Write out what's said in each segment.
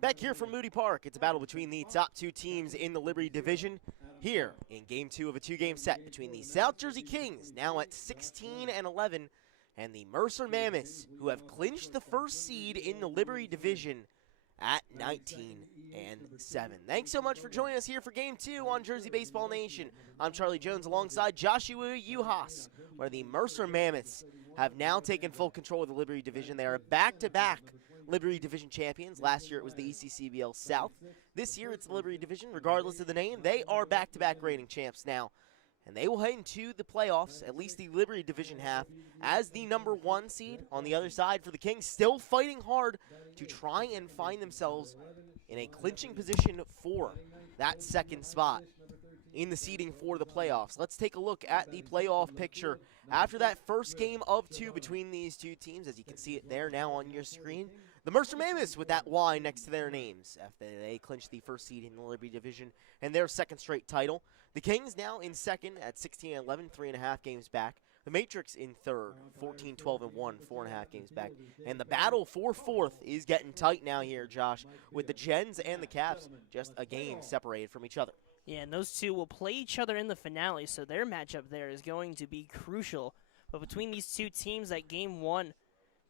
Back here from Moody Park, it's a battle between the top two teams in the Liberty Division here in Game 2 of a two-game set between the South Jersey Kings, now at 16-11, and the Mercer Mammoths, who have clinched the first seed in the Liberty Division at 19-7. Thanks so much for joining us here for Game 2 on Jersey Baseball Nation. I'm Charlie Jones alongside Joshua Yuhas, where the Mercer Mammoths have now taken full control of the Liberty Division. They are back-to-back Liberty Division champions. Last year it was the ECCBL South. This year it's the Liberty Division. Regardless of the name, they are back-to-back reigning champs now. And they will head into the playoffs, at least the Liberty Division half, as the number 1 seed. On the other side for the Kings, still fighting hard to try and find themselves in a clinching position for that second spot in the seeding for the playoffs. Let's take a look at the playoff picture after that first game of 2 between these two teams. As you can see it there now on your screen, the Mercer Mammoths with that Y next to their names after they clinched the first seed in the Liberty Division and their second straight title. The Kings now in second at 16-11, 3.5 games back. The Matrix in third, 14-12-1, 4.5 games back. And the battle for fourth is getting tight now here, Josh, with the Gens and the Caps just a game separated from each other. Yeah, and those two will play each other in the finale, so their matchup there is going to be crucial. But between these two teams at Game 1,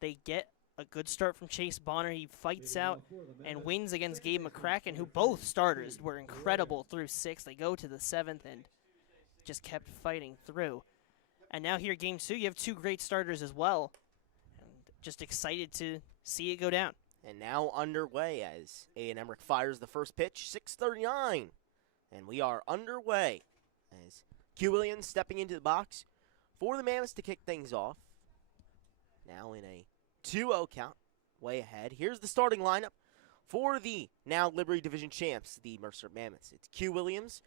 they get a good start from Chase Bonner. He fights out and wins against Gabe McCracken, who both starters were incredible through 6. They go to the 7th and just kept fighting through. And now here, Game 2, you have 2 great starters as well. And just excited to see it go down. And now underway as A.N. Emmerich fires the first pitch, 6:39. And we are underway as Q Williams stepping into the box for the Mammoths to kick things off. Now in a 2-0 count, way ahead. Here's the starting lineup for the now Liberty Division champs, the Mercer Mammoths. It's Q Williams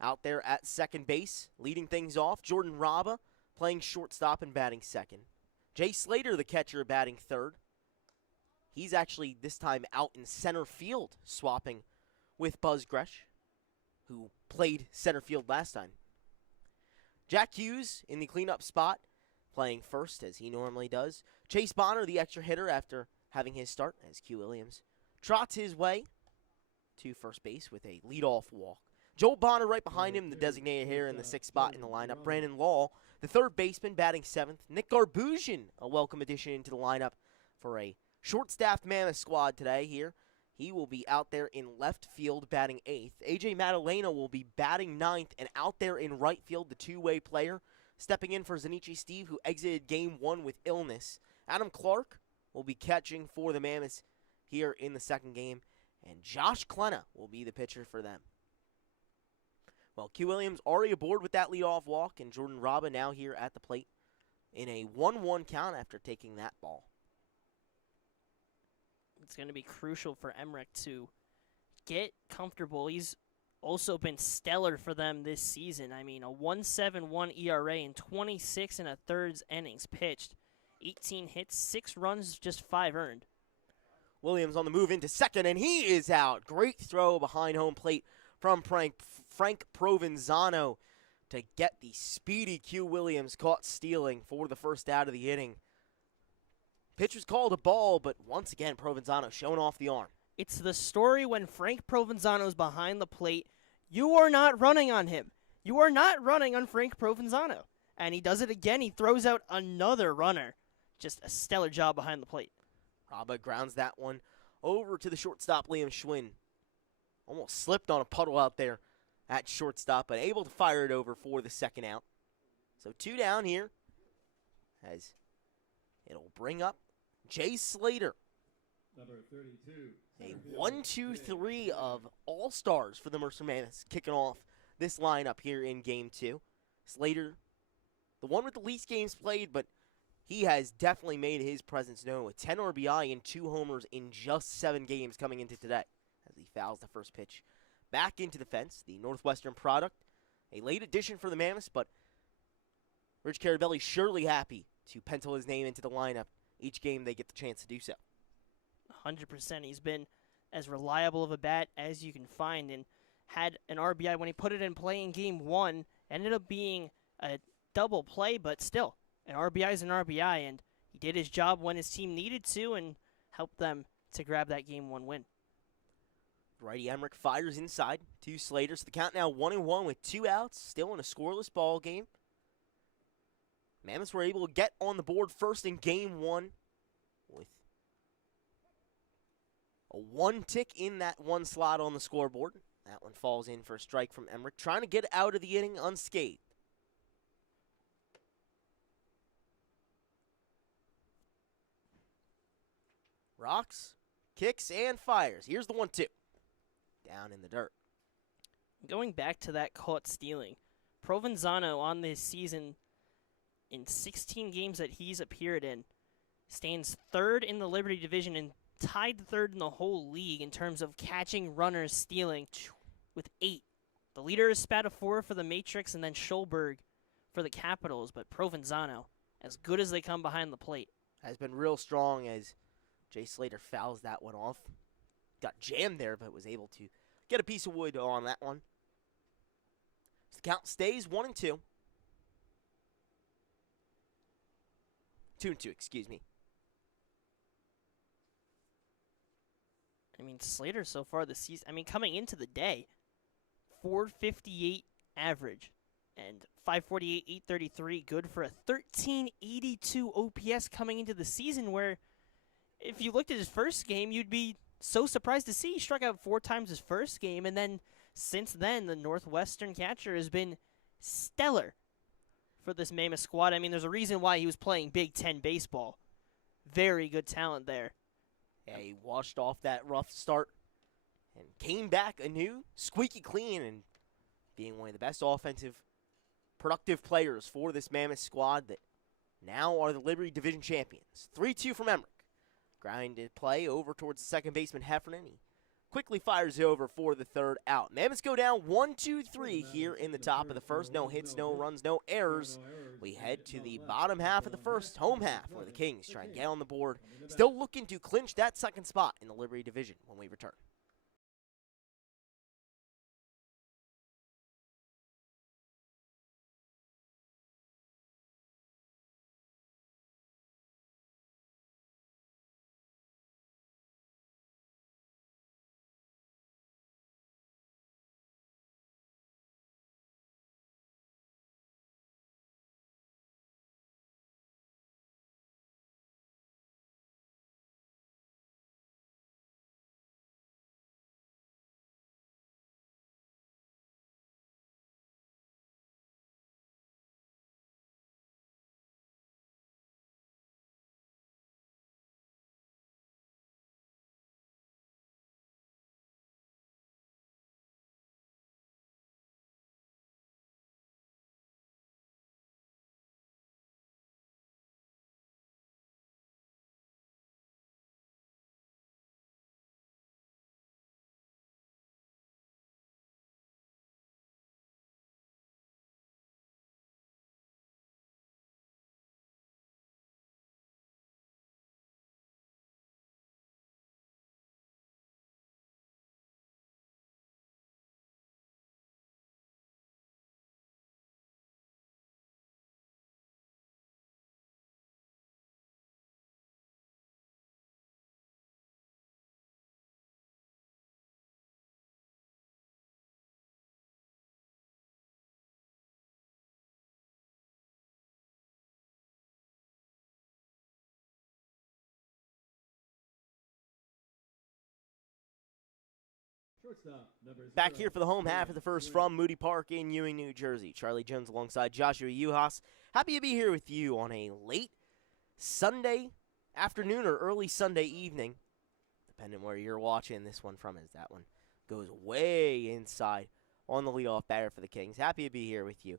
out there at second base, leading things off. Jordan Raba playing shortstop and batting second. Jay Slater, the catcher, batting third. He's actually this time out in center field, swapping with Buzz Gresh, who played center field last time. Jack Hughes in the cleanup spot, playing first as he normally does. Chase Bonner, the extra hitter, after having his start as Q Williams trots his way to first base with a leadoff walk. Joel Bonner right behind him, the designated hitter in the 6th spot in the lineup. Brandon Law, the third baseman, batting 7th. Nick Garbusian, a welcome addition into the lineup for a short-staffed Mammoth squad today here. He will be out there in left field batting 8th. A.J. Madalena will be batting 9th, and out there in right field, the two-way player, stepping in for Zanichi Steve, who exited Game 1 with illness. Adam Clark will be catching for the Mammoths here in the second game, and Josh Klena will be the pitcher for them. Well, Q Williams already aboard with that leadoff walk, and Jordan Raba now here at the plate in a 1-1 count after taking that ball. It's going to be crucial for Emmerich to get comfortable. He's also been stellar for them this season. I mean, a 1.71 ERA in 26 and a thirds innings pitched. 18 hits, 6 runs, just 5 earned. Williams on the move into second, and he is out. Great throw behind home plate from Frank Provenzano to get the speedy Q Williams caught stealing for the first out of the inning. Pitch was called a ball, but once again, Provenzano showing off the arm. It's the story when Frank Provenzano's behind the plate. You are not running on him. You are not running on Frank Provenzano. And he does it again. He throws out another runner. Just a stellar job behind the plate. Raba grounds that one over to the shortstop, Liam Schwinn. Almost slipped on a puddle out there at shortstop, but able to fire it over for the second out. So 2 down here as it'll bring up Jay Slater. Number 32. A 1-2-3 of all-stars for the Mercer Mammoths kicking off this lineup here in Game 2. Slater, the one with the least games played, but he has definitely made his presence known with 10 RBI and 2 homers in just 7 games coming into today as he fouls the first pitch back into the fence. The Northwestern product, a late addition for the Mammoths, but Rich Carabelli surely happy to pencil his name into the lineup each game they get the chance to do so. 100%. He's been as reliable of a bat as you can find and had an RBI when he put it in play in Game 1. Ended up being a double play, but still, an RBI is an RBI, and he did his job when his team needed to and helped them to grab that Game 1 win. Righty Emmerich fires inside to Slater. So the count now 1-1 with 2 outs. Still in a scoreless ball game. Mammoths were able to get on the board first in Game 1 with a 1 tick in that 1 slot on the scoreboard. That one falls in for a strike from Emmerich, trying to get out of the inning unscathed. Rocks, kicks, and fires. Here's the 1-2. Down in the dirt. Going back to that caught stealing, Provenzano on this season, in 16 games that he's appeared in, stands third in the Liberty Division and tied third in the whole league in terms of catching runners stealing with 8. The leader is Spatafor for the Matrix and then Schulberg for the Capitals, but Provenzano, as good as they come behind the plate. Has been real strong as Jay Slater fouls that one off. Got jammed there, but was able to get a piece of wood on that one. So the count stays 1-2. 2-2, excuse me. I mean, Slater so far this season, coming into the day, 458 average and 548, 833, good for a 1382 OPS coming into the season, where if you looked at his first game, you'd be so surprised to see he struck out 4 times his first game, and then since then, the Northwestern catcher has been stellar for this Mammoth squad. I mean, there's a reason why he was playing Big Ten baseball. Very good talent there. Yeah, he washed off that rough start and came back anew, squeaky clean, and being one of the best offensive, productive players for this Mammoth squad that now are the Liberty Division champions. 3-2 from Emmerich. Grinded play over towards the second baseman Heffernan. He quickly fires it over for the third out. Mammoths go down 1-2-3 here in the top of the first. No hits, no runs, no errors. We head to the bottom half of the first, home half, where the Kings try and get on the board. Still looking to clinch that second spot in the Liberty Division when we return. Back here for the home half of the first from Moody Park in Ewing, New Jersey. Charlie Jones alongside Joshua Yuhas. Happy to be here with you on a late Sunday afternoon or early Sunday evening, depending where you're watching this one from, as that one goes way inside on the leadoff batter for the Kings. Happy to be here with you.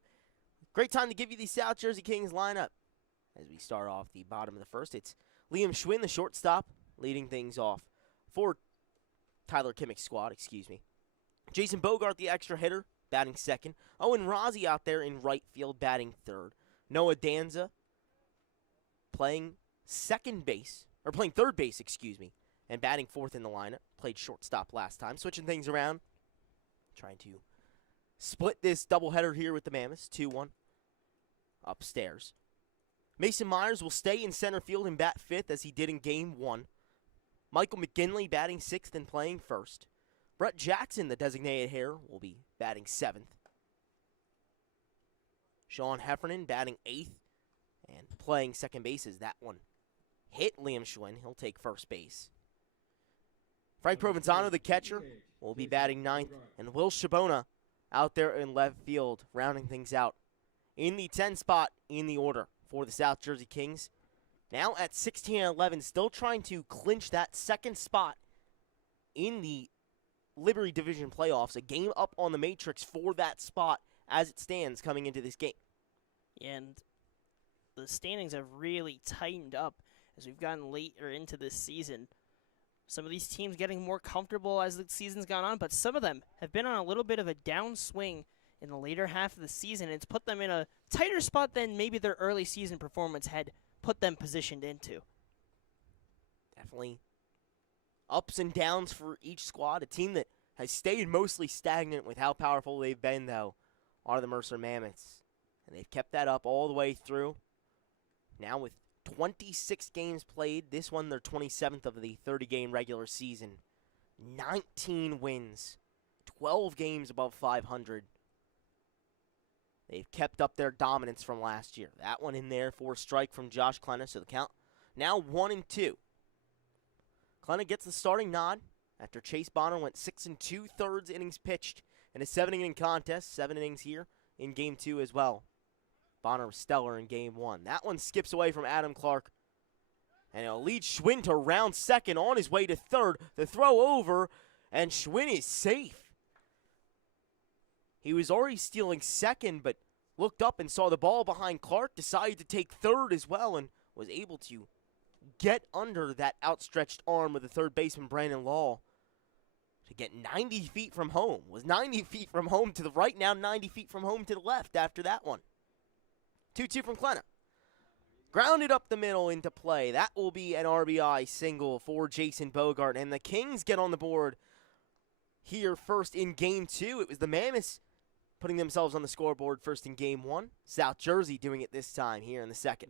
Great time to give you the South Jersey Kings lineup. As we start off the bottom of the first, it's Liam Schwinn, the shortstop, leading things off for Tyler Kimmick's squad, Jason Bogart, the extra hitter, batting second. Owen Rozzi out there in right field, batting third. Noah Danza playing third base, and batting fourth in the lineup. Played shortstop last time, switching things around. Trying to split this doubleheader here with the Mammoths, 2-1 upstairs. Mason Myers will stay in center field and bat fifth as he did in Game 1. Michael McGinley batting 6th and playing first. Brett Jackson, the designated hitter, will be batting 7th. Sean Heffernan batting 8th and playing second base as that one hit Liam Schwinn. He'll take first base. Frank Provenzano, the catcher, will be batting 9th. And Will Shabona out there in left field, rounding things out. In the 10 spot in the order for the South Jersey Kings. Now at 16-11, still trying to clinch that second spot in the Liberty Division playoffs. A game up on the matrix for that spot as it stands coming into this game. And the standings have really tightened up as we've gotten later into this season. Some of these teams getting more comfortable as the season's gone on, but some of them have been on a little bit of a downswing in the later half of the season. It's put them in a tighter spot than maybe their early season performance had put them positioned into. Definitely ups and downs for each squad. A team that has stayed mostly stagnant with how powerful they've been, though, are the Mercer Mammoths. And they've kept that up all the way through. Now with 26 games played, this one their 27th of the 30-game regular season. 19 wins, 12 games above 500. They've kept up their dominance from last year. That one in there for a strike from Josh Klena, so the count now 1-2. Klena gets the starting nod after Chase Bonner went 6 2/3 innings pitched in a 7-inning contest. 7 innings here in Game 2 as well. Bonner was stellar in Game 1. That one skips away from Adam Clark. And it'll lead Schwinn to round second on his way to third. The throw over, and Schwinn is safe. He was already stealing second, but looked up and saw the ball behind Clark, decided to take third as well, and was able to get under that outstretched arm of the third baseman, Brandon Law, to get 90 feet from home. Was 90 feet from home to the right, now 90 feet from home to the left after that one. 2-2 from Klena. Grounded up the middle into play. That will be an RBI single for Jason Bogart. And the Kings get on the board here first in Game 2. It was the Mammoths putting themselves on the scoreboard first in Game 1. South Jersey doing it this time here in the second.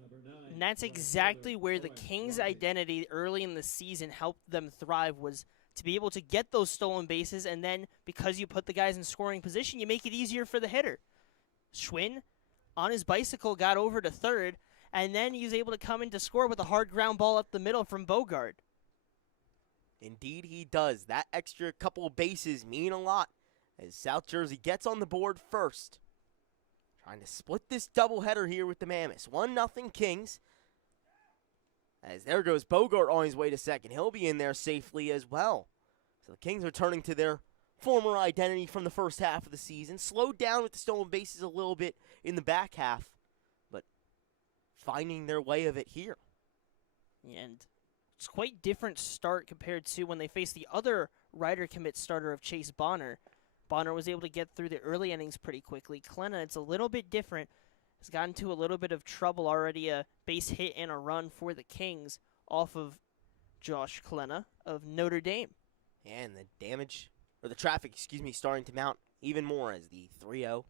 And that's exactly where the Kings' identity early in the season helped them thrive, was to be able to get those stolen bases, and then because you put the guys in scoring position, you make it easier for the hitter. Schwinn, on his bicycle, got over to third, and then he was able to come in to score with a hard ground ball up the middle from Bogart. Indeed he does. That extra couple of bases mean a lot as South Jersey gets on the board first. Trying to split this doubleheader here with the Mammoths. 1-0 Kings. As there goes Bogart on his way to second. He'll be in there safely as well. So the Kings are turning to their former identity from the first half of the season. Slowed down with the stolen bases a little bit in the back half, but finding their way of it here. And it's quite different start compared to when they faced the other rider commit starter of Chase Bonner. Bonner was able to get through the early innings pretty quickly. Klena, it's a little bit different. Has gotten into a little bit of trouble already. A base hit and a run for the Kings off of Josh Klena of Notre Dame. And the damage, or the traffic, starting to mount even more as the 3-0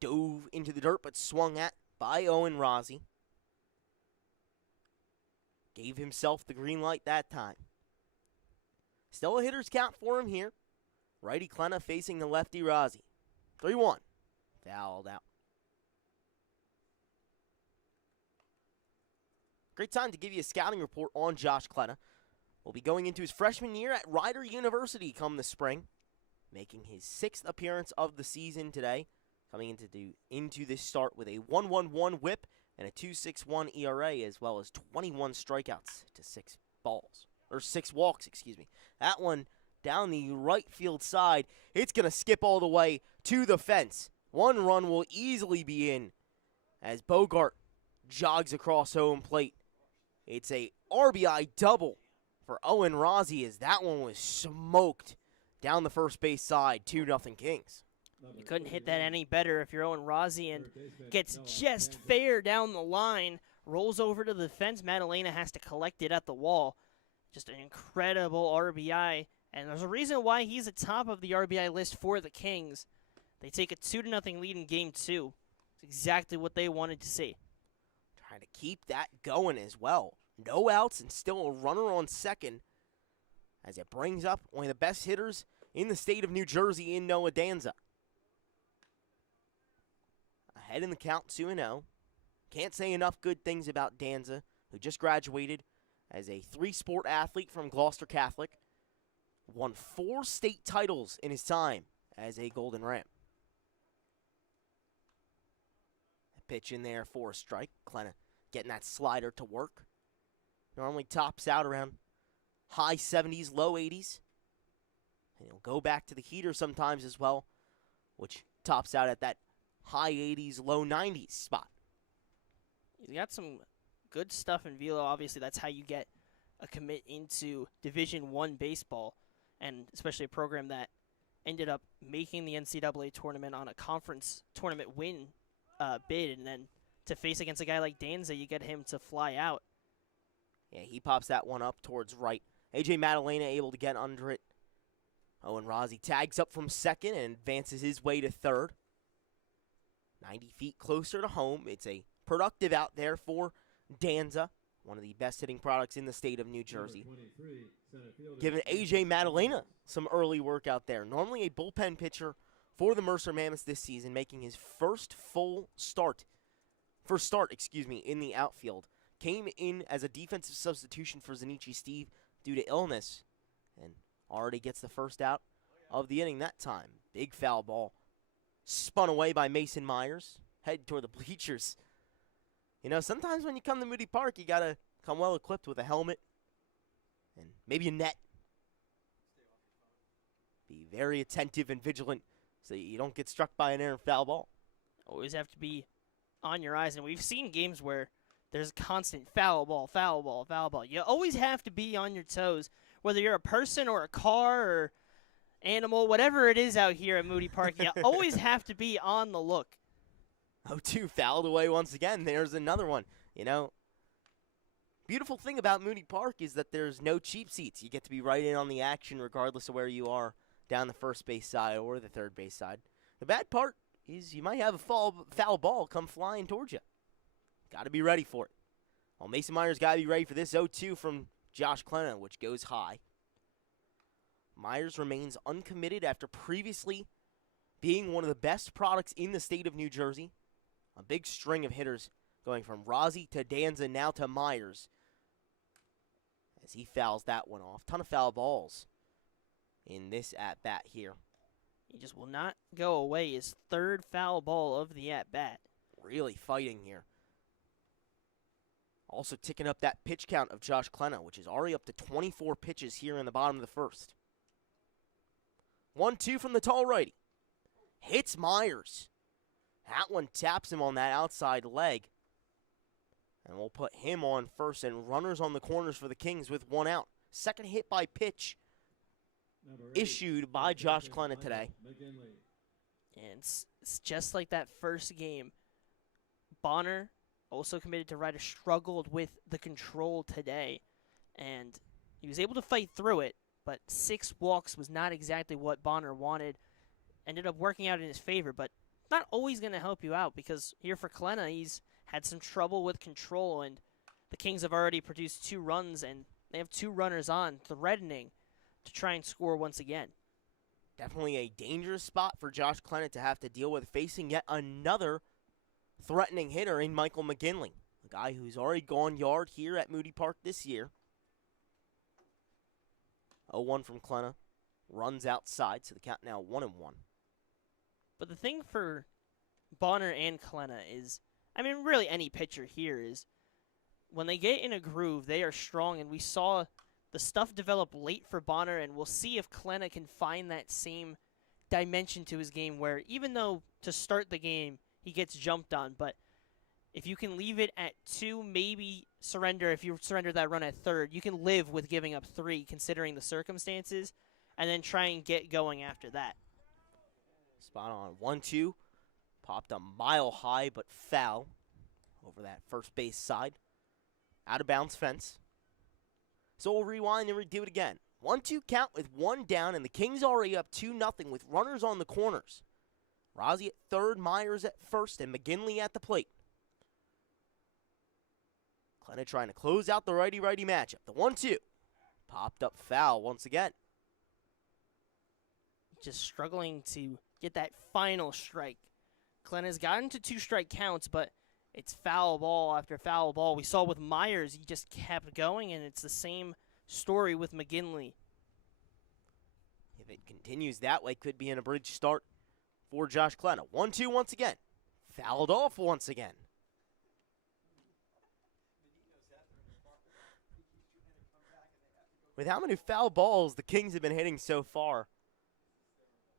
dove into the dirt but swung at by Owen Rossi. Gave himself the green light that time. Still a hitter's count for him here. Righty Klena facing the lefty Rossi. 3-1. Fouled out. Great time to give you a scouting report on Josh Klena. Will be going into his freshman year at Rider University come the spring. Making his 6th appearance of the season today. Coming into this start with a 1.11 whip and a 2.61 ERA, as well as 21 strikeouts to 6 walks. That one down the right field side. It's going to skip all the way to the fence. 1 run will easily be in as Bogart jogs across home plate. It's a RBI double for Owen Rossi as that one was smoked down the first base side. 2-0 Kings. You couldn't hit that any better if you're Owen Rossi, and gets just fair down the line, rolls over to the fence. Madalena has to collect it at the wall. Just an incredible RBI, and there's a reason why he's at top of the RBI list for the Kings. They take a 2-0 lead in Game 2. It's exactly what they wanted to see. Trying to keep that going as well. No outs and still a runner on second as it brings up one of the best hitters in the state of New Jersey in Noah Danza. Ahead in the count 2-0. Can't say enough good things about Danza, who just graduated as a 3-sport athlete from Gloucester Catholic. Won 4 state titles in his time as a Golden Ram. A pitch in there for a strike. Klenna getting that slider to work. Normally tops out around high 70s, low 80s. And he'll go back to the heater sometimes as well, which tops out at that high 80s, low 90s spot. He's got some good stuff in velo. Obviously, that's how you get a commit into Division I baseball, and especially a program that ended up making the NCAA tournament on a conference tournament win bid, and then to face against a guy like Danza, you get him to fly out. Yeah, he pops that one up towards right. A.J. Madalena able to get under it. Owen Rossi tags up from second and advances his way to third. 90 feet closer to home. It's a productive out there for Danza, one of the best hitting products in the state of New Jersey. Giving A.J. Madalena some early work out there. Normally a bullpen pitcher for the Mercer Mammoths this season, making his first start in the outfield. Came in as a defensive substitution for Zanichi Steve due to illness, and already gets the first out of the inning that time. Big foul ball. Spun away by Mason Myers. Head toward the bleachers. You know, sometimes when you come to Moody Park, you got to come well equipped with a helmet and maybe a net. Be very attentive and vigilant so you don't get struck by an errant foul ball. Always have to be on your eyes, and we've seen games where there's constant foul ball, foul ball, foul ball. You always have to be on your toes, whether you're a person or a car or animal, whatever it is out here at Moody Park. You always have to be on the look. 0-2 fouled away once again. There's another one. You know, beautiful thing about Moody Park is that there's no cheap seats. You get to be right in on the action regardless of where you are down the first base side or the third base side. The bad part is you might have a foul ball come flying towards you. Got to be ready for it. Well, Mason Myers got to be ready for this 0-2 from Josh Klenna, which goes high. Myers remains uncommitted after previously being one of the best products in the state of New Jersey. A big string of hitters going from Rossi to Danza, now to Myers, as he fouls that one off. Ton of foul balls in this at-bat here. He just will not go away. His third foul ball of the at-bat. Really fighting here. Also ticking up that pitch count of Josh Klenna, which is already up to 24 pitches here in the bottom of the first. 1-2 from the tall righty. Hits Myers. That one taps him on that outside leg. And we'll put him on first, and runners on the corners for the Kings with one out. Second hit by pitch issued by Josh Klenna today. And it's just like that first game. Bonner, also committed to rider, struggled with the control today. And he was able to fight through it, but 6 walks was not exactly what Bonner wanted. Ended up working out in his favor, but not always going to help you out, because here for Klenna, he's had some trouble with control, and the Kings have already produced 2 runs, and they have 2 runners on, threatening to try and score once again. Definitely a dangerous spot for Josh Klenna to have to deal with, facing yet another threatening hitter in Michael McGinley, a guy who's already gone yard here at Moody Park this year. 0-1 from Klenna. Runs outside, so the count now 1-1. But the thing for Bonner and Klenna is, I mean, really any pitcher here is, when they get in a groove, they are strong, and we saw the stuff develop late for Bonner, and we'll see if Klenna can find that same dimension to his game where, even though to start the game he gets jumped on, but if you can leave it at 2, maybe surrender, if you surrender that run at third, you can live with giving up 3 considering the circumstances, and then try and get going after that. Spot on. 1-2. Popped a mile high, but foul over that first base side. Out of bounds fence. So we'll rewind and redo it again. 1-2 count with 1 down, and the Kings already up 2-0 with runners on the corners. Rossi at third, Myers at first, and McGinley at the plate. Klenna trying to close out the righty-righty matchup. The 1-2. Popped up foul once again. Just struggling to get that final strike. Klenna's gotten to 2 strike counts, but it's foul ball after foul ball. We saw with Myers, he just kept going, and it's the same story with McGinley. If it continues that way, could be an abridged start for Josh Klenna. 1-2 once again. Fouled off once again. With how many foul balls the Kings have been hitting so far,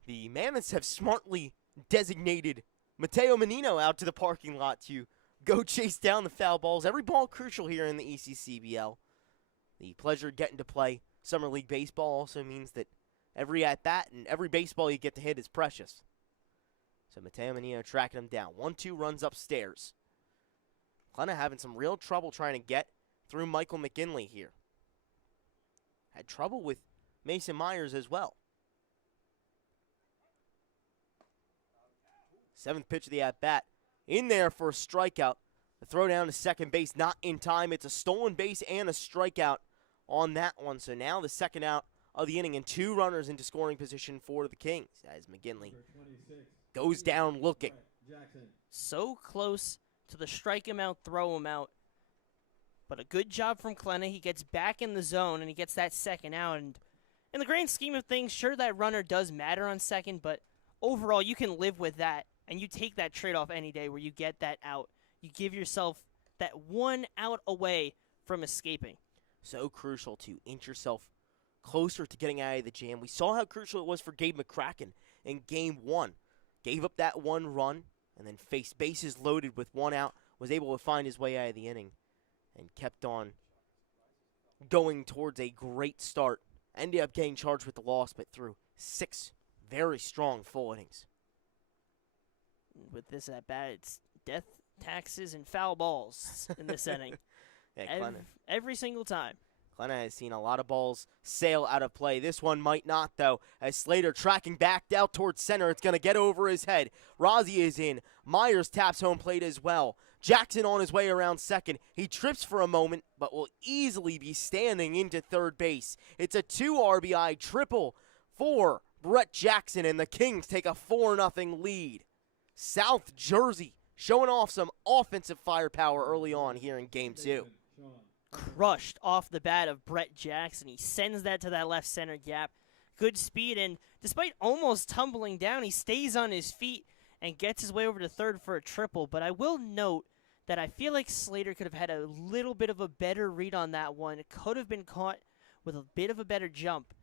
the Mammoths have smartly designated Mateo Menino out to the parking lot to go chase down the foul balls. Every ball crucial here in the ECCBL. The pleasure of getting to play Summer League Baseball also means that every at-bat and every baseball you get to hit is precious. So Mateo Menino tracking him down. 1-2 runs upstairs. Klenna having some real trouble trying to get through Michael McGinley here. Had trouble with Mason Myers as well. 7th pitch of the at-bat. In there for a strikeout. The throw down to second base, not in time. It's a stolen base and a strikeout on that one. So now the second out of the inning and 2 runners into scoring position for the Kings as McGinley goes down looking. So close to the strike him out, throw him out. But a good job from Klenna. He gets back in the zone, and he gets that second out. And in the grand scheme of things, sure, that runner does matter on second, but overall, you can live with that, and you take that trade-off any day where you get that out. You give yourself that 1 out away from escaping. So crucial to inch yourself closer to getting out of the jam. We saw how crucial it was for Gabe McCracken in Game 1. Gave up that 1 run, and then faced bases loaded with 1 out, was able to find his way out of the inning, and kept on going towards a great start. Ended up getting charged with the loss, but threw 6 very strong full innings. With this at-bat, it's death, taxes, and foul balls in this inning. Yeah, Every single time. Klenna has seen a lot of balls sail out of play. This one might not, though, as Slater tracking back out towards center. It's going to get over his head. Rozzi is in. Myers taps home plate as well. Jackson on his way around second. He trips for a moment, but will easily be standing into third base. It's a 2 RBI triple for Brett Jackson, and the Kings take a 4-0 lead. South Jersey showing off some offensive firepower early on here in Game 2. Crushed off the bat of Brett Jackson. He sends that to that left center gap. Good speed, and despite almost tumbling down, he stays on his feet and gets his way over to third for a triple. But I will note that I feel like Slater could have had a little bit of a better read on that one. It could have been caught with a bit of a better jump.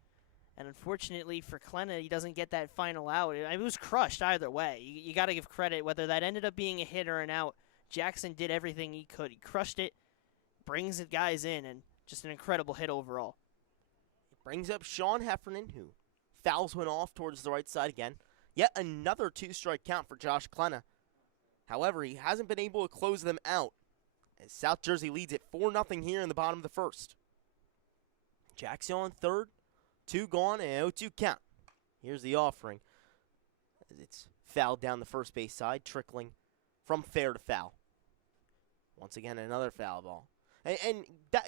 And unfortunately for Klenna, he doesn't get that final out. It was crushed either way. You got to give credit, whether that ended up being a hit or an out. Jackson did everything he could. He crushed it, brings the guys in, and just an incredible hit overall. It brings up Sean Heffernan, who fouls one off towards the right side again. Yet another 2-strike count for Josh Klenna. However, he hasn't been able to close them out, as South Jersey leads it 4-0 here in the bottom of the first. Jackson on third, 2 gone, and 0-2 count. Here's the offering. It's fouled down the first base side, trickling from fair to foul. Once again, another foul ball. And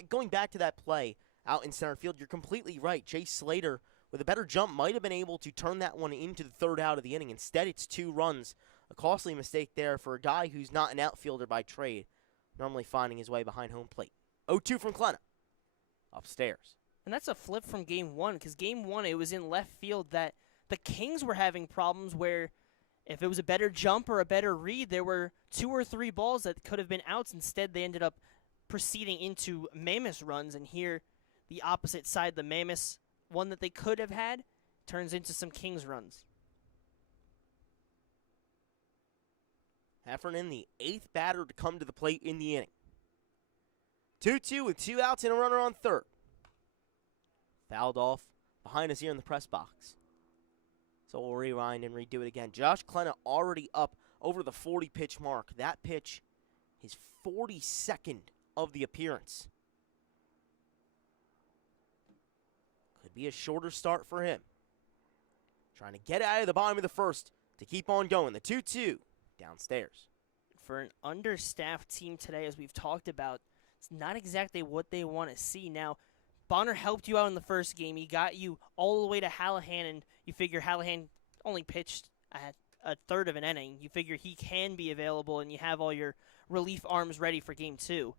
going back to that play out in center field, you're completely right. Jay Slater, with a better jump, might have been able to turn that one into the third out of the inning. Instead, it's 2 runs. A costly mistake there for a guy who's not an outfielder by trade, normally finding his way behind home plate. 0-2 from Klenna. Upstairs. And that's a flip from Game 1, because Game 1, it was in left field that the Kings were having problems where if it was a better jump or a better read, there were 2 or 3 balls that could have been outs. Instead, they ended up proceeding into Mammoths runs, and here, the opposite side, the Mammoths, one that they could have had, turns into some Kings runs. Heffernan, the 8th batter to come to the plate in the inning. 2-2 with 2 outs and a runner on third. Fouled off behind us here in the press box. So we'll rewind and redo it again. Josh Klenna already up over the 40-pitch mark. That pitch, his 42nd of the appearance. Could be a shorter start for him. Trying to get out of the bottom of the first to keep on going. The 2-2 downstairs. For an understaffed team today, as we've talked about, it's not exactly what they want to see. Now, Bonner helped you out in the first game. He got you all the way to Hallahan, and you figure Hallahan only pitched a third of an inning. You figure he can be available, and you have all your relief arms ready for game 2.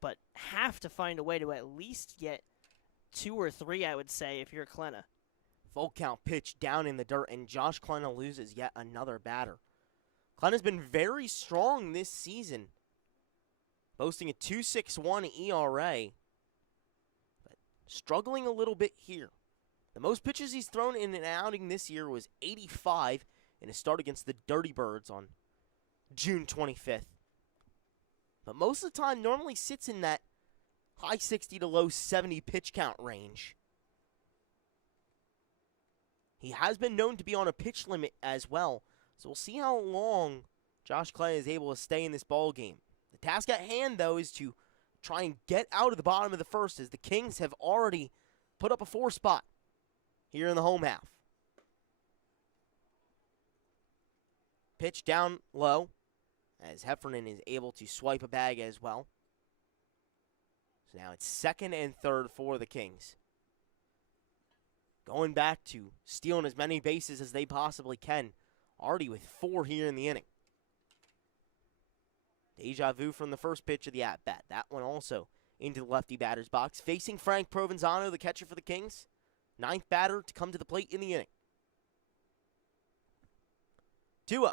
But have to find a way to at least get 2 or 3, I would say, if you're Klenna. Full count pitch down in the dirt, and Josh Klenna loses yet another batter. Klenna's been very strong this season, boasting a 2.61 ERA, but struggling a little bit here. The most pitches he's thrown in an outing this year was 85 in a start against the Dirty Birds on June 25th. But most of the time normally sits in that high 60 to low 70 pitch count range. He has been known to be on a pitch limit as well, so we'll see how long Josh Klenna is able to stay in this ball game. The task at hand, though, is to try and get out of the bottom of the first, as the Kings have already put up a 4 spot here in the home half. Pitch down low, as Heffernan is able to swipe a bag as well. So now it's 2nd and 3rd for the Kings. Going back to stealing as many bases as they possibly can, already with 4 here in the inning. Deja vu from the first pitch of the at-bat. That one also into the lefty batter's box. Facing Frank Provenzano, the catcher for the Kings. 9th batter to come to the plate in the inning. 2-0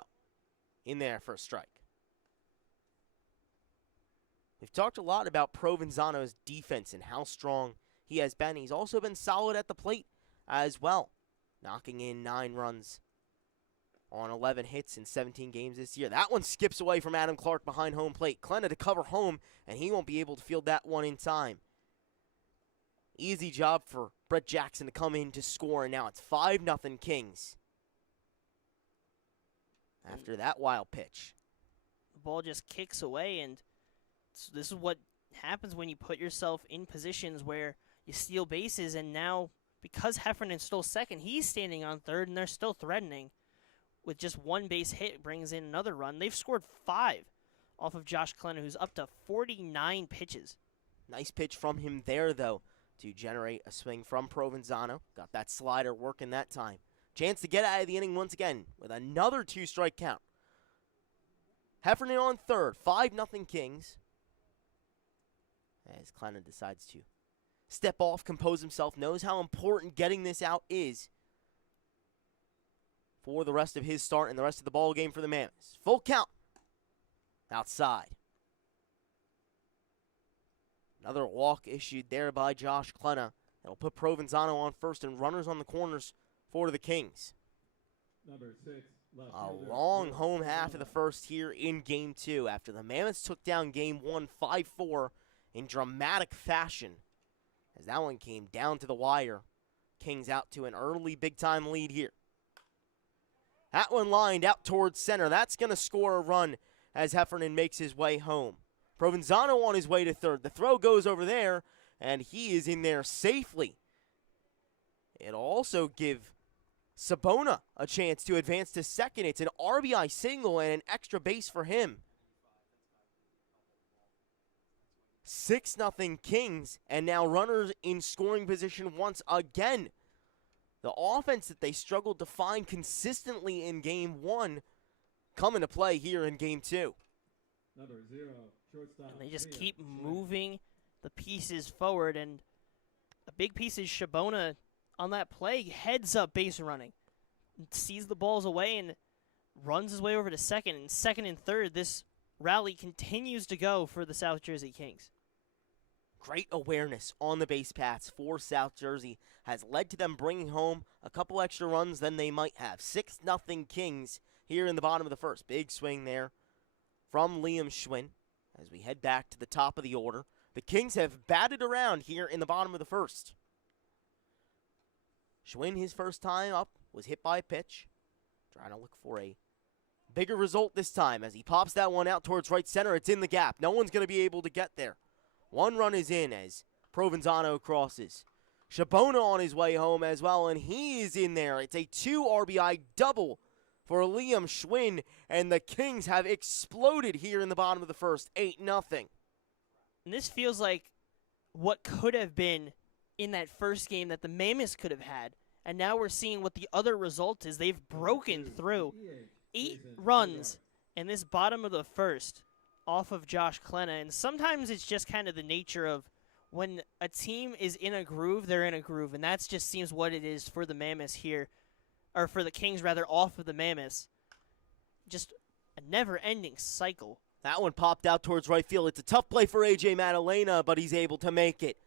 in there for a strike. We've talked a lot about Provenzano's defense and how strong he has been. He's also been solid at the plate as well, knocking in 9 runs on 11 hits in 17 games this year. That one skips away from Adam Clark behind home plate. Klenna to cover home, and he won't be able to field that one in time. Easy job for Brett Jackson to come in to score, and now it's 5-0 Kings after that wild pitch. The ball just kicks away, and this is what happens when you put yourself in positions where you steal bases, and now because Heffernan stole second, he's standing on third, and they're still threatening. With just 1 base hit, brings in another run. They've scored 5 off of Josh Klenna, who's up to 49 pitches. Nice pitch from him there, though, to generate a swing from Provenzano. Got that slider working that time. Chance to get out of the inning once again with another 2-strike count. Heffernan on third, 5-0 Kings. As Klenna decides to step off, compose himself, knows how important getting this out is for the rest of his start and the rest of the ball game for the Mammoths. Full count. Outside. Another walk issued there by Josh Klenna. That'll put Provenzano on first and runners on the corners for the Kings. Number 6, left A fielder, long Will home half of the Ferrara. first here in Game 2 after the Mammoths took down Game 1 5-4 in dramatic fashion. As that one came down to the wire. Kings out to an early big-time lead here. That one lined out towards center. That's going to score a run as Heffernan makes his way home. Provenzano on his way to third. The throw goes over there, and he is in there safely. It'll also give Sabona a chance to advance to second. It's an RBI single and an extra base for him. 6-0 Kings, and now runners in scoring position once again. The offense that they struggled to find consistently in Game 1 come into play here in Game 2. Number 0, shortstop. And they just Liam keep Schwinn. moving the pieces forward, and a big piece is Shabona on that play, heads up base running. Sees the balls away and runs his way over to second. And second and third, this rally continues to go for the South Jersey Kings. Great awareness on the base paths for South Jersey has led to them bringing home a couple extra runs than they might have. 6-0 Kings here in the bottom of the first. Big swing there from Liam Schwinn as we head back to the top of the order. The Kings have batted around here in the bottom of the first. Schwinn, his first time up, was hit by a pitch. Trying to look for a bigger result this time as he pops that one out towards right center. It's in the gap. No one's going to be able to get there. 1 run is in as Provenzano crosses. Shabona on his way home as well, and he is in there. It's a 2 RBI double for Liam Schwinn, and the Kings have exploded here in the bottom of the first, 8-0. And this feels like what could have been in that first game that the Mammoths could have had. And now we're seeing what the other result is. They've broken through 8 runs in this bottom of the first off of Josh Klena. And sometimes it's just kind of the nature of when a team is in a groove, they're in a groove. And that just seems what it is for the Mammoths here, or for the Kings rather, off of the Mammoths. Just a never-ending cycle. That one popped out towards right field. It's a tough play for A.J. Madalena, but he's able to make it.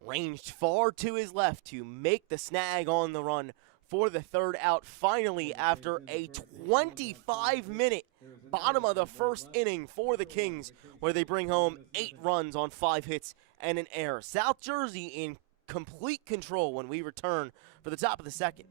Ranged far to his left to make the snag on the run for the third out. Finally, after a 25-minute bottom of the first inning for the Kings, where they bring home 8 runs on 5 hits and an error. South Jersey in complete control when we return for the top of the second.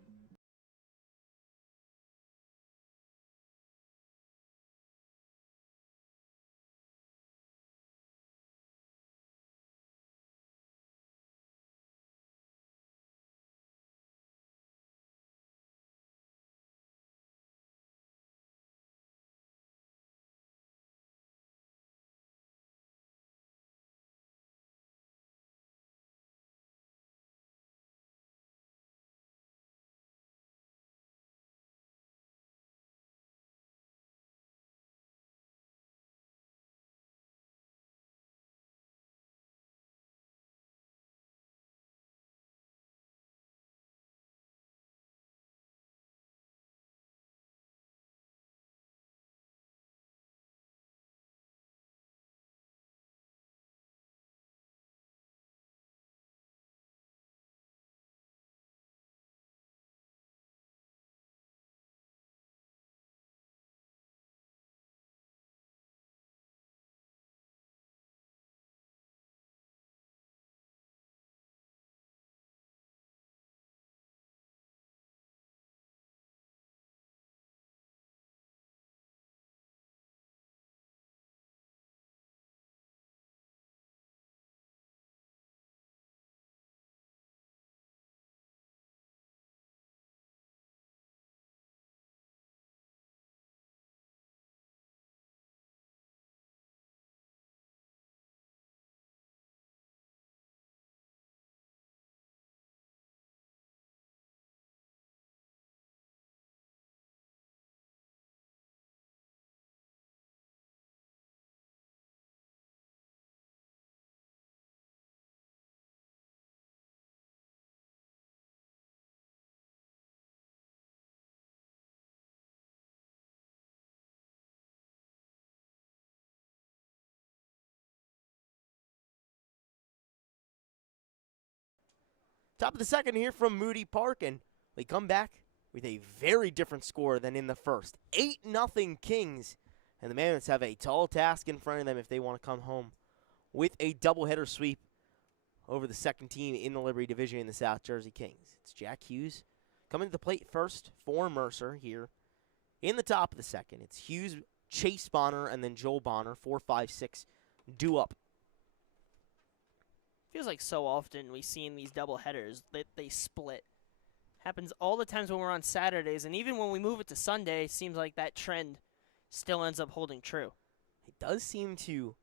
Top of the second here from Moody Park, and we come back with a very different score than in the first. 8-0 Kings, and the Mammoths have a tall task in front of them if they want to come home with a doubleheader sweep over the second team in the Liberty Division in the South Jersey Kings. It's Jack Hughes coming to the plate first for Mercer here in the top of the second. It's Hughes, Chase Bonner, and then Joel Bonner, 4, 5, 6, due up. Feels like so often we see in these double headers that they split. Happens all the times when we're on Saturdays, and even when we move it to Sunday, it seems like that trend still ends up holding true. It does seem to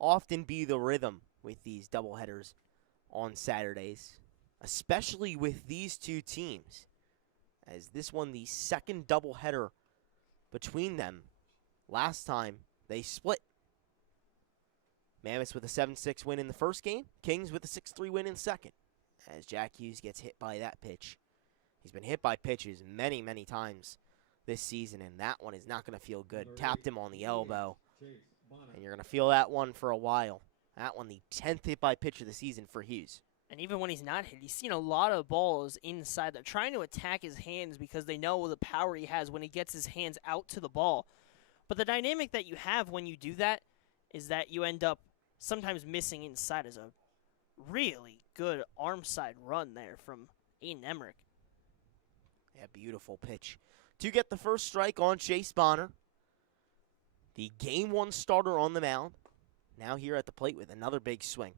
often be the rhythm with these double headers on Saturdays, especially with these two teams, as this one, the second doubleheader between them. Last time they split. Mammoths with a 7-6 win in the first game, Kings with a 6-3 win in second, as Jack Hughes gets hit by that pitch. He's been hit by pitches many, many times this season, and that one is not going to feel good. Tapped him on the elbow, and you're going to feel that one for a while. That one, the 10th hit by pitch of the season for Hughes. And even when he's not hit, he's seen a lot of balls inside. They're trying to attack his hands because they know the power he has when he gets his hands out to the ball. But the dynamic that you have when you do that is that you end up sometimes missing inside. As a really good arm side run there from Aiden Emmerich. Yeah, beautiful pitch to get the first strike on Chase Bonner, the Game 1 starter on the mound. Now here at the plate with another big swing.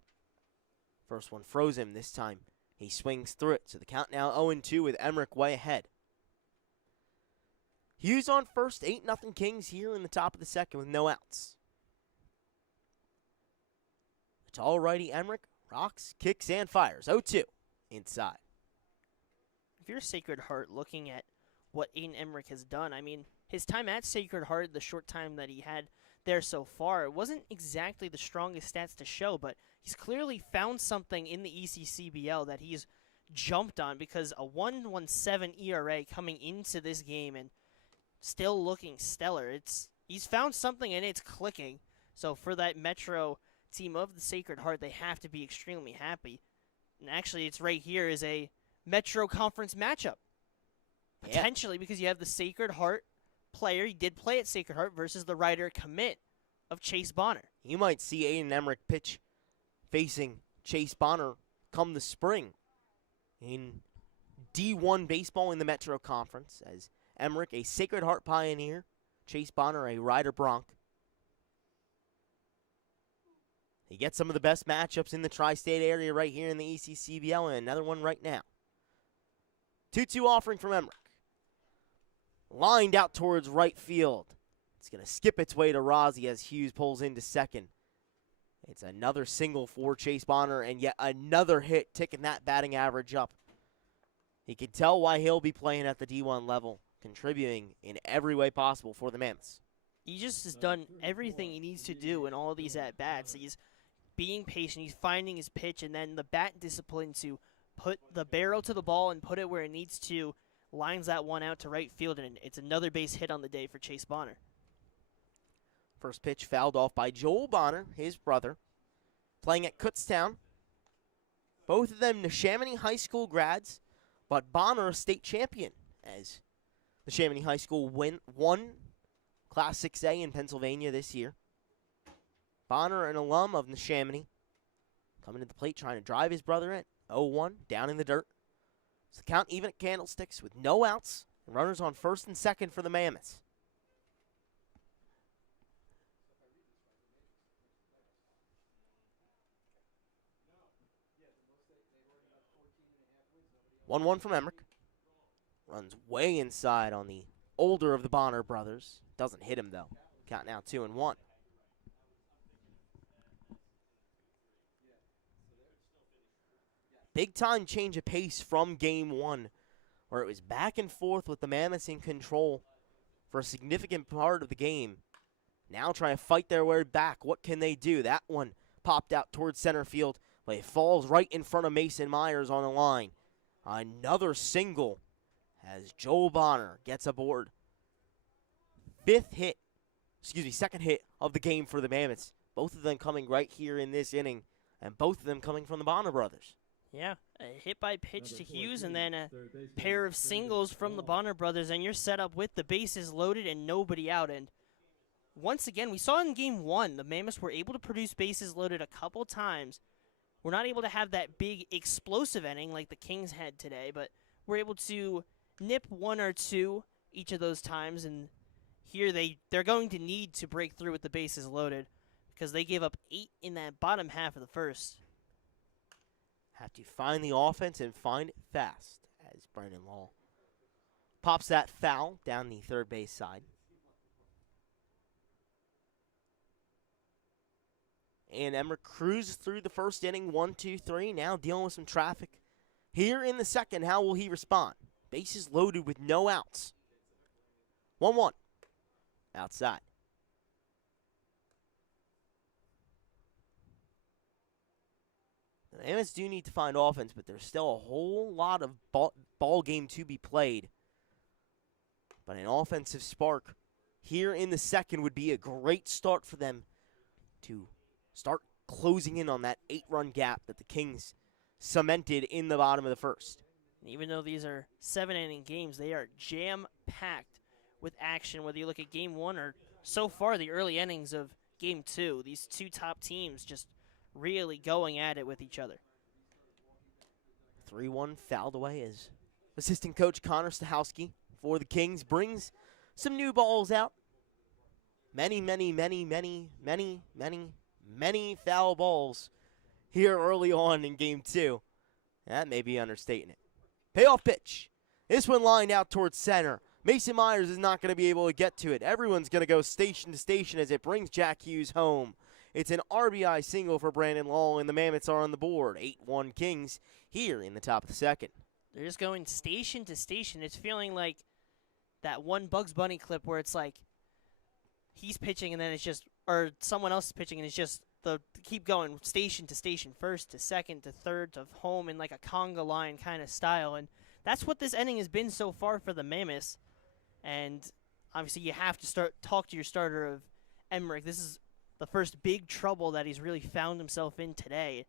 First one froze him this time. He swings through it, so the count now 0-2 with Emmerich way ahead. Hughes on first, 8-0 Kings here in the top of the second with no outs. tall righty Emmerich rocks, kicks, and fires. 0-2 inside. If you're Sacred Heart looking at what Aiden Emmerich has done, I mean, his time at Sacred Heart, the short time that he had there so far, it wasn't exactly the strongest stats to show, but he's clearly found something in the ECCBL that he's jumped on, because a 1.17 ERA coming into this game and still looking stellar. He's found something and it's clicking. So for that Metro team of the Sacred Heart, they have to be extremely happy. And actually, it's right here is a Metro Conference matchup. Potentially, because you have the Sacred Heart player, he did play at Sacred Heart, versus the rider commit of Chase Bonner. You might see Aiden Emmerich pitch facing Chase Bonner come the spring in D1 baseball in the Metro Conference, as Emmerich, a Sacred Heart pioneer, Chase Bonner, a rider bronc. He gets some of the best matchups in the tri-state area right here in the ECCBL, and another one right now. 2-2 offering from Emmerich. Lined out towards right field. It's going to skip its way to Rozzi as Hughes pulls into second. It's another single for Chase Bonner, and yet another hit, ticking that batting average up. He can tell why he'll be playing at the D1 level, contributing in every way possible for the Mammoths. He just has done everything he needs to do in all of these at-bats. He's being patient, he's finding his pitch, and then the bat discipline to put the barrel to the ball and put it where it needs to, lines that one out to right field, and it's another base hit on the day for Chase Bonner. First pitch fouled off by Joel Bonner, his brother, playing at Kutztown. Both of them Neshaminy High School grads, but Bonner a state champion, as Neshaminy High School won Class 6A in Pennsylvania this year. Bonner, an alum of Neshaminy, coming to the plate trying to drive his brother in. 0-1, down in the dirt. So the count even at Candlesticks with no outs, and runners on first and second for the Mammoths. One from Emmerich. Runs way inside on the older of the Bonner brothers. Doesn't hit him, though. Count now 2-1. Big-time change of pace from Game 1, where it was back and forth with the Mammoths in control for a significant part of the game. Now trying to fight their way back. What can they do? That one popped out towards center field, but it falls right in front of Mason Myers on the line. Another single as Joel Bonner gets aboard. Second hit of the game for the Mammoths. Both of them coming right here in this inning, and both of them coming from the Bonner brothers. Yeah, a hit by pitch to Hughes, and then a pair of singles from the Bonner brothers, and you're set up with the bases loaded and nobody out. And once again, we saw in Game 1, the Mammoths were able to produce bases loaded a couple times. We're not able to have that big explosive inning like the Kings had today, but we're able to nip one or two each of those times, and here they're going to need to break through with the bases loaded because they gave up 8 in that bottom half of the first. Have to find the offense and find it fast as Brandon Law pops that foul down the third base side. And Emmerich cruises through the first inning, 1-2-3, now dealing with some traffic. Here in the second, how will he respond? Bases loaded with no outs. 1-1. Outside. The Mammoths do need to find offense, but there's still a whole lot of ball game to be played. But an offensive spark here in the second would be a great start for them to start closing in on that 8-run gap that the Kings cemented in the bottom of the first. Even though these are 7-inning games, they are jam-packed with action, whether you look at Game 1 or so far the early innings of Game 2. These two top teams just really going at it with each other. 3-1 fouled away as assistant coach Connor Stahowski for the Kings brings some new balls out. Many foul balls here early on in Game 2. That may be understating it. Payoff pitch. This one lined out towards center. Mason Myers is not going to be able to get to it. Everyone's going to go station to station as it brings Jack Hughes home. It's an RBI single for Brandon Law, and the Mammoths are on the board. 8-1 Kings here in the top of the second. They're just going station to station. It's feeling like that one Bugs Bunny clip where it's like he's pitching and then it's just, or someone else is pitching and it's just keep going station to station, first to second to third to home in like a conga line kind of style. And that's what this inning has been so far for the Mammoths. And obviously you have to talk to your starter of Emmerich. This is the first big trouble that he's really found himself in today.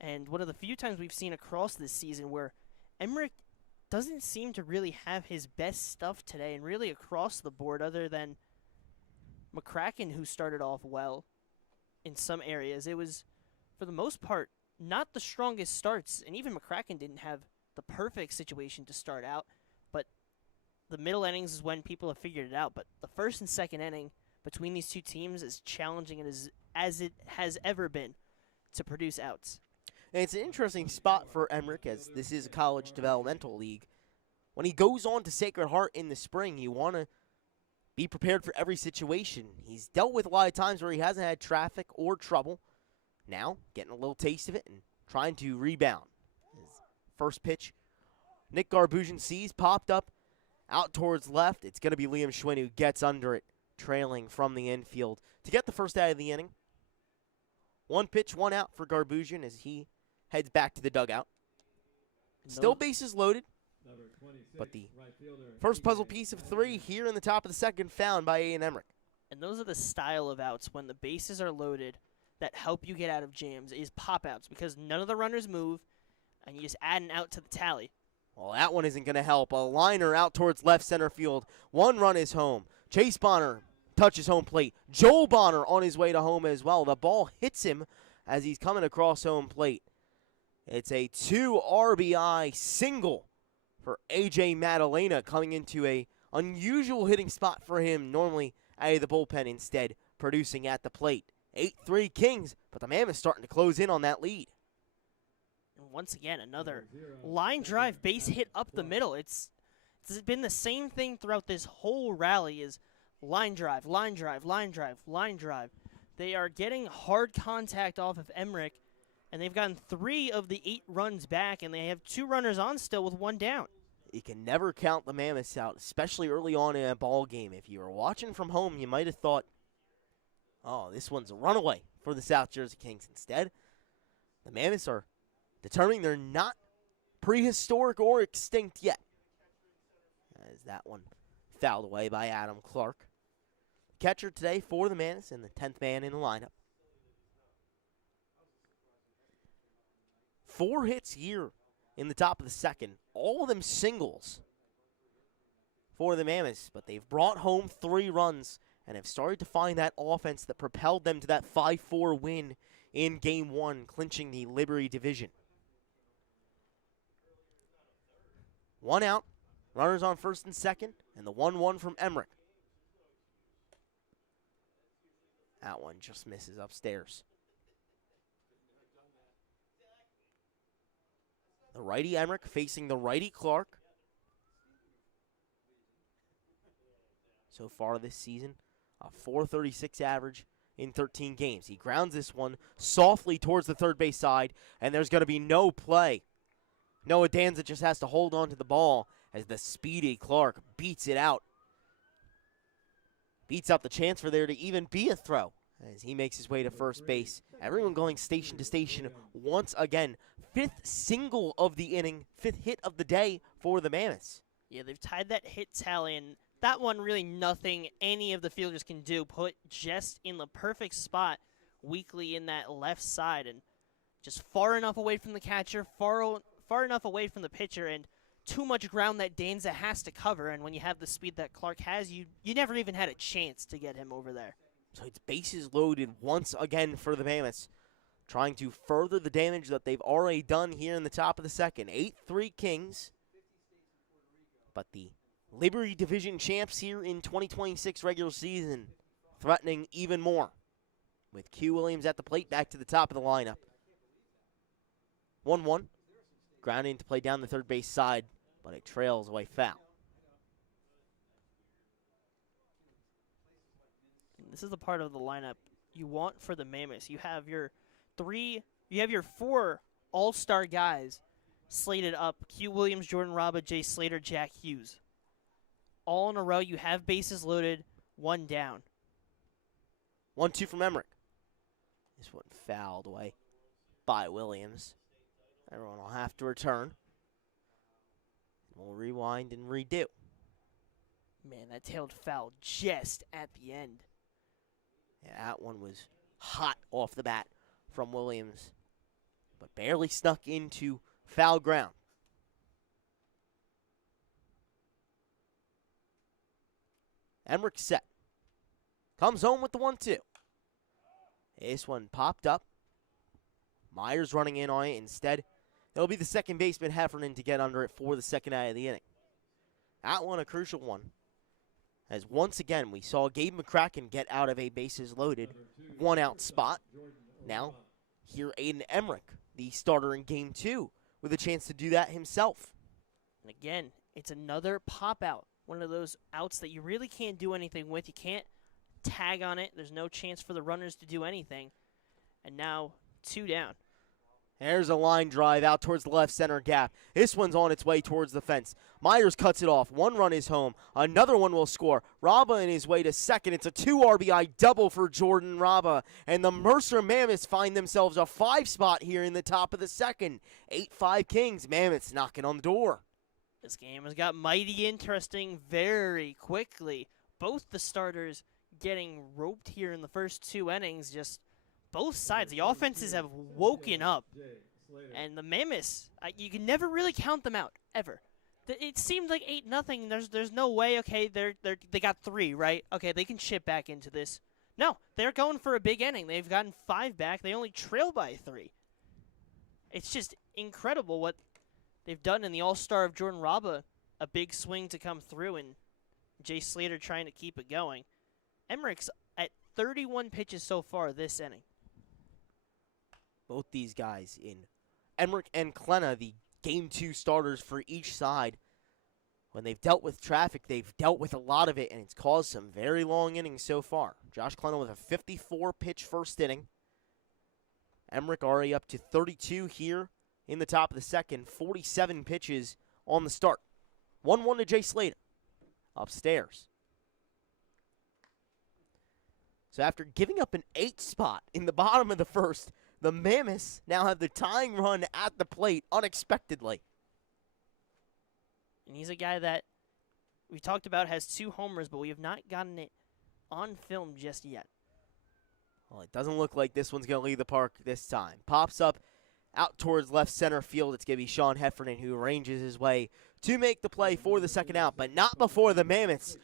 And one of the few times we've seen across this season where Emmerich doesn't seem to really have his best stuff today, and really across the board, other than McCracken, who started off well in some areas. It was, for the most part, not the strongest starts, and even McCracken didn't have the perfect situation to start out, but the middle innings is when people have figured it out. But the first and second inning between these two teams is challenging as it has ever been to produce outs. And it's an interesting spot for Emmerich, as this is a college developmental league. When he goes on to Sacred Heart in the spring, you want to be prepared for every situation. He's dealt with a lot of times where he hasn't had traffic or trouble. Now, getting a little taste of it and trying to rebound. His first pitch, Nick Garbusian sees, popped up out towards left. It's going to be Liam Schwinn who gets under it, trailing from the infield to get the first out of the inning. One pitch, one out for Garbusian as he heads back to the dugout. Still bases loaded, but the first puzzle piece of three here in the top of the second found by Ian Emmerich. And those are the style of outs when the bases are loaded that help you get out of jams, is pop outs, because none of the runners move, and you just add an out to the tally. Well, that one isn't going to help. A liner out towards left center field. One run is home. Chase Bonner touches home plate. Joel Bonner on his way to home as well. The ball hits him as he's coming across home plate. It's a 2 RBI single for A.J. Madalena, coming into a unusual hitting spot for him, normally out of the bullpen, instead producing at the plate. 8-3 Kings, but the Mammoths starting to close in on that lead. And once again, another line drive base hit up the middle. It's been the same thing throughout this whole rally, is line drive, line drive, line drive, line drive. They are getting hard contact off of Emmerich, and they've gotten 3 of the 8 runs back, and they have 2 runners on still with 1 down. You can never count the Mammoths out, especially early on in a ball game. If you were watching from home, you might have thought, oh, this one's a runaway for the South Jersey Kings. Instead, the Mammoths are determining they're not prehistoric or extinct yet, as that one fouled away by Adam Clark. Catcher today for the Mammoths and the 10th man in the lineup. 4 hits here in the top of the second, all of them singles for the Mammoths, but they've brought home 3 runs and have started to find that offense that propelled them to that 5-4 win in Game 1, clinching the Liberty Division. 1 out, runners on first and second, and the 1-1 from Emmerich. That one just misses upstairs. The righty Emmerich facing the righty Clark. So far this season, a .436 average in 13 games. He grounds this one softly towards the third base side, and there's going to be no play. Noah Danza just has to hold on to the ball as the speedy Clark beats it out. Beats out the chance for there to even be a throw as he makes his way to first base. Everyone going station to station once again. 5th single of the inning, 5th hit of the day for the Mammoths. Yeah, they've tied that hit tally, and that one really nothing any of the fielders can do. Put just in the perfect spot weakly in that left side, and just far enough away from the catcher, far enough away from the pitcher, and too much ground that Danza has to cover. And when you have the speed that Clark has, you never even had a chance to get him over there. So it's bases loaded once again for the Mammoths, trying to further the damage that they've already done here in the top of the second. 8-3 Kings. But the Liberty Division champs here in 2026 regular season threatening even more, with Q Williams at the plate, back to the top of the lineup. 1-1. Grounding to play down the third base side, but it trails away foul. This is the part of the lineup you want for the Mammoths. You have your four all-star guys slated up: Q Williams, Jordan Raba, Jay Slater, Jack Hughes. All in a row. You have bases loaded, one down. 1-2 from Emmerich. This one fouled away by Williams. Everyone will have to return. We'll rewind and redo. Man, that tailed foul just at the end. Yeah, that one was hot off the bat from Williams, but barely snuck into foul ground. Emmerich set. Comes home with the 1-2. This one popped up. Myers running in on it. Instead, it'll be the second baseman Heffernan to get under it for the second out of the inning. That one a crucial one, as once again we saw Gabe McCracken get out of a bases loaded, one-out spot. Now, here Aiden Emmerich, the starter in Game 2, with a chance to do that himself. And again, it's another pop-out. One of those outs that you really can't do anything with. You can't tag on it. There's no chance for the runners to do anything. And now, 2 down. There's a line drive out towards the left center gap. This one's on its way towards the fence. Myers cuts it off. One run is home. Another one will score. Raba in his way to second. It's a 2 RBI double for Jordan Raba. And the Mercer Mammoths find themselves a 5 spot here in the top of the second. 8-5 Kings. Mammoths knocking on the door. This game has got mighty interesting very quickly. Both the starters getting roped here in the first 2 innings. Just both sides. The offenses have woken up. And the Mammoths, you can never really count them out, ever. It seemed like 8-0. There's no way, okay, they got 3, right? Okay, they can chip back into this. No, they're going for a big inning. They've gotten 5 back. They only trail by 3. It's just incredible what they've done in the all-star of Jordan Raba. A big swing to come through, and Jay Slater trying to keep it going. Emmerich's at 31 pitches so far this inning. Both these guys in Emmerich and Klenna, the Game 2 starters for each side. When they've dealt with traffic, they've dealt with a lot of it, and it's caused some very long innings so far. Josh Klenna with a 54-pitch first inning. Emmerich already up to 32 here in the top of the second. 47 pitches on the start. 1-1 to Jay Slater upstairs. So after giving up an 8 spot in the bottom of the first, the Mammoths now have the tying run at the plate unexpectedly. And he's a guy that we talked about has 2 homers, but we have not gotten it on film just yet. Well, it doesn't look like this one's going to leave the park this time. Pops up out towards left center field. It's going to be Sean Heffernan who arranges his way to make the play for the second out, but not before the Mammoths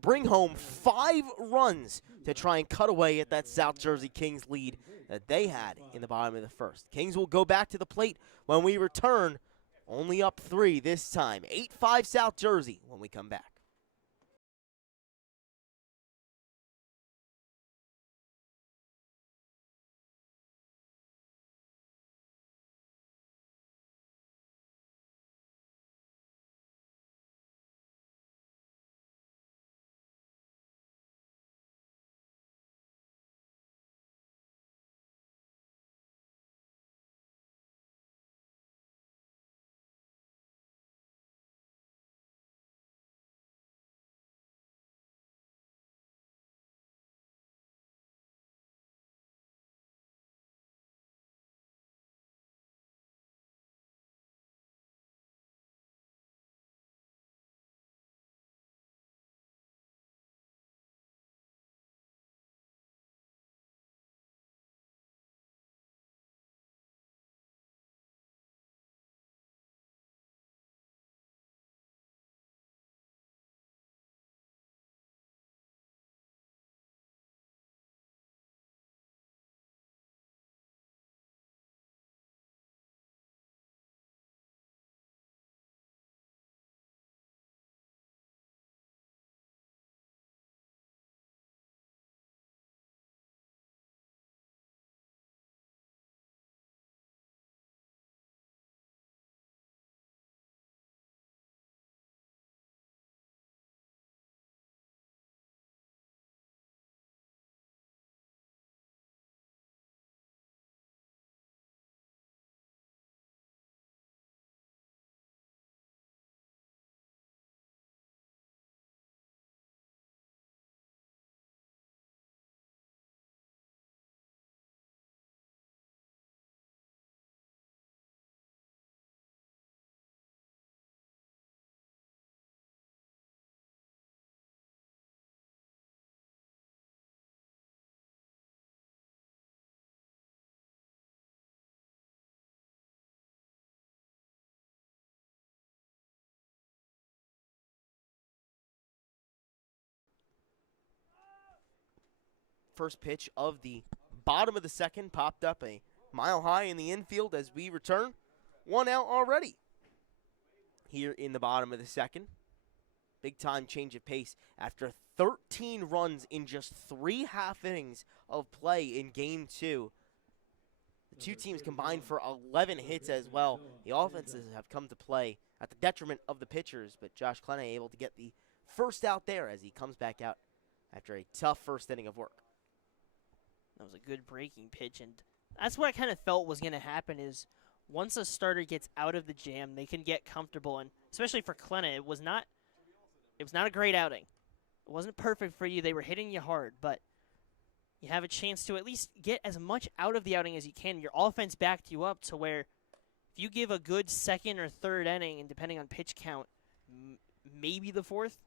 bring home 5 runs to try and cut away at that South Jersey Kings lead that they had in the bottom of the first. Kings will go back to the plate when we return, only up 3 this time. 8-5 South Jersey when we come back. first pitch of the bottom of the second popped up a mile high in the infield as we return. 1 out already here in the bottom of the second. Big time change of pace after 13 runs in just 3 half innings of play in Game 2. The two teams combined for 11 hits as well. The offenses have come to play at the detriment of the pitchers, but Josh Klene able to get the first out there as he comes back out after a tough first inning of work. That was a good breaking pitch, and that's what I kind of felt was going to happen is once a starter gets out of the jam, they can get comfortable, and especially for Klene, it was not a great outing. It wasn't perfect for you. They were hitting you hard, but you have a chance to at least get as much out of the outing as you can. Your offense backed you up to where if you give a good second or third inning, and depending on pitch count, maybe the fourth,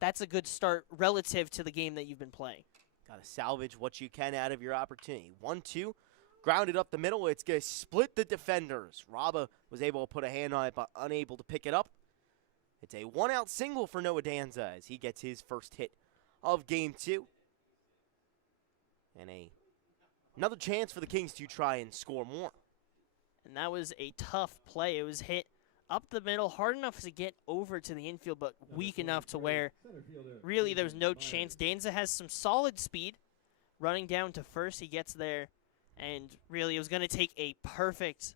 that's a good start relative to the game that you've been playing. Got to salvage what you can out of your opportunity. 1-2, grounded up the middle. It's going to split the defenders. Raba was able to put a hand on it, but unable to pick it up. It's a 1-out single for Noah Danza as he gets his first hit of Game 2. And another chance for the Kings to try and score more. And that was a tough play. It was hit up the middle, hard enough to get over to the infield, but weak enough to where really there was no chance. Danza has some solid speed. Running down to first, he gets there, and really it was going to take a perfect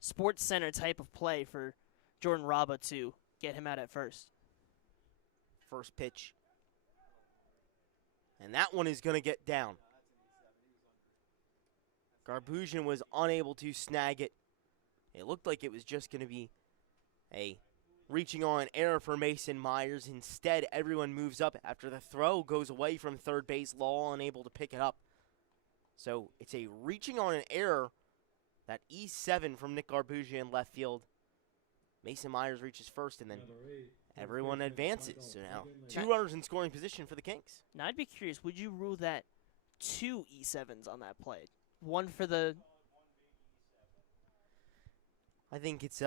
Sports Center type of play for Jordan Raba to get him out at first. First pitch. And that one is going to get down. Garbusian was unable to snag it. It looked like it was just going to be a reaching on error for Mason Myers. Instead, everyone moves up after the throw goes away from third base. Law unable to pick it up. So it's a reaching on an error. That E7 from Nick Garbusian left field. Mason Myers reaches first, and then everyone advances. So now 2 runners in scoring position for the Kings. Now I'd be curious, would you rule that 2 E7s on that play? One for the... I think it's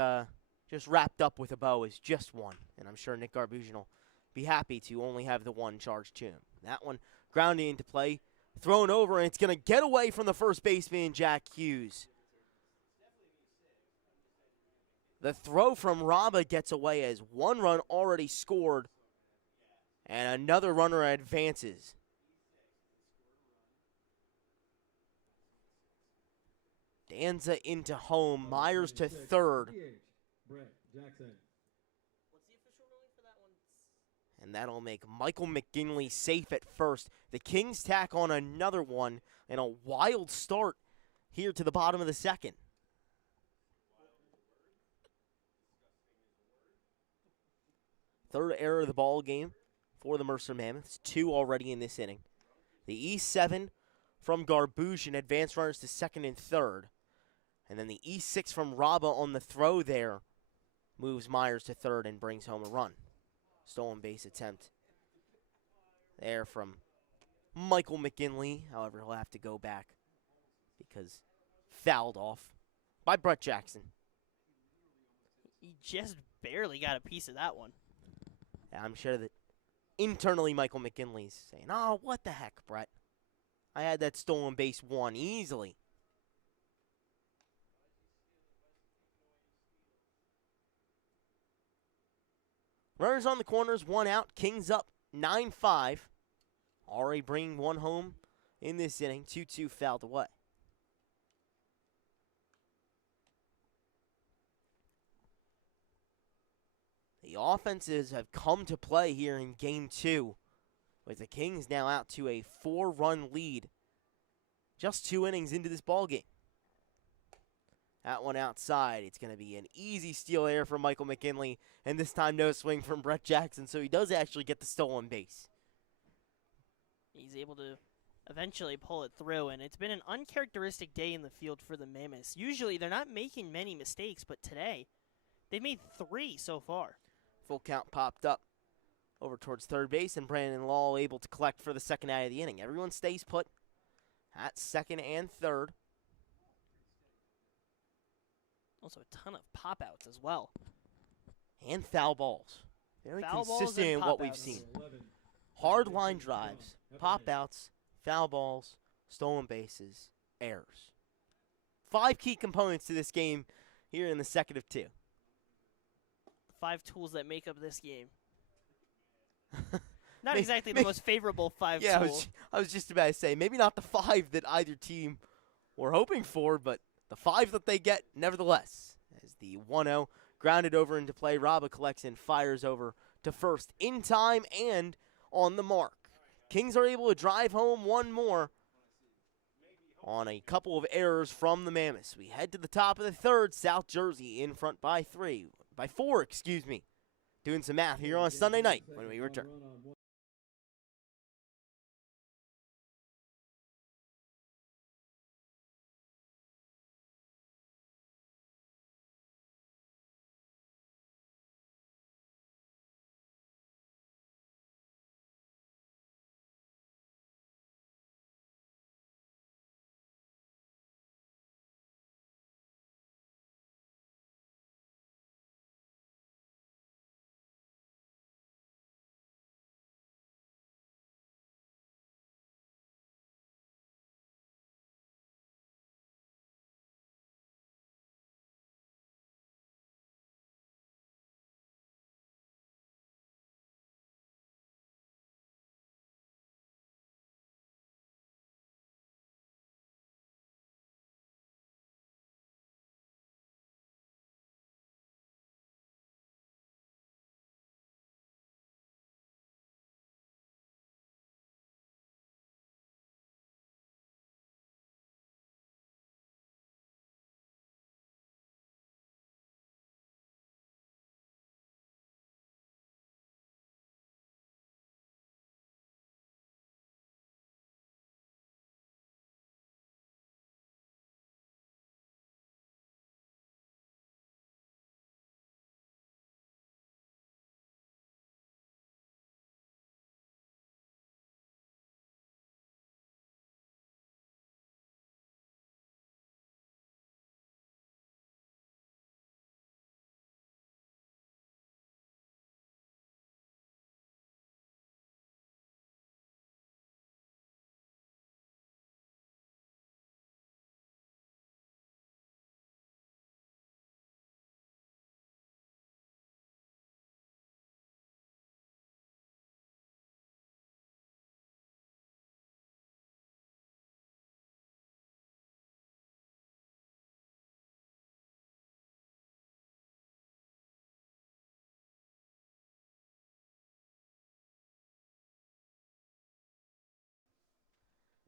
just wrapped up with a bow as just one, and I'm sure Nick Garbusian will be happy to only have the one charged to him. That one grounding into play, thrown over, and it's going to get away from the first baseman, Jack Hughes. The throw from Raba gets away as 1 run already scored, and another runner advances. Danza into home, Myers to third. And that'll make Michael McGinley safe at first. The Kings tack on another one, and a wild start here to the bottom of the second. Third error of the ball game for the Mercer Mammoths. 2 already in this inning. The E7 from Garbusian advanced runners to second and third. And then the E6 from Raba on the throw there moves Myers to third and brings home a run. Stolen base attempt there from Michael McGinley. However, he'll have to go back because fouled off by Brett Jackson. He just barely got a piece of that one. I'm sure that internally Michael McGinley's saying, oh, what the heck, Brett? I had that stolen base won easily. Runners on the corners, 1 out. Kings up 9-5. Already bringing 1 home in this inning. 2-2 fouled away. The offenses have come to play here in Game 2, with the Kings now out to a 4-run lead. Just 2 innings into this ballgame. That one outside. It's going to be an easy steal there for Michael McGinley, and this time no swing from Brett Jackson, so he does actually get the stolen base. He's able to eventually pull it through, and it's been an uncharacteristic day in the field for the Mammoths. Usually they're not making many mistakes, but today they've made 3 so far. Full count popped up over towards third base, and Brandon Law able to collect for the second out of the inning. Everyone stays put at second and third. Also a ton of pop-outs as well. And foul balls. Very Foul balls consistent and in what we've pop-outs. seen. Hard line drives, pop-outs, foul balls, stolen bases, errors. 5 key components to this game here in the second of 2. 5 tools that make up this game. Not exactly the most favorable 5 yeah, tools. I was just about to say, maybe not the 5 that either team were hoping for, but the 5 that they get nevertheless. As the 1-0 grounded over into play, Raba collects and fires over to first in time and on the mark. Kings are able to drive home one more on a couple of errors from the Mammoths. We head to the top of the third. South Jersey in front by 4, Doing some math here on a Sunday night when we return.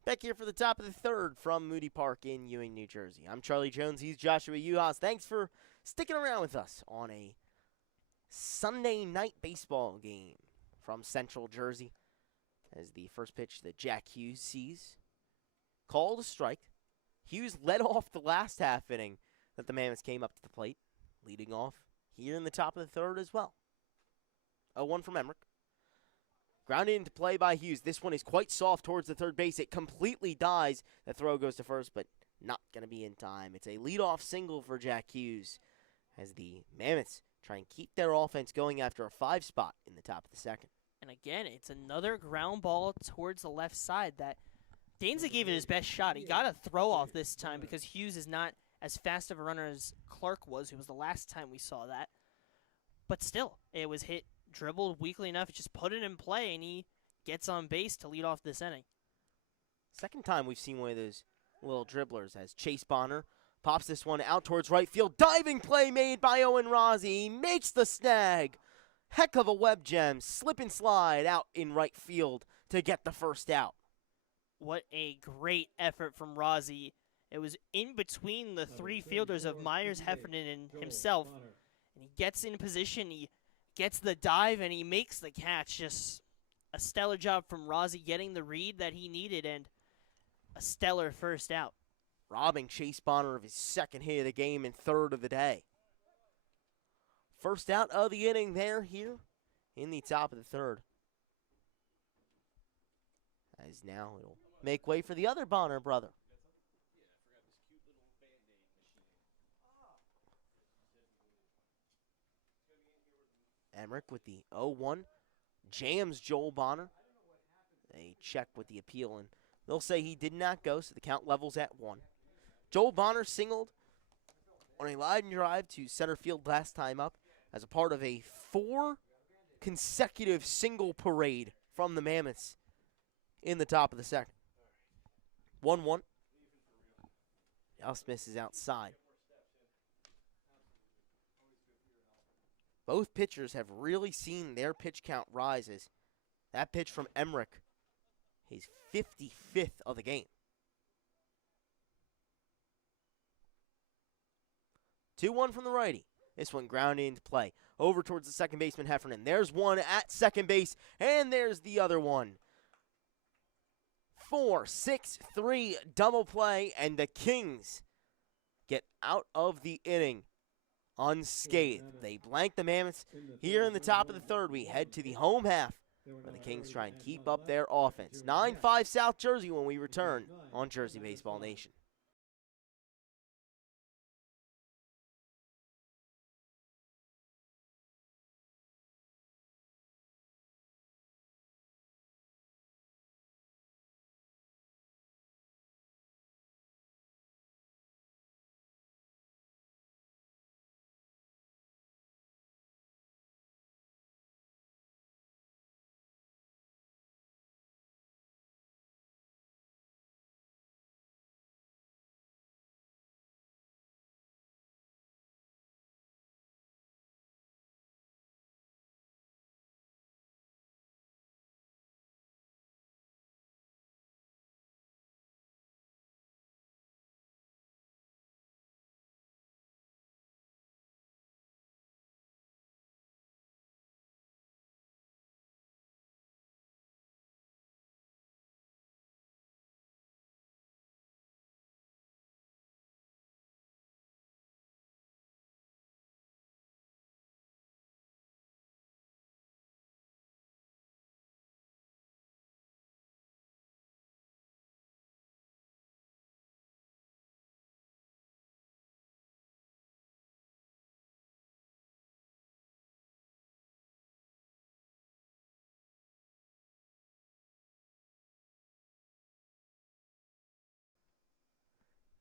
Back here for the top of the third from Moody Park in Ewing, New Jersey. I'm Charlie Jones. He's Joshua Yuhas. Thanks for sticking around with us on a Sunday night baseball game from Central Jersey. As the first pitch that Jack Hughes sees, called a strike. Hughes led off the last half inning that the Mammoths came up to the plate, leading off here in the top of the third as well. 0-1 from Emmerich. Grounded into play by Hughes. This one is quite soft towards the third base. It completely dies. The throw goes to first, but not going to be in time. It's a leadoff single for Jack Hughes as the Mammoths try and keep their offense going after a 5 spot in the top of the second. And again, it's another ground ball towards the left side that Dainza gave it his best shot. He got a throw off this time because Hughes is not as fast of a runner as Clark was, who was the last time we saw that. But still, it was hit, dribbled weakly enough, just put it in play, and he gets on base to lead off this inning. Second time we've seen one of those little dribblers as Chase Bonner pops this one out towards right field. Diving play made by Owen Rozzi. He makes the snag. Heck of a web gem. Slip and slide out in right field to get the first out. What a great effort from Rozzi. It was in between the 3 fielders of Myers, Heffernan, and himself. And he gets in position, he gets the dive, and he makes the catch. Just a stellar job from Rozzi getting the read that he needed, and a stellar first out. Robbing Chase Bonner of his second hit of the game and third of the day. First out of the inning there here in the top of the third. As now it'll make way for the other Bonner brother. Emmerich with the 0-1. Jams Joel Bonner. They check with the appeal and They'll say he did not go, so the count levels at 1. Joel Bonner singled on a line drive to center field last time up as a part of a 4 consecutive single parade from the Mammoths in the top of the second. 1-1. Just misses outside. Both pitchers have really seen their pitch count rise as that pitch from Emmerich, his 55th of the game. 2-1 from the righty. This one grounded into play. Over towards the second baseman, Heffernan. There's one at second base, and there's the other one. 4-6-3 double play, and the Kings get out of the inning unscathed. They blank the Mammoths. Here in the top of the third, we head to the home half, where the Kings try and keep up their offense. 9-5 South Jersey when we return on Jersey Baseball Nation.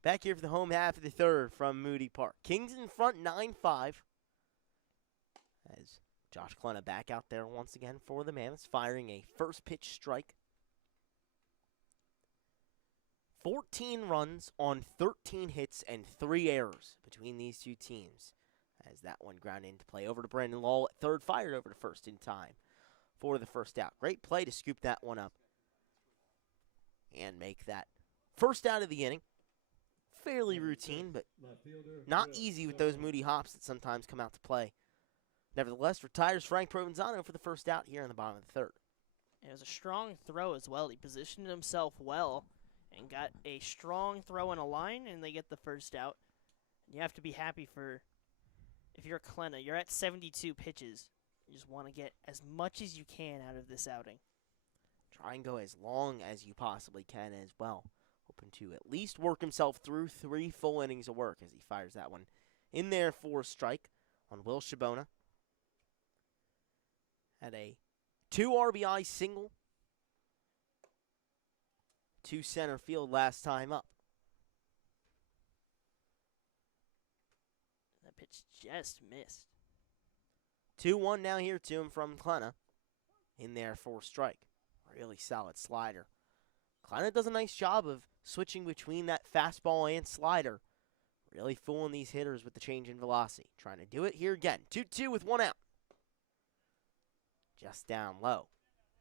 Back here for the home half of the third from Moody Park. Kings in front 9-5. As Josh Klena back out there once again for the Mammoths, firing a first pitch strike. 14 runs on 13 hits and 3 errors between these two teams. As that one grounded into play over to Brandon Lowell at third, fired over to first in time for the first out. Great play to scoop that one up and make that first out of the inning. Fairly routine, but not easy with those Moody hops that sometimes come out to play. Nevertheless, retires Frank Provenzano for the first out here in the bottom of the third. It was a strong throw as well. He positioned himself well and got a strong throw in a line, and they get the first out. You have to be happy if you're Klena, you're at 72 pitches. You just want to get as much as you can out of this outing. Try and go as long as you possibly can as well. Hoping to at least work himself through 3 full innings of work as he fires that one in there for a strike on Will Shabona. Had a 2 RBI single to center field last time up. That pitch just missed. 2-1 now here to him from Klena in there for a strike. Really solid slider. Klena does a nice job of switching between that fastball and slider. Really fooling these hitters with the change in velocity. Trying to do it here again. 2-2 with 1 out. Just down low.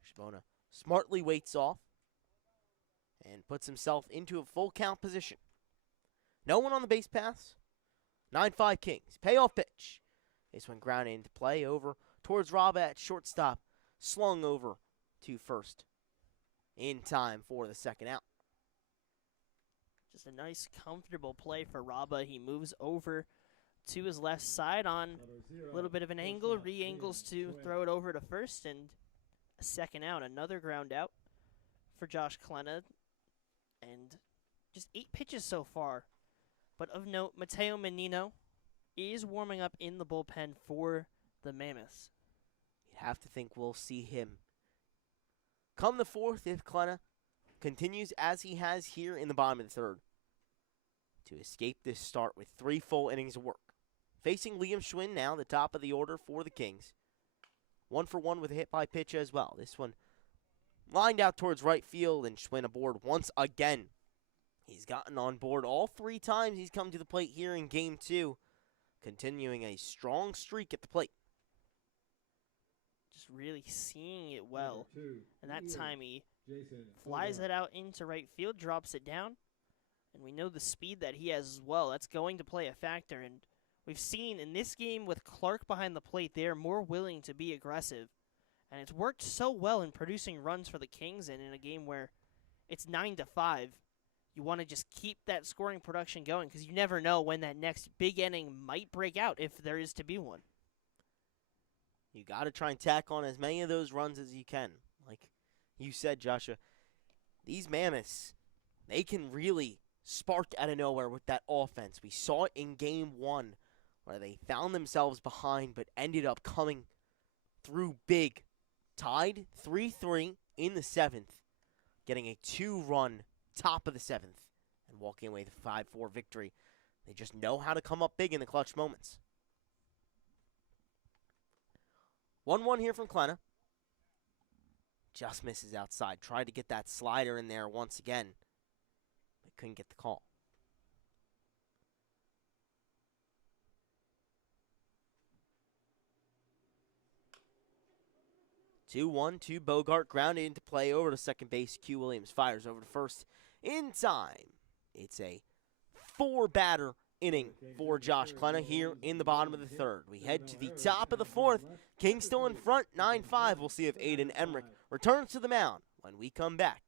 Shabona smartly waits off and puts himself into a full count position. No one on the base paths. 9-5 Kings. Payoff pitch. This one grounded into play over towards Rob at shortstop. Slung over to first in time for the second out. Just a nice, comfortable play for Raba. He moves over to his left side on a little bit of an angle, re-angles to throw it over to first, and a second out. Another ground out for Josh Klena. And just 8 pitches so far. But of note, Mateo Menino is warming up in the bullpen for the Mammoths. You'd have to think we'll see him come the fourth if Klena continues as he has here in the bottom of the third to escape this start with 3 full innings of work. Facing Liam Schwinn now, the top of the order for the Kings. 1 for 1 with a hit by pitch as well. This one lined out towards right field, and Schwinn aboard once again. He's gotten on board all 3 times he's come to the plate here in Game 2, continuing a strong streak at the plate. Just really seeing it well. Number 2, And that Ian time he Jason flies Bogart. it out into right field, drops it down. And we know the speed that he has as well. That's going to play a factor. And we've seen in this game with Clark behind the plate, they are more willing to be aggressive. And it's worked so well in producing runs for the Kings. And in a game where it's 9-5, you want to just keep that scoring production going because you never know when that next big inning might break out if there is to be one. You got to try and tack on as many of those runs as you can. Like you said, Joshua, these Mammoths, they can really spark out of nowhere with that offense. We saw it in Game 1 where they found themselves behind but ended up coming through big. Tied 3-3 in the 7th, getting a 2-run top of the 7th and walking away with a 5-4 victory. They just know how to come up big in the clutch moments. 1-1 here from Klenna. Just misses outside. Tried to get that slider in there once again, but couldn't get the call. Two Bogart grounded into play over to second base. Q Williams fires over to first in time. It's a 4-batter inning for Josh Klenna here in the bottom of the third. We head to the top of the fourth. Kings still in front, 9-5. We'll see if Aiden Emmerich returns to the mound when we come back.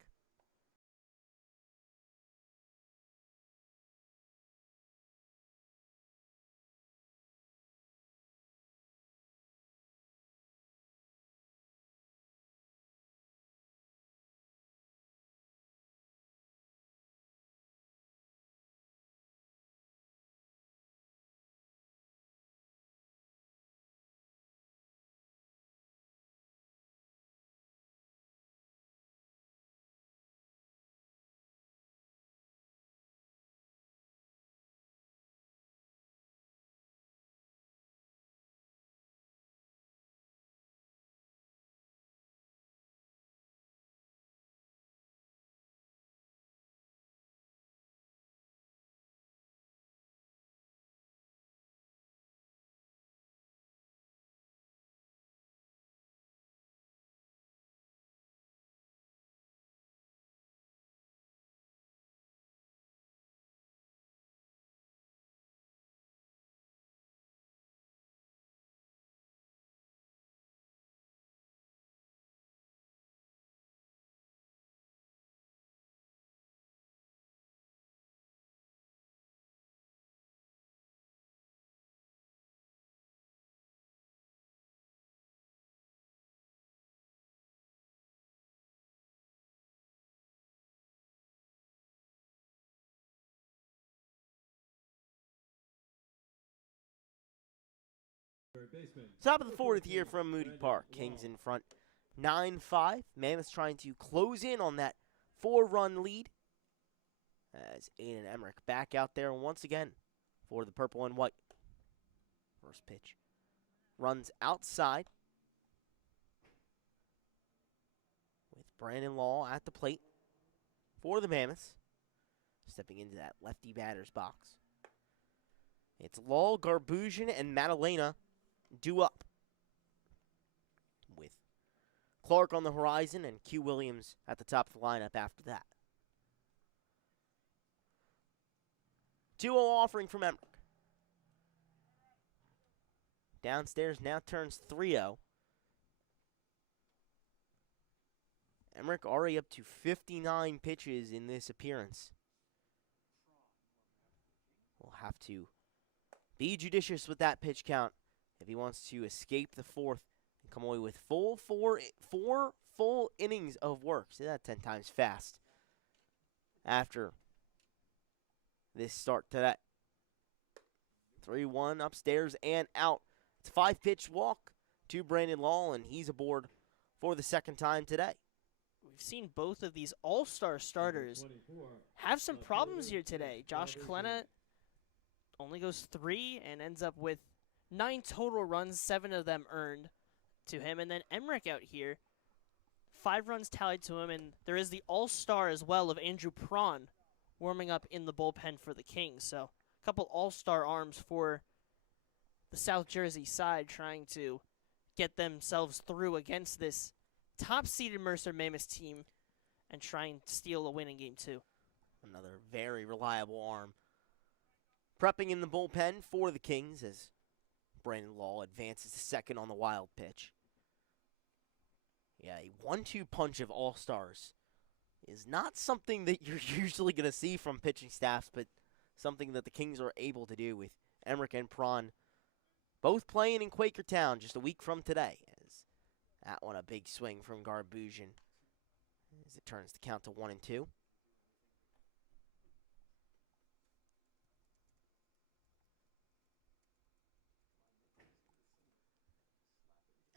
Third baseman. Top of the fourth here from Moody Park. Kings in front 9-5. Mammoths trying to close in on that 4-run lead as Aiden Emmerich back out there once again for the purple and white. First pitch runs outside with Brandon Law at the plate for the Mammoths. Stepping into that lefty batter's box. It's Law, Garbusian, and Madalena due up, with Clark on the horizon and Q Williams at the top of the lineup after that. 2-0 offering from Emmerich. Downstairs now turns 3-0. Emmerich already up to 59 pitches in this appearance. We'll have to be judicious with that pitch count if he wants to escape the fourth and come away with four full innings of work. Say that 10 times fast after this start today. 3-1 upstairs and out. It's a 5-pitch walk to Brandon Law, and he's aboard for the second time today. we've seen both of these all-star starters 24. have some problems here today. Josh Klena only goes 3 and ends up with 9 total runs, 7 of them earned to him. And then Emmerich out here, 5 runs tallied to him, and there is the all-star as well of Andrew Prawn warming up in the bullpen for the Kings. So a couple all-star arms for the South Jersey side trying to get themselves through against this top-seeded Mercer Mammoths team and try and steal a win in Game 2. Another very reliable arm. Prepping in the bullpen for the Kings as Brandon Law advances to second on the wild pitch. Yeah, a 1-2 punch of all-stars is not something that you're usually going to see from pitching staffs, but something that the Kings are able to do with Emmerich and Prawn both playing in Quakertown just a week from today. As that one a big swing from Garbusian as it turns the count to 1-2.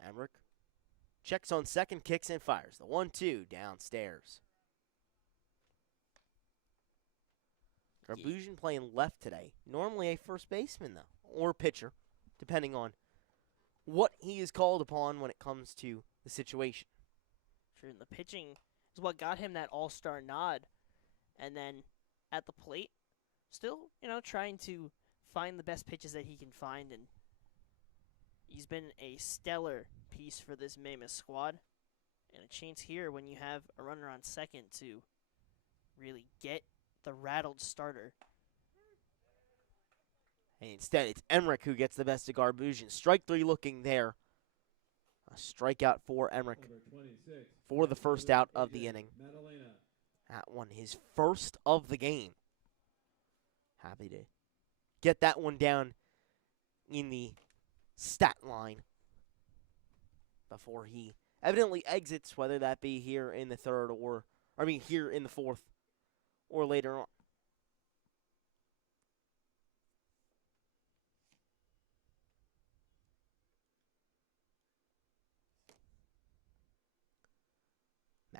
Emmerich checks on second, kicks and fires. The 1-2 downstairs. Garbusian playing left today. Normally a first baseman, though, or pitcher, depending on what he is called upon when it comes to the situation. Sure, and the pitching is what got him that all-star nod. And then at the plate, still, trying to find the best pitches that he can find. And he's been a stellar piece for this Mammoth squad. And a chance here when you have a runner on second to really get the rattled starter. And instead, it's Emmerich who gets the best of Garbusian. Strike 3 looking there. A strikeout for Emmerich Number 26. for the first out of the inning. Madalena. That one, his first of the game. Happy to get that one down in the stat line before he evidently exits, whether that be here in the third here in the fourth or later on.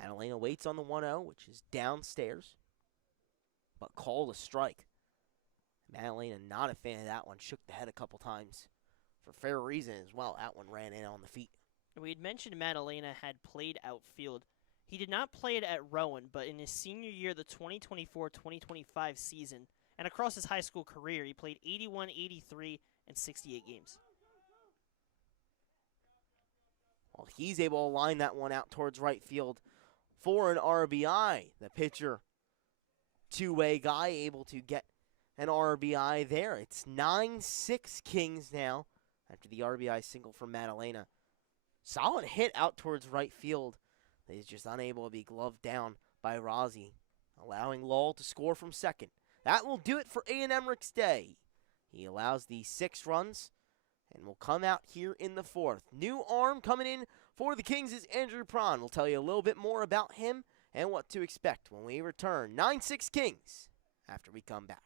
Madalena waits on the 1-0, which is downstairs, but called a strike. Madalena not a fan of that one. Shook the head a couple times for fair reason as well. That one ran in on the feet. We had mentioned Madalena had played outfield. He did not play it at Rowan, but in his senior year, the 2024-2025 season, and across his high school career, he played 81, 83, and 68 games. Well, he's able to line that one out towards right field for an RBI. The pitcher, two-way guy, able to get an RBI there. It's 9-6 Kings now after the RBI single from Madalena. Solid hit out towards right field. He's just unable to be gloved down by Rozzi, allowing Lowell to score from second. That will do it for A&M Emmerich's day. He allows the 6 runs and will come out here in the fourth. New arm coming in for the Kings is Andrew Prawn. We'll tell you a little bit more about him and what to expect when we return. 9-6 Kings after we come back.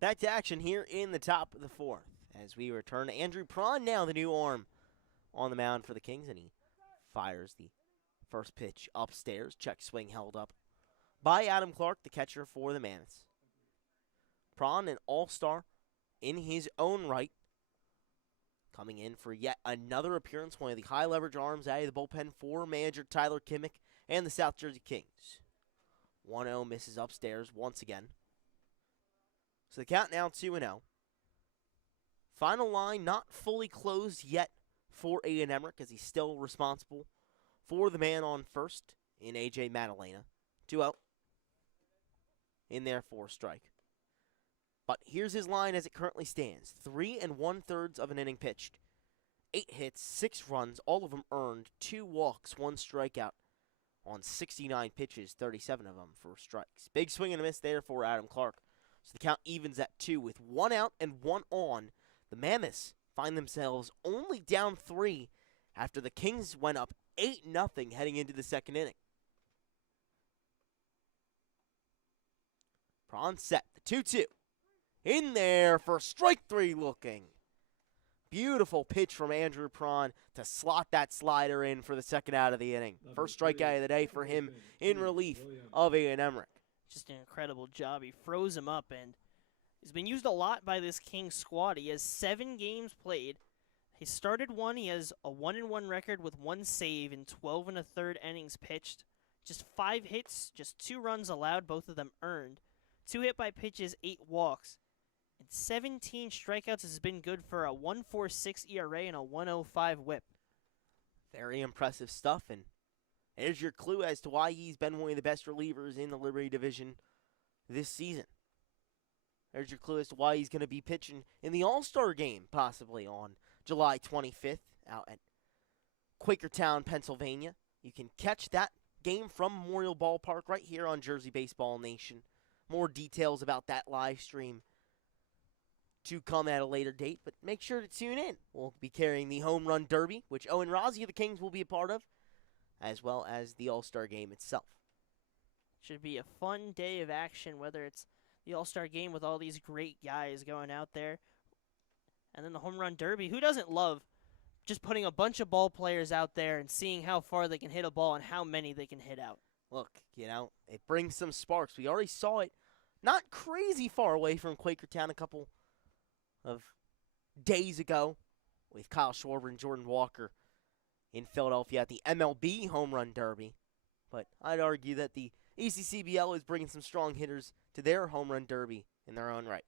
Back to action here in the top of the fourth as we return to Andrew Prawn, now the new arm on the mound for the Kings, and he fires the first pitch upstairs. Check swing held up by Adam Clark, the catcher for the Mammoths. Prawn, an all-star in his own right, coming in for yet another appearance, one of the high-leverage arms out of the bullpen for manager Tyler Kimmick and the South Jersey Kings. 1-0 misses upstairs once again. So the count now 2-0. Final line not fully closed yet for Aiden Emmerich, as he's still responsible for the man on first in A.J. Madalena. 2-0 in there for a strike. But here's his line as it currently stands. 3 1/3 of an inning pitched. 8 hits, 6 runs, all of them earned. 2 walks, 1 strikeout on 69 pitches, 37 of them for strikes. Big swing and a miss there for Adam Clark. So the count evens at 2 with 1 out and 1 on. The Mammoths find themselves only down 3 after the Kings went up 8-0 heading into the second inning. Prawn set, the 2-2. In there for strike 3 looking. Beautiful pitch from Andrew Prawn to slot that slider in for the second out of the inning. First strikeout of the day for him in relief of Aiden Emmerich. Just an incredible job. He froze him up, and he's been used a lot by this Kings squad. He has 7 games played. He started 1. He has a 1-1 record with 1 save in 12 1/3 innings pitched. Just 5 hits, just 2 runs allowed, both of them earned. 2 hit by pitches, 8 walks. And 17 strikeouts has been good for a 1.46 ERA and a 1.05 whip. Very impressive stuff, and there's your clue as to why he's been one of the best relievers in the Liberty Division this season. There's your clue as to why he's going to be pitching in the All-Star game, possibly on July 25th out at Quakertown, Pennsylvania. You can catch that game from Memorial Ballpark right here on Jersey Baseball Nation. More details about that live stream to come at a later date, but make sure to tune in. We'll be carrying the Home Run Derby, which Owen Rozzi of the Kings will be a part of, as well as the All-Star game itself. Should be a fun day of action, whether it's the All-Star game with all these great guys going out there, and then the Home Run Derby. Who doesn't love just putting a bunch of ball players out there and seeing how far they can hit a ball and how many they can hit out? Look, it brings some sparks. We already saw it not crazy far away from Quakertown a couple of days ago with Kyle Schwarber and Jordan Walker in Philadelphia at the MLB Home Run Derby. But I'd argue that the ECCBL is bringing some strong hitters to their Home Run Derby in their own right.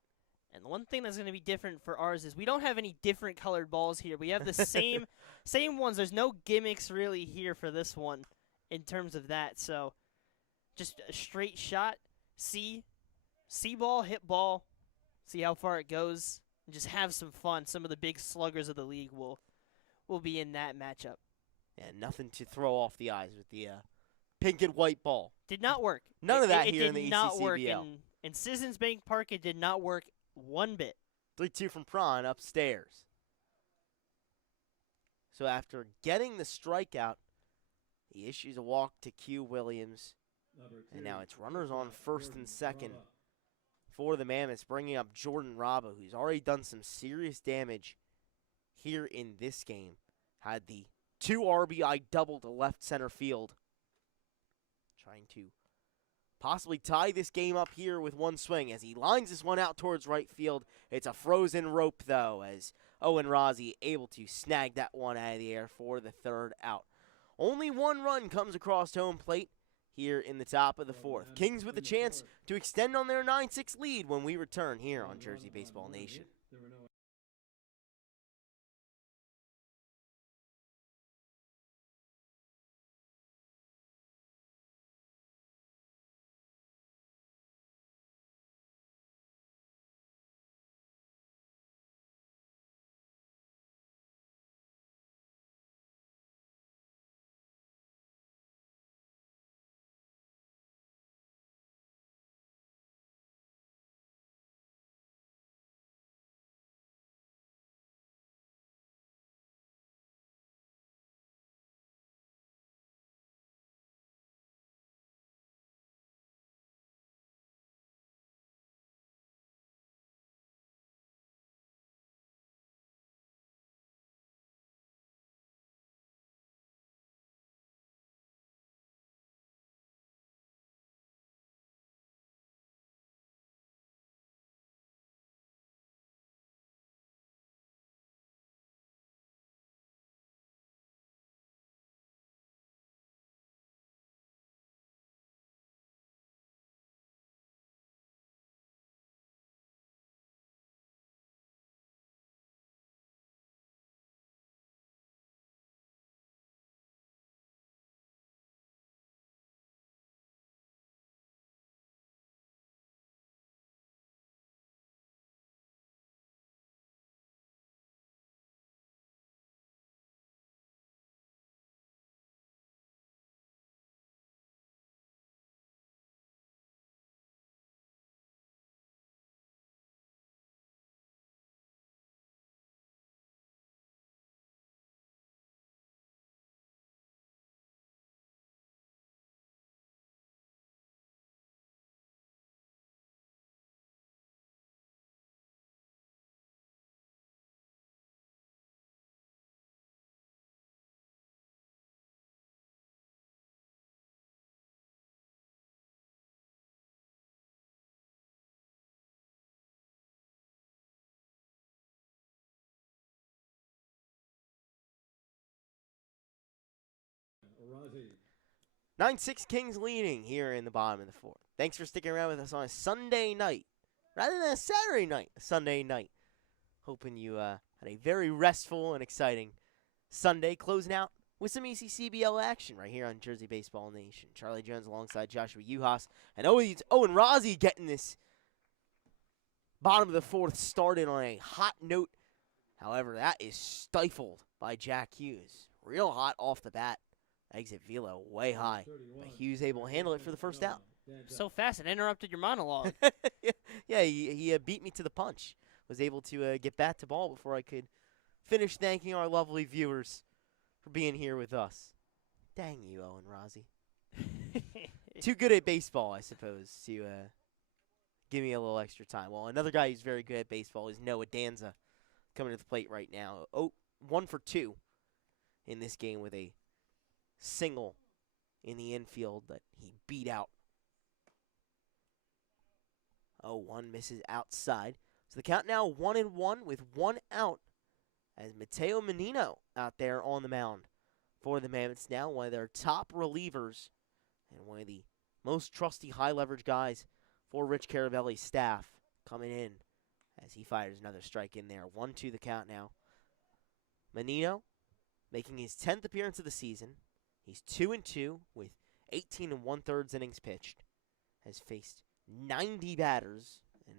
And the one thing that's going to be different for ours is we don't have any different colored balls here. We have the same ones. There's no gimmicks really here for this one in terms of that. So just a straight shot, see ball, hit ball, see how far it goes, and just have some fun. Some of the big sluggers of the league will be in that matchup. Yeah, nothing to throw off the eyes with the pink and white ball. Did not work. None of that it here in the did not ECCBL. work in Citizens Bank Park. It did not work one bit. 3-2 from Prawn upstairs. So after getting the strikeout, he issues a walk to Q Williams. And now it's runners on first and second for the Mammoths, bringing up Jordan Raba, who's already done some serious damage here in this game. Had the 2 RBI double to left center field. Trying to possibly tie this game up here with one swing as he lines this one out towards right field. It's a frozen rope, though, as Owen Rozzi able to snag that one out of the air for the third out. Only 1 run comes across home plate here in the top of the fourth. Kings with a chance to extend on their 9-6 lead when we return here on Jersey Baseball Nation. Razi. 9-6 Kings leading here in the bottom of the fourth. Thanks for sticking around with us on a Sunday night, rather than a Saturday night, a Sunday night. Hoping you had a very restful and exciting Sunday, closing out with some ECCBL action right here on Jersey Baseball Nation. Charlie Jones alongside Joshua Yuhas, and Owen Razi getting this bottom of the fourth started on a hot note. However, that is stifled by Jack Hughes. Real hot off the bat. Exit velo way high. But Hughes able to handle it for the first out. So fast, it interrupted your monologue. Yeah, he beat me to the punch. Was able to get bat to ball before I could finish thanking our lovely viewers for being here with us. Dang you, Owen Razi. Too good at baseball, I suppose, to give me a little extra time. Well, another guy who's very good at baseball is Noah Danza, coming to the plate right now. 1 for 2 in this game with a single in the infield that he beat out. 0-1 misses outside. So the count now 1-1 with 1 out as Mateo Menino out there on the mound for the Mammoths now. One of their top relievers and one of the most trusty high leverage guys for Rich Caravelli's staff coming in as he fires another strike in there. 1-2 the count now. Menino making his 10th appearance of the season. He's 2-2 with 18 1/3 innings pitched. Has faced 90 batters and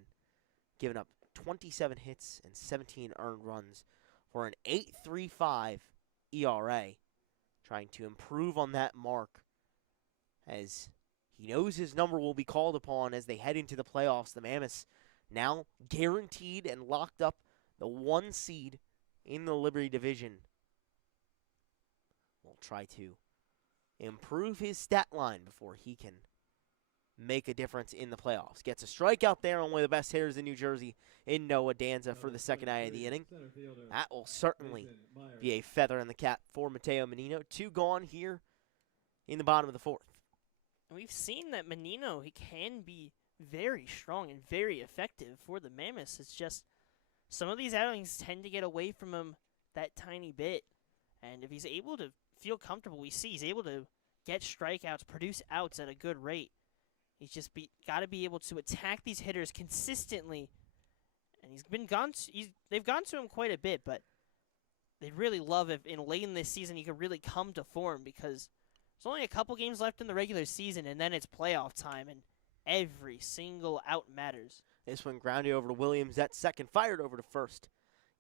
given up 27 hits and 17 earned runs for an 8.35 ERA. Trying to improve on that mark as he knows his number will be called upon as they head into the playoffs. The Mammoths now guaranteed and locked up the 1 seed in the Liberty Division. We'll try to improve his stat line before he can make a difference in the playoffs. Gets a strikeout there on one of the best hitters in New Jersey in Noah Danza for the second out of the inning. That will certainly be a feather in the cap for Mateo Menino. 2 gone here in the bottom of the fourth. We've seen that Menino, he can be very strong and very effective for the Mammoths. It's just some of these outings tend to get away from him that tiny bit. And if he's able to feel comfortable, we see he's able to get strikeouts, produce outs at a good rate. He's just got to be able to attack these hitters consistently. And they've gone to him quite a bit, but they really love if in late in this season he could really come to form because there's only a couple games left in the regular season, and then it's playoff time, and every single out matters. This one grounded over to Williams at second, fired over to first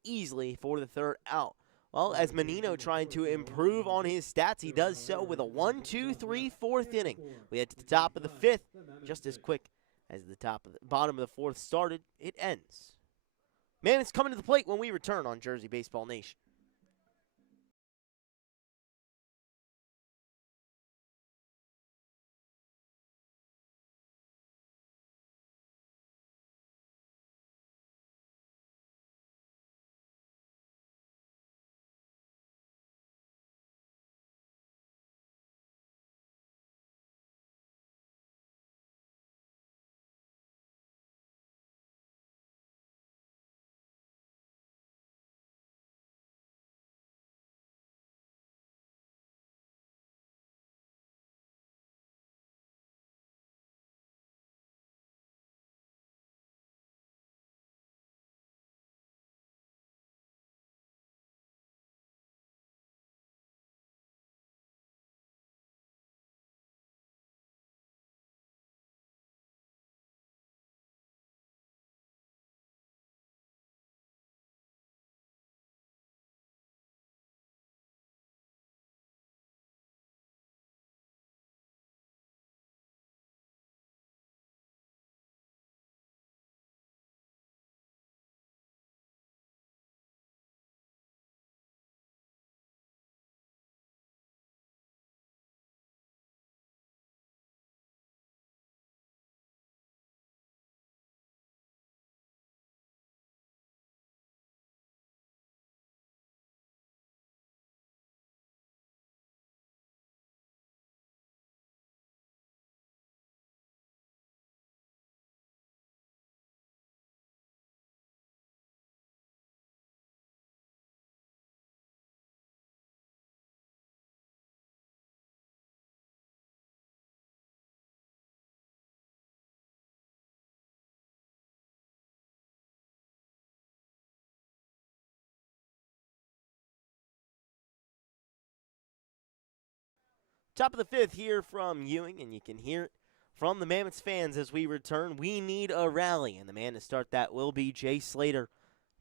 easily for the third out. Well, as Menino trying to improve on his stats, he does so with a 1-2-3 fourth inning. We head to the top of the fifth, just as quick as the bottom of the fourth started. It ends. Man, it's coming to the plate when we return on Jersey Baseball Nation. Top of the fifth here from Ewing, and you can hear it from the Mammoths fans as we return. We need a rally, and the man to start that will be Jay Slater,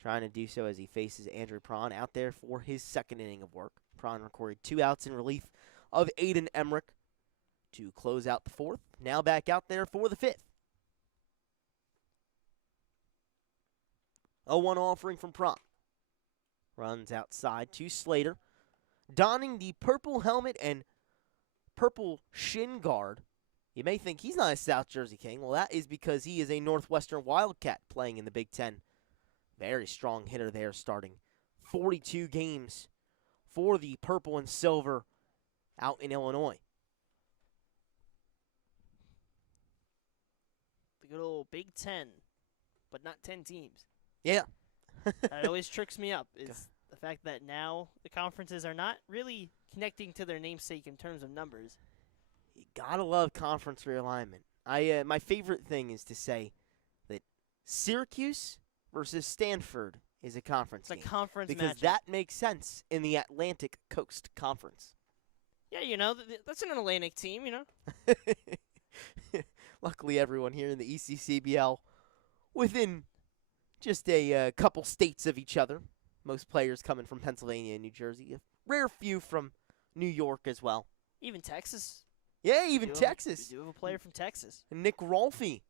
trying to do so as he faces Andrew Prawn out there for his second inning of work. Prawn recorded 2 outs in relief of Aiden Emmerich to close out the fourth. Now back out there for the fifth. 0-1 offering from Prawn. Runs outside to Slater, donning the purple helmet and purple shin guard. You may think he's not a South Jersey King. Well, that is because he is a Northwestern Wildcat playing in the Big Ten. Very strong hitter there, starting 42 games for the purple and silver out in Illinois. The good old Big Ten, but not 10 teams. Yeah. That always tricks me up, is the fact that now the conferences are not really connecting to their namesake in terms of numbers. You gotta love conference realignment. My favorite thing is to say that Syracuse versus Stanford is a conference It's a game. conference Because matchup. that makes sense in the Atlantic Coast Conference. Yeah, you know, that's an Atlantic team, you know. Luckily, everyone here in the ECCBL within just a couple states of each other. Most players coming from Pennsylvania and New Jersey. A rare few from New York as well. Even Texas. Yeah, even We Texas. do have a player from Texas. Nick Rolfe,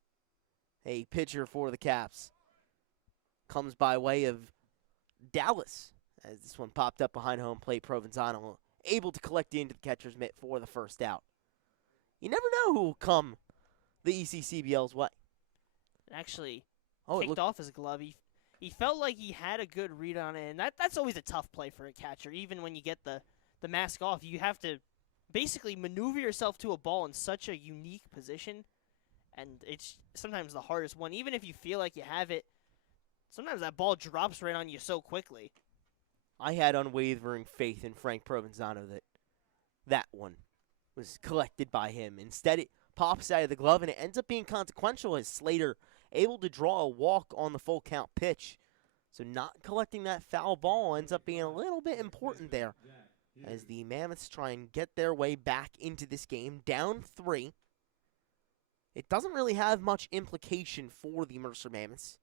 a pitcher for the Caps, comes by way of Dallas, as this one popped up behind home plate. Provenzano able to collect into the catcher's mitt for the first out. You never know who will come the ECCBL's way. Actually, Oh, it kicked off his glove. He felt like he had a good read on it, and that's always a tough play for a catcher. Even when you get the mask off, you have to basically maneuver yourself to a ball in such a unique position, and it's sometimes the hardest one. Even if you feel like you have it, sometimes that ball drops right on you so quickly. I had unwavering faith in Frank Provenzano that one was collected by him. Instead, it pops out of the glove, and it ends up being consequential as Slater able to draw a walk on the full count pitch. So not collecting that foul ball ends up being a little bit important there as the Mammoths try and get their way back into this game, down 3. It doesn't really have much implication for the Mercer Mammoths,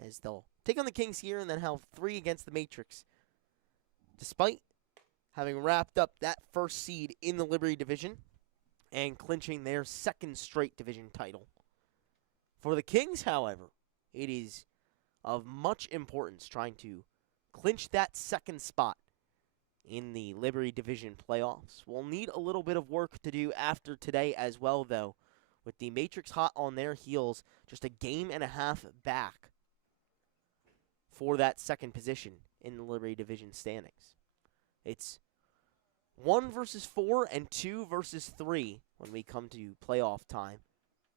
as they'll take on the Kings here and then have 3 against the Matrix. Despite having wrapped up that first seed in the Liberty Division and clinching their second straight division title. For the Kings, however, it is of much importance trying to clinch that second spot in the Liberty Division playoffs. We'll need a little bit of work to do after today as well, though, with the Matrix hot on their heels, just a game and a half back for that second position in the Liberty Division standings. It's 1 versus 4 and 2 versus 3 when we come to playoff time,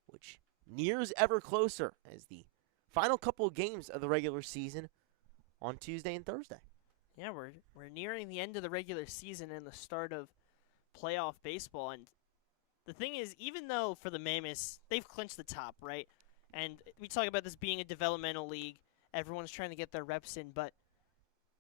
which nears ever closer as the final couple of games of the regular season on Tuesday and Thursday. Yeah, we're nearing the end of the regular season and the start of playoff baseball. And the thing is, even though for the Mammoths, they've clinched the top, right? And we talk about this being a developmental league. Everyone's trying to get their reps in. But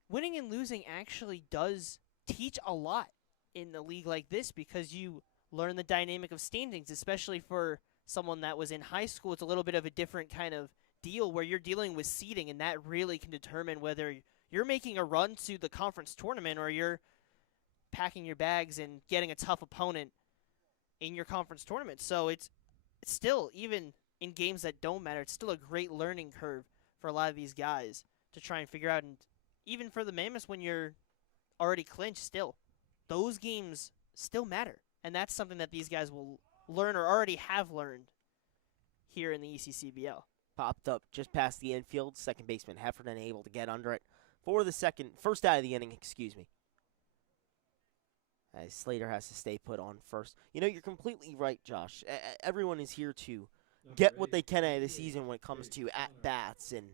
winning and losing actually does teach a lot in a league like this because you learn the dynamic of standings, especially for someone that was in high school. It's a little bit of a different kind of deal where you're dealing with seeding, and that really can determine whether you're making a run to the conference tournament or you're packing your bags and getting a tough opponent in your conference tournament. So it's still, even in games that don't matter, it's still a great learning curve for a lot of these guys to try and figure out. And even for the Mammoths, when you're already clinched, still, those games still matter. And that's something that these guys will learn or already have learned here in the ECCBL. Popped up just past the infield. Second baseman Heffernan able to get under it for the first out of the inning, as Slater has to stay put on first. You know, you're completely right, Josh. Everyone is here to get what they can out of the season when it comes to at-bats and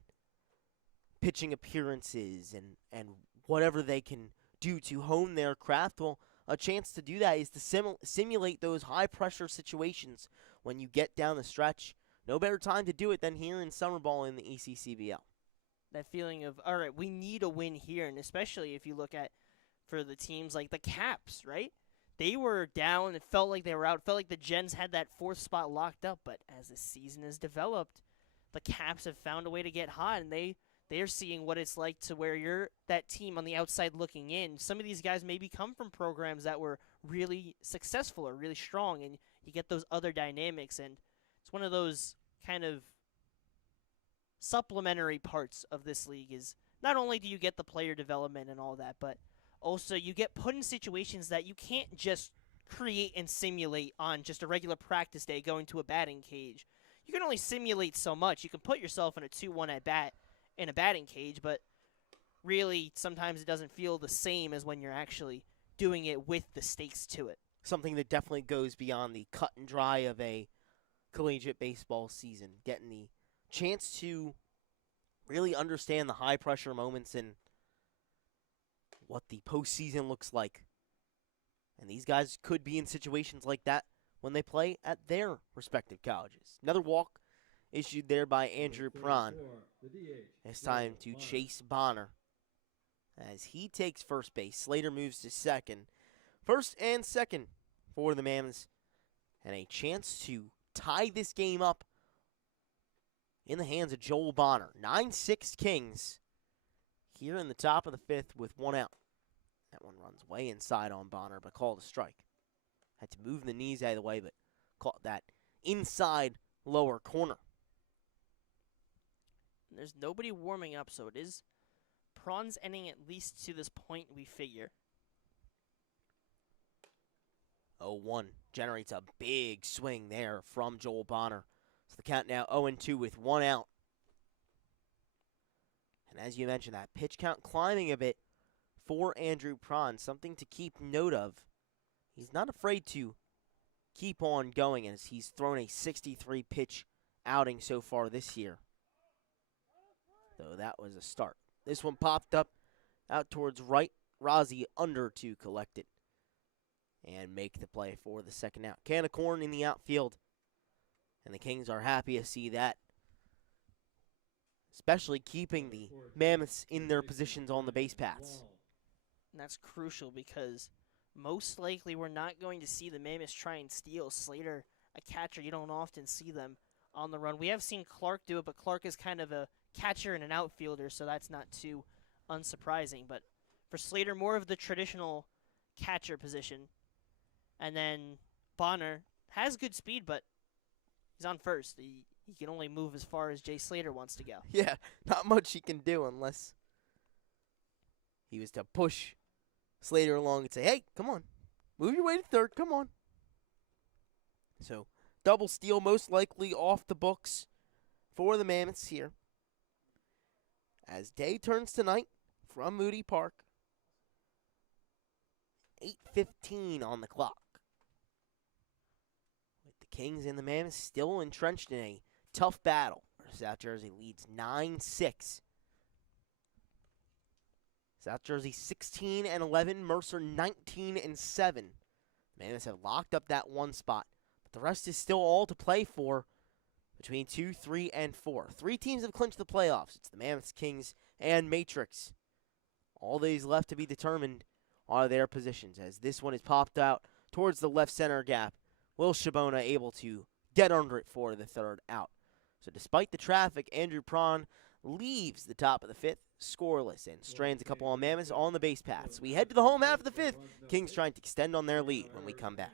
pitching appearances and whatever they can do to hone their craft. Well, a chance to do that is to simulate those high-pressure situations when you get down the stretch. No better time to do it than here in summer ball in the ECCBL. That feeling of, all right, we need a win here, and especially if you look at for the teams like the Caps, right? they were down. It felt like they were out. It felt like the Gens had that fourth spot locked up. But as the season has developed, the Caps have found a way to get hot, and they're seeing what it's like to where you're that team on the outside looking in. Some of these guys maybe come from programs that were really successful or really strong, and you get those other dynamics, and it's one of those kind of supplementary parts of this league is not only do you get the player development and all that, but also you get put in situations that you can't just create and simulate on just a regular practice day going to a batting cage. You can only simulate so much. You can put yourself in a 2-1 at bat in a batting cage, but really sometimes it doesn't feel the same as when you're actually doing it with the stakes to it. Something that definitely goes beyond the cut and dry of a collegiate baseball season, getting the chance to really understand the high-pressure moments and what the postseason looks like. And these guys could be in situations like that when they play at their respective colleges. Another walk issued there by Andrew Prawn. It's time to chase Bonner as he takes first base. Slater moves to second. First and second for the Mammoths. And a chance to tie this game up in the hands of Joel Bonner. 9-6 Kings here in the top of the fifth with one out. That one runs way inside on Bonner, but called a strike. Had to move the knees out of the way, but caught that inside lower corner. There's nobody warming up, so it is Prawn's ending at least to this point, we figure. 0-1 generates a big swing there from Joel Bonner. So the count now 0-2 with one out. And as you mentioned, that pitch count climbing a bit for Andrew Prawn. Something to keep note of. He's not afraid to keep on going as he's thrown a 63 pitch outing so far this year. Though that was a start. This one popped up out towards right. Rozzi under to collect it and make the play for the second out. Can of corn in the outfield. And the Kings are happy to see that. Especially keeping the Mammoths in their positions on the base paths. And that's crucial because most likely we're not going to see the Mammoths try and steal. Slater, a catcher, you don't often see them on the run. We have seen Clark do it, but Clark is kind of a catcher and an outfielder, so that's not too unsurprising. But for Slater, more of the traditional catcher position. And then Bonner has good speed, but he's on first. He can only move as far as Jay Slater wants to go. Yeah, not much he can do unless he was to push Slater along and say, hey, come on, move your way to third, come on. So, double steal most likely off the books for the Mammoths here. As day turns to night from Moody Park. 8:15 on the clock. With the Kings and the Mammoths still entrenched in a tough battle. South Jersey leads 9-6. South Jersey 16-11, Mercer 19-7. Mammoths have locked up that one spot, but the rest is still all to play for between 2, 3, and 4. Three teams have clinched the playoffs. It's the Mammoths, Kings, and Matrix. All these left to be determined are their positions, as this one is popped out towards the left center gap. Will Shabona able to get under it for the third out. So despite the traffic, Andrew Prawn leaves the top of the fifth scoreless and strands a couple of Mammoths on the base paths. We head to the home half of the fifth. Kings trying to extend on their lead when we come back.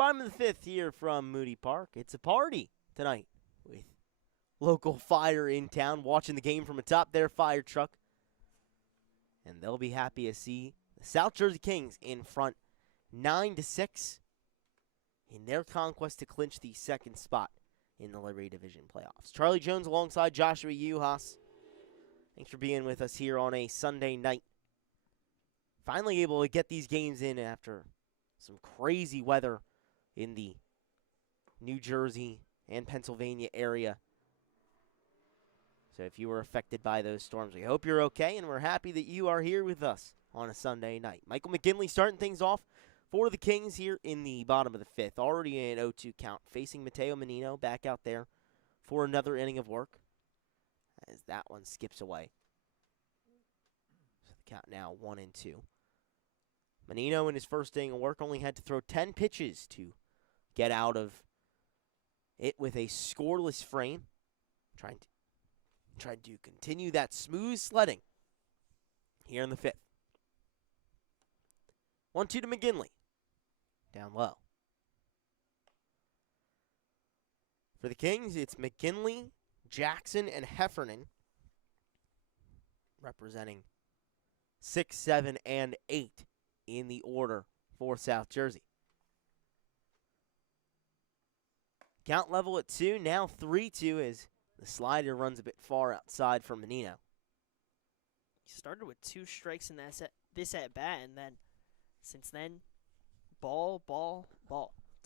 Bottom of the fifth here from Moody Park. It's a party tonight with local fire in town watching the game from atop their fire truck. And they'll be happy to see the South Jersey Kings in front 9-6 in their conquest to clinch the second spot in the Liberty Division playoffs. Charlie Jones alongside Joshua Yuhas. Thanks for being with us here on a Sunday night. Finally able to get these games in after some crazy weather in the New Jersey and Pennsylvania area. So if you were affected by those storms, we hope you're okay, and we're happy that you are here with us on a Sunday night. Michael McGinley starting things off for the Kings here in the bottom of the fifth. Already an 0-2 count, facing Mateo Menino back out there for another inning of work as that one skips away. So the count now 1-2. Menino in his first inning of work only had to throw 10 pitches to get out of it with a scoreless frame. Trying to continue that smooth sledding here in the fifth. 1-2 to McGinley. Down low. For the Kings, it's McGinley, Jackson, and Heffernan representing 6, 7, and 8 in the order for South Jersey. Count level at 2, now 3-2 as the slider runs a bit far outside for Menino. He started with 2 strikes in this at bat, and then since then, ball,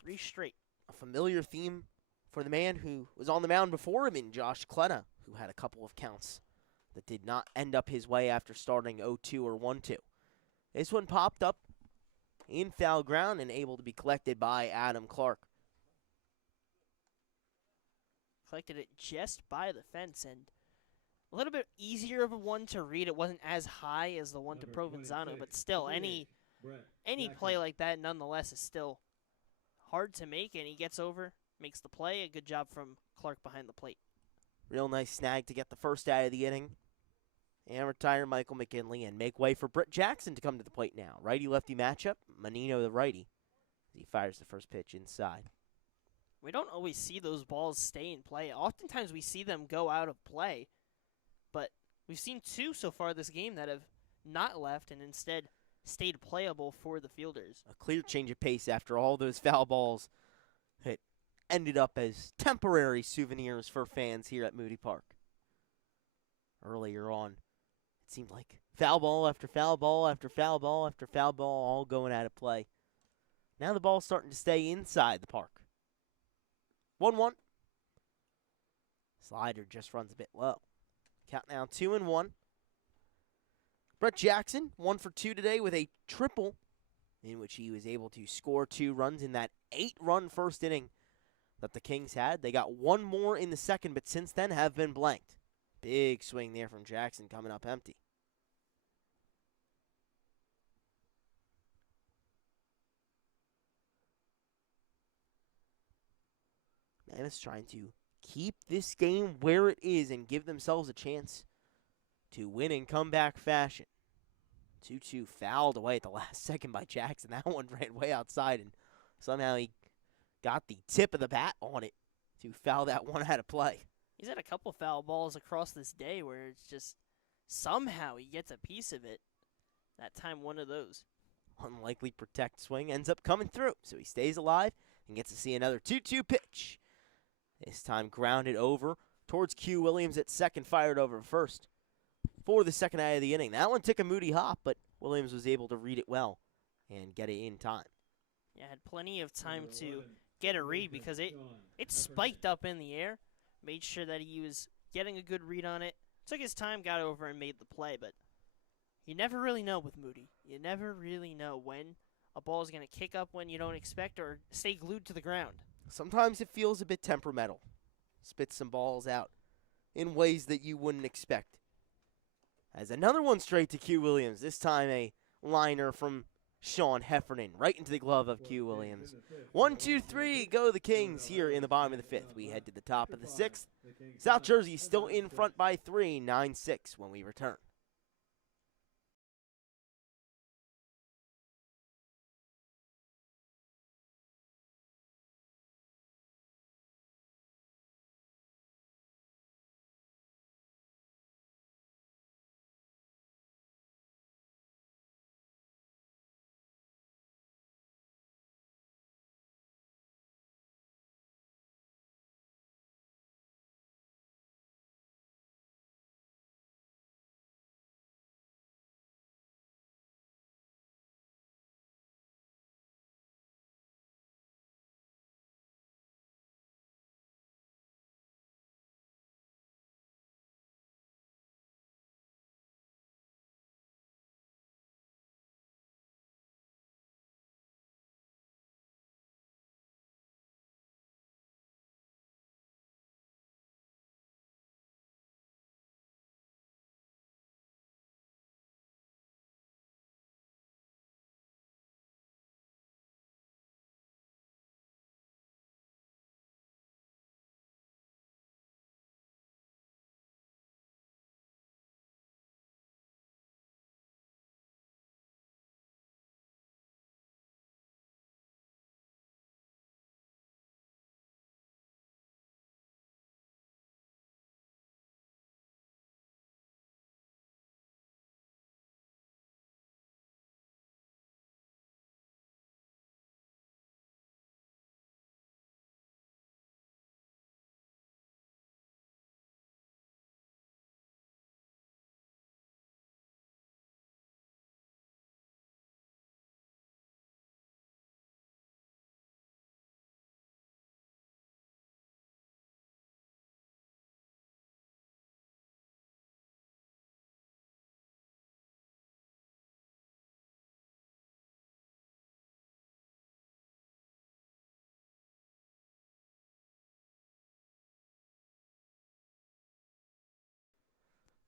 3 straight. A familiar theme for the man who was on the mound before him in Josh Klena, who had a couple of counts that did not end up his way after starting 0-2 or 1-2. This one popped up in foul ground and able to be collected by Adam Clark. Collected it just by the fence, and a little bit easier of a one to read. It wasn't as high as the one to Provenzano, but still, any play like that nonetheless is still hard to make, and he gets over, makes the play. A good job from Clark behind the plate. Real nice snag to get the first out of the inning and retire Michael McGinley and make way for Brett Jackson to come to the plate now. Righty-lefty matchup, Menino the righty. He fires the first pitch inside. We don't always see those balls stay in play. Oftentimes we see them go out of play, but we've seen 2 so far this game that have not left and instead stayed playable for the fielders. A clear change of pace after all those foul balls that ended up as temporary souvenirs for fans here at Moody Park. Earlier on, it seemed like foul ball after foul ball after foul ball after foul ball all going out of play. Now the ball's starting to stay inside the park. 1-1. Slider just runs a bit low. Count now 2-1. Brett Jackson, 1 for 2 today with a triple in which he was able to score 2 runs in that 8-run first inning that the Kings had. They got 1 more in the second, but since then have been blanked. Big swing there from Jackson coming up empty. Mammoths trying to keep this game where it is and give themselves a chance to win in comeback fashion. 2-2 fouled away at the last second by Jackson. That one ran way outside, and somehow he got the tip of the bat on it to foul that one out of play. He's had a couple foul balls across this day where it's just somehow he gets a piece of it. That time, one of those. Unlikely protect swing ends up coming through, so he stays alive and gets to see another 2-2 pitch. This time grounded over towards Q Williams at second, fired over first for the second out of the inning. That one took a Moody hop, but Williams was able to read it well and get it in time. Yeah, had plenty of time to get a read because it spiked up in the air. Made sure that he was getting a good read on it. Took his time, got over, and made the play. But you never really know with Moody. You never really know when a ball is going to kick up when you don't expect or stay glued to the ground. Sometimes it feels a bit temperamental. Spits some balls out in ways that you wouldn't expect. As another one straight to Q Williams. This time a liner from Sean Heffernan right into the glove of Q Williams. 1-2-3 go the Kings here in the bottom of the fifth. We head to the top of the sixth. South Jersey still in front by 3, 9-6 when we return.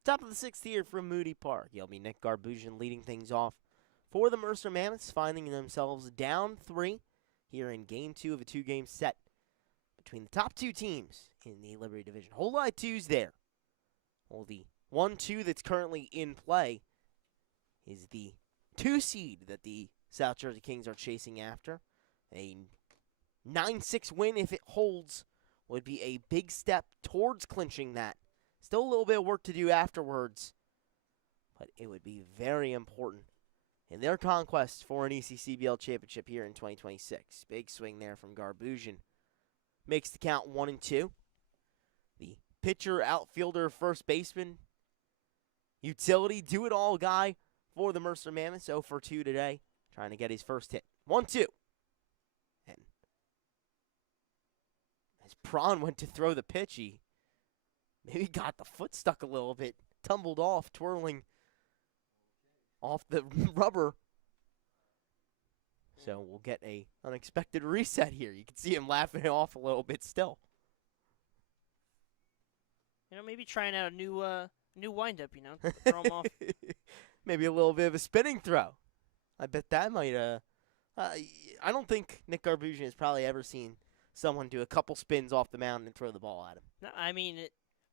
Top of the sixth here from Moody Park. It'll be Nick Garbusian leading things off for the Mercer Mammoths, finding themselves down 3 here in Game 2 of a 2-game set between the top 2 teams in the Liberty Division. Whole lot of 2s there. Well, the 1-2 that's currently in play is the 2 seed that the South Jersey Kings are chasing after. A 9-6 win, if it holds, would be a big step towards clinching that. Still a little bit of work to do afterwards, but it would be very important in their conquest for an ECCBL championship here in 2026. Big swing there from Garbusian. Makes the count 1-2. The pitcher, outfielder, first baseman, utility, do-it-all guy for the Mercer Mammoths. 0 for 2 today, trying to get his first hit. 1-2. And as Prawn went to throw the pitch, he maybe got the foot stuck a little bit, tumbled off, twirling off the rubber. So we'll get a unexpected reset here. You can see him laughing it off a little bit still. Maybe trying out a new windup, throw him off. Maybe a little bit of a spinning throw. I bet that might, I don't think Nick Garbusian has probably ever seen someone do a couple spins off the mound and throw the ball at him. No, I mean,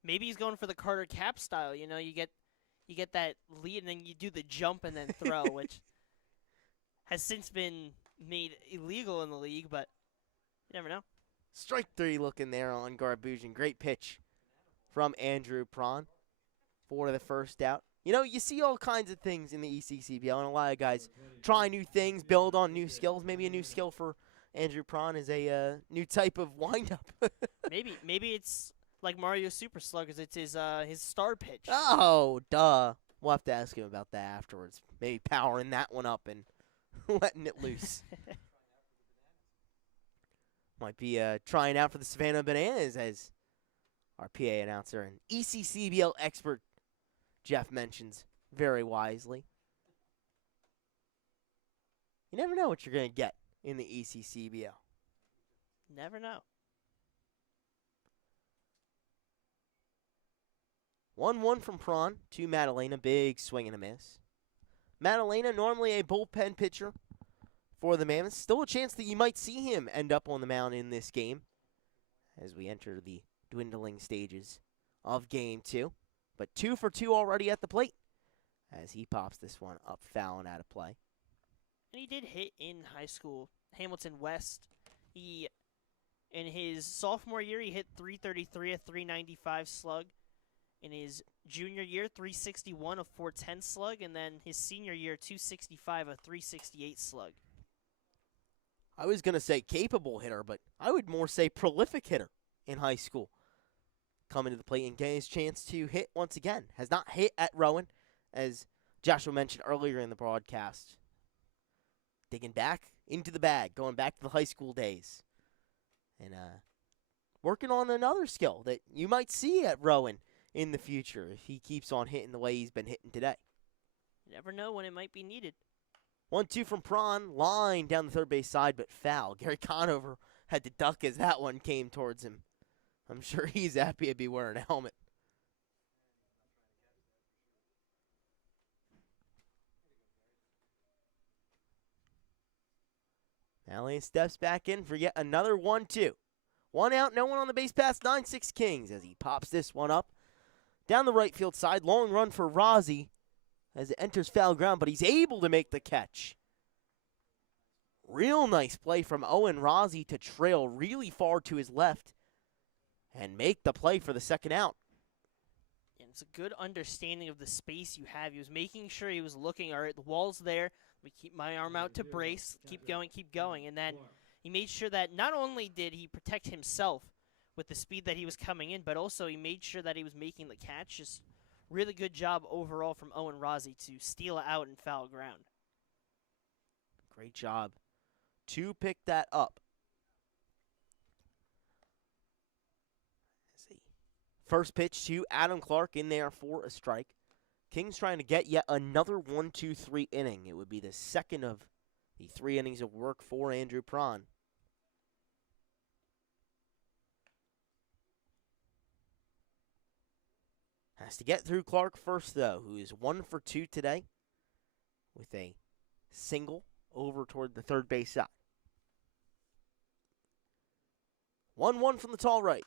maybe he's going for the Carter Cap style. You get that lead and then you do the jump and then throw, which has since been made illegal in the league, but you never know. Strike 3 looking there on Garbusian. Great pitch from Andrew Prawn for the first out. You see all kinds of things in the ECCBL, and a lot of guys try new things, build on new skills. Maybe a new skill for Andrew Prawn is a new type of windup. Maybe it's like Mario Super Sluggers. It's his star pitch. Oh, duh. We'll have to ask him about that afterwards. Maybe powering that one up and letting it loose. Might be trying out for the Savannah Bananas, as our PA announcer and ECCBL expert Jeff mentions very wisely. You never know what you're going to get in the ECCBL. Never know. 1-1 from Prawn to Madalena. Big swing and a miss. Madalena, normally a bullpen pitcher for the Mammoths. Still a chance that you might see him end up on the mound in this game as we enter the dwindling stages of Game 2. But 2 for 2 already at the plate as he pops this one up, foul and out of play. And he did hit in high school, Hamilton West. In his sophomore year, he hit .333, a .395 slug. In his junior year, .361, a .410 slug. And then his senior year, .265, a .368 slug. I was going to say capable hitter, but I would more say prolific hitter in high school. Coming to the plate and getting his chance to hit once again. Has not hit at Rowan, as Joshua mentioned earlier in the broadcast. Digging back into the bag, going back to the high school days. And working on another skill that you might see at Rowan in the future if he keeps on hitting the way he's been hitting today. You never know when it might be needed. 1-2 from Prawn, line down the third base side, but foul. Gary Conover had to duck as that one came towards him. I'm sure he's happy to be wearing a helmet. Allen steps back in for yet another 1-2. 1 out, no one on the base pass, 9-6 Kings as he pops this one up. Down the right field side, long run for Rozzi as it enters foul ground, but he's able to make the catch. Real nice play from Owen Rozzi to trail really far to his left and make the play for the second out. And it's a good understanding of the space you have. He was making sure he was looking, all right, the wall's there. We keep my arm out to brace, keep going. And then he made sure that not only did he protect himself with the speed that he was coming in, but also he made sure that he was making the catch. Just really good job overall from Owen Rozzi to steal it out in foul ground. Great job to pick that up. First pitch to Adam Clark in there for a strike. Kings trying to get yet another 1-2-3 inning. It would be the second of the 3 innings of work for Andrew Prawn. Has to get through Clark first, though, who is 1 for 2 today with a single over toward the third base side. 1-1 from the tall right.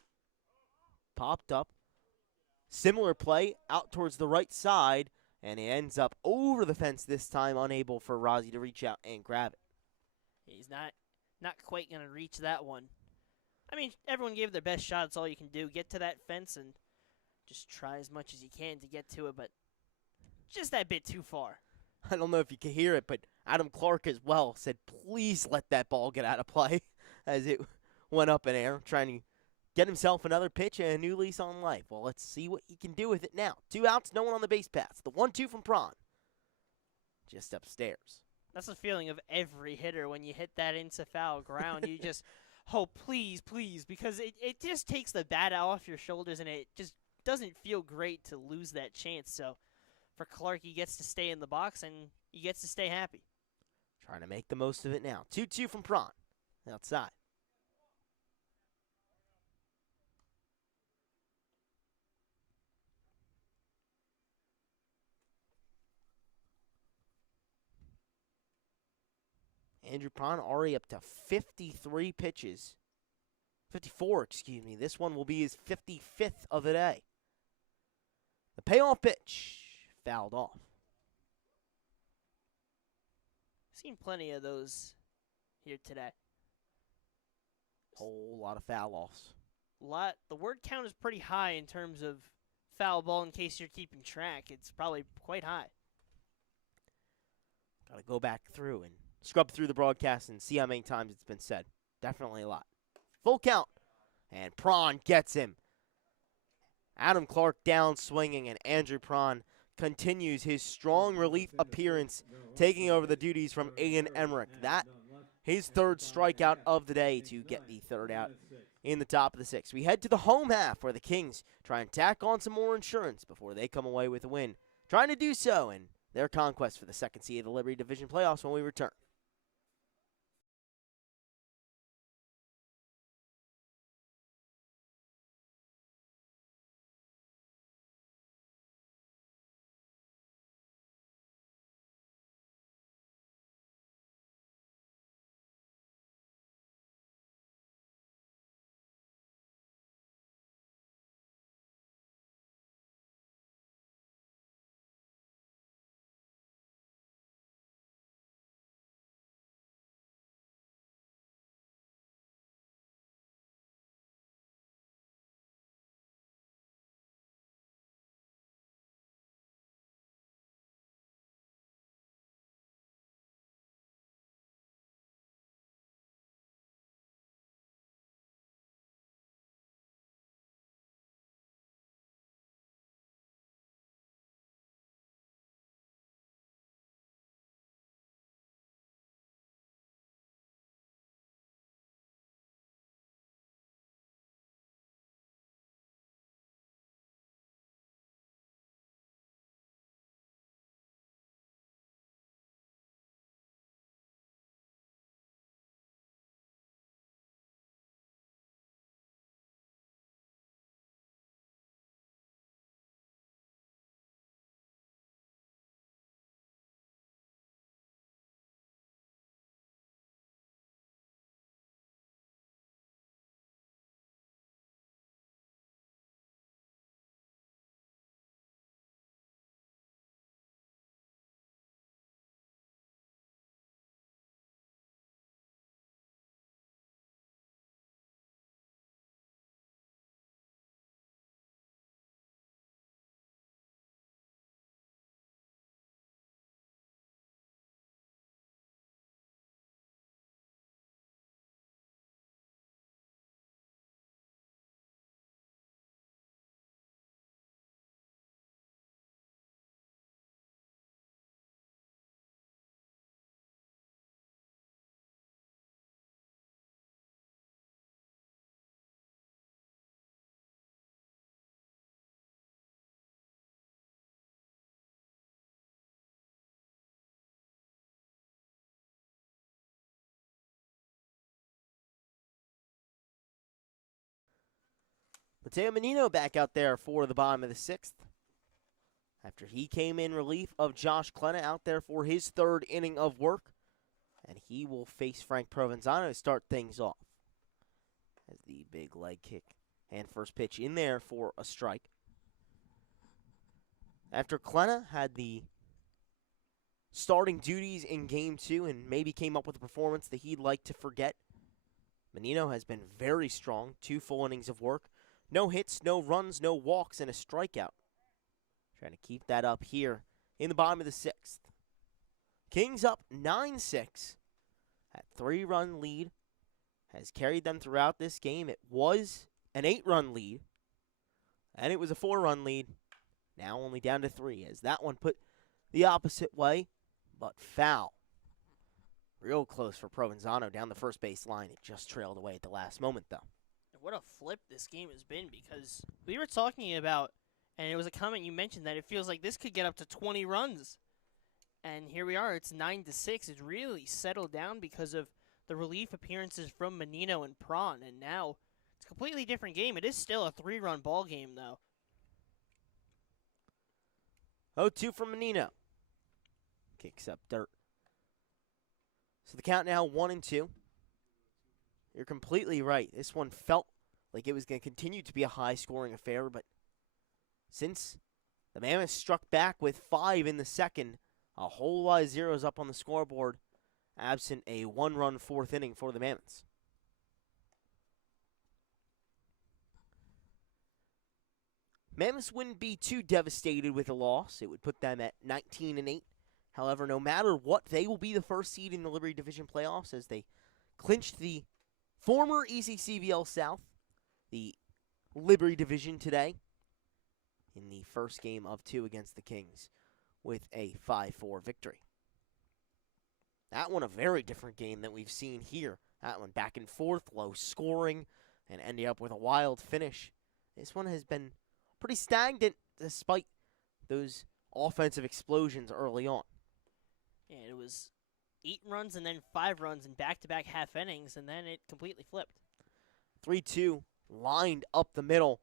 Popped up. Similar play out towards the right side, and he ends up over the fence this time, unable for Rozzy to reach out and grab it. He's not quite going to reach that one. I mean, everyone gave their best shot. It's all you can do. Get to that fence and just try as much as you can to get to it, but just that bit too far. I don't know if you can hear it, but Adam Clark as well said, please let that ball get out of play as it went up in air, trying to get himself another pitch and a new lease on life. Well, let's see what he can do with it now. 2 outs, no one on the base paths. The 1-2 from Prawn. Just upstairs. That's the feeling of every hitter when you hit that into foul ground. You just hope, please, please, because it just takes the bat off your shoulders, and it just doesn't feel great to lose that chance. So for Clark, he gets to stay in the box, and he gets to stay happy. Trying to make the most of it now. 2-2 from Prawn. Outside. Andrew Prawn already up to 53 pitches. 54, excuse me. This one will be his 55th of the day. The payoff pitch fouled off. Seen plenty of those here today. Whole lot of foul offs. The word count is pretty high in terms of foul ball. In case you're keeping track, it's probably quite high. Got to go back through and scrub through the broadcast and see how many times it's been said. Definitely a lot. Full count. And Prawn gets him. Adam Clark down swinging, and Andrew Prawn continues his strong relief appearance, taking over the duties from Ian Emmerich. That, his third strikeout of the day to get the third out in the top of the 6th. We head to the home half where the Kings try and tack on some more insurance before they come away with a win. Trying to do so in their conquest for the second seed of the Liberty Division playoffs when we return. Mateo Menino back out there for the bottom of the 6th. after he came in relief of Josh Klena out there for his third inning of work. And he will face Frank Provenzano to start things off. As the big leg kick and first pitch in there for a strike. After Klena had the starting duties in Game 2 and maybe came up with a performance that he'd like to forget, Menino has been very strong. 2 full innings of work. No hits, no runs, no walks, and a strikeout. Trying to keep that up here in the bottom of the 6th. Kings up 9-6. That 3-run lead has carried them throughout this game. It was an 8-run lead, and it was a 4-run lead. Now only down to 3, as that one put the opposite way, but foul. Real close for Provenzano down the first base line. It just trailed away at the last moment, though. What a flip this game has been, because we were talking about, and it was a comment you mentioned, that it feels like this could get up to 20 runs. And here we are, it's 9-6. It's really settled down because of the relief appearances from Menino and Prawn, and now it's a completely different game. It is still a 3-run ball game, though. 0-2 from Menino. Kicks up dirt. So the count now 1-2. You're completely right. This one felt like it was going to continue to be a high-scoring affair, but since the Mammoths struck back with 5 in the second, a whole lot of zeros up on the scoreboard, absent a 1-run 4th inning for the Mammoths. Mammoths wouldn't be too devastated with a loss. It would put them at 19-8. However, no matter what, they will be the first seed in the Liberty Division playoffs as they clinched the former ECCBL South, the Liberty Division today, in the first game of 2 against the Kings with a 5-4 victory. That one a very different game than we've seen here. That one back and forth, low scoring, and ending up with a wild finish. This one has been pretty stagnant despite those offensive explosions early on. Yeah, it was 8 runs and then 5 runs in back-to-back half innings, and then it completely flipped. 3-2 lined up the middle.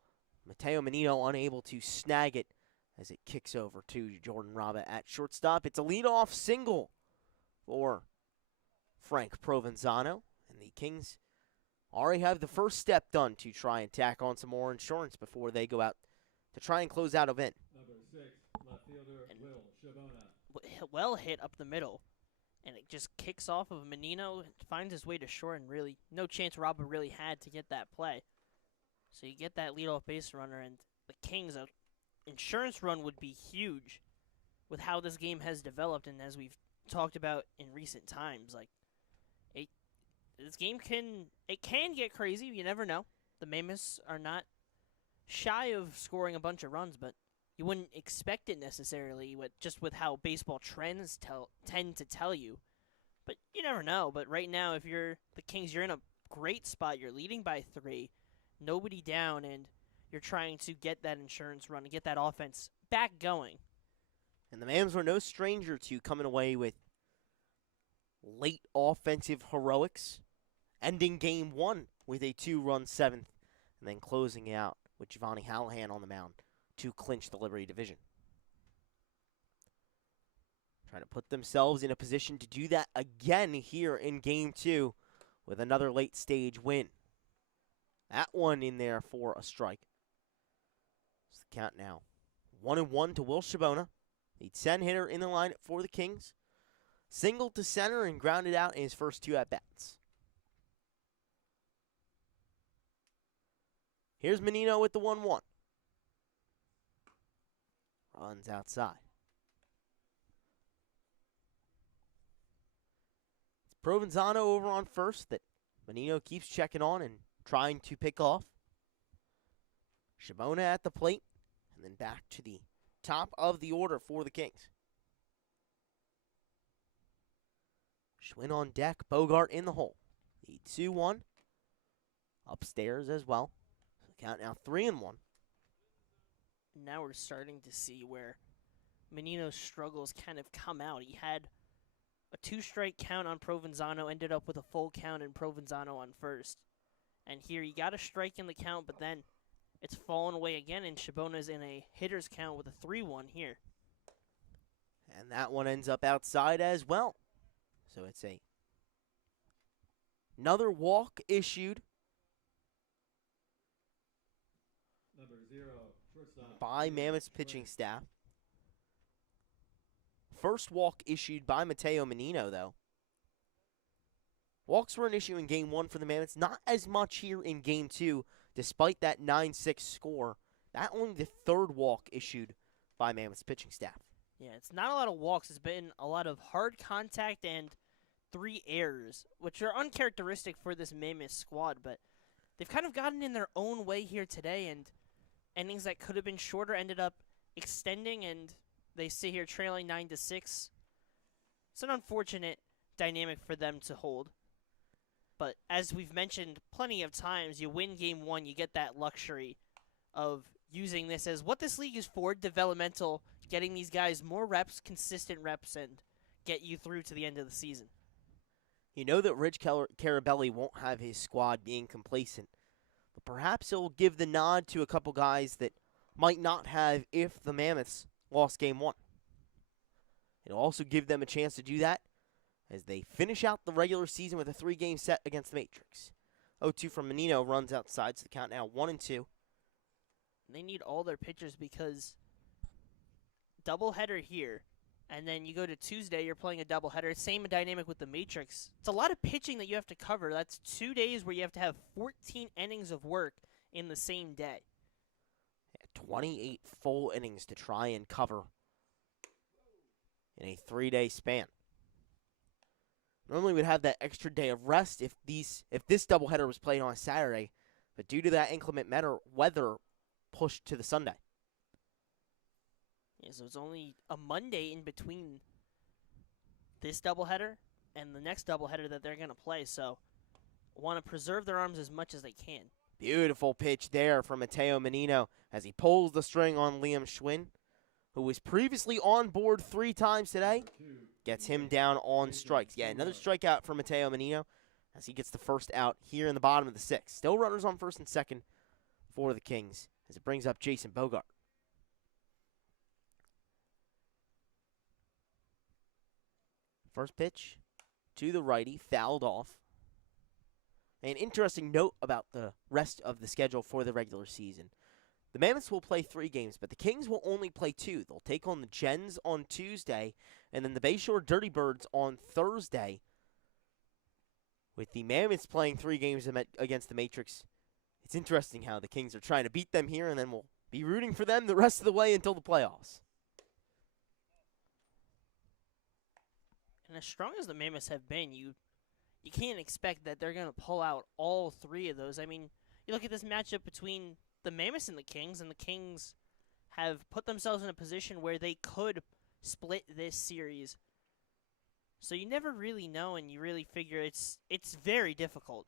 Mateo Menino unable to snag it as it kicks over to Jordan Raba at shortstop. It's a leadoff single for Frank Provenzano, and the Kings already have the first step done to try and tack on some more insurance before they go out to try and close out a win. Number 6, left fielder Will Shabona. Well hit up the middle, and it just kicks off of Menino, finds his way to short, and really no chance Raba really had to get that play. So you get that leadoff base runner, and the Kings' insurance run would be huge with how this game has developed, and as we've talked about in recent times, like this game can get crazy. You never know. The Mammoths are not shy of scoring a bunch of runs, but you wouldn't expect it necessarily with how baseball trends tend to tell you. But you never know. But right now, if you're the Kings, you're in a great spot. You're leading by 3, nobody down, and you're trying to get that insurance run and get that offense back going. And the Mams were no stranger to coming away with late offensive heroics, ending Game 1 with a 2-run 7th, and then closing out with Giovanni Hallahan on the mound to clinch the Liberty Division. Trying to put themselves in a position to do that again here in Game 2 with another late-stage win. That one in there for a strike. It's the count now. 1-1 to Will Shabona, the 10 hitter in the lineup for the Kings. Single to center and grounded out in his first 2 at-bats. Here's Menino with the 1-1. Runs outside. It's Provenzano over on first that Menino keeps checking on and trying to pick off. Shabona at the plate, and then back to the top of the order for the Kings. Schwinn on deck, Bogart in the hole. The 2-1. Upstairs as well. So count now 3-1. Now we're starting to see where Menino's struggles kind of come out. He had a 2-strike count on Provenzano, ended up with a full count in Provenzano on first. And here he got a strike in the count, but then it's fallen away again, and Shabona's in a hitter's count with a 3-1 here. And that one ends up outside as well. So it's another walk issued Number 0, shortstop. by Mammoth's pitching staff. First walk issued by Mateo Menino, though. Walks were an issue in Game 1 for the Mammoths. Not as much here in Game 2, despite that 9-6 score. That only the third walk issued by Mammoth's pitching staff. Yeah, it's not a lot of walks. It's been a lot of hard contact and 3 errors, which are uncharacteristic for this Mammoth squad, but they've kind of gotten in their own way here today, and innings that could have been shorter ended up extending, and they sit here trailing 9-6. It's an unfortunate dynamic for them to hold. But as we've mentioned plenty of times, you win Game 1, you get that luxury of using this as what this league is for, developmental, getting these guys more reps, consistent reps, and get you through to the end of the season. You know that Rich Carabelli won't have his squad being complacent, but perhaps he'll give the nod to a couple guys that might not have if the Mammoths lost Game 1. It'll also give them a chance to do that as they finish out the regular season with a 3-game set against the Matrix. 0-2 from Menino runs outside, so the count now 1-2. They need all their pitchers because doubleheader here, and then you go to Tuesday, you're playing a doubleheader. Same dynamic with the Matrix. It's a lot of pitching that you have to cover. That's 2 days where you have to have 14 innings of work in the same day. Yeah, 28 full innings to try and cover in a 3-day span. Normally we'd have that extra day of rest if this doubleheader was played on a Saturday, but due to that inclement weather pushed to the Sunday. Yeah, so it's only a Monday in between this doubleheader and the next doubleheader that they're going to play, so want to preserve their arms as much as they can. Beautiful pitch there from Mateo Menino as he pulls the string on Liam Schwinn, who was previously on board 3 times today. Gets him down on strikes. Yeah, another strikeout for Mateo Menino as he gets the first out here in the bottom of the 6th. Still runners on first and second for the Kings as it brings up Jason Bogart. First pitch to the righty, fouled off. An interesting note about the rest of the schedule for the regular season. The Mammoths will play 3 games, but the Kings will only play 2. They'll take on the Gens on Tuesday, and then the Bayshore Dirty Birds on Thursday. With the Mammoths playing 3 games against the Matrix, it's interesting how the Kings are trying to beat them here, and then we'll be rooting for them the rest of the way until the playoffs. And as strong as the Mammoths have been, you can't expect that they're going to pull out all 3 of those. I mean, you look at this matchup between the Mammoths and the Kings have put themselves in a position where they could split this series. So you never really know, and you really figure it's very difficult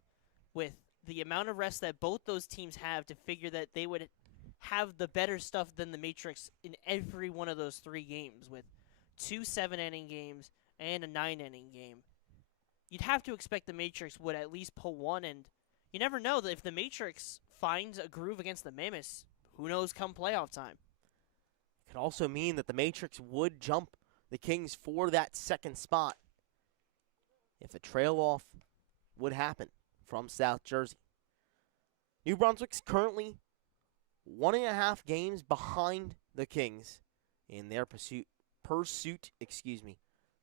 with the amount of rest that both those teams have to figure that they would have the better stuff than the Matrix in every one of those 3 games with 2 7-inning games and a 9-inning game. You'd have to expect the Matrix would at least pull one, and you never know that if the Matrix finds a groove against the Mammoths, who knows come playoff time. It could also mean that the Matrix would jump the Kings for that 2nd spot if a trail-off would happen from South Jersey. New Brunswick's currently 1.5 games behind the Kings in their pursuit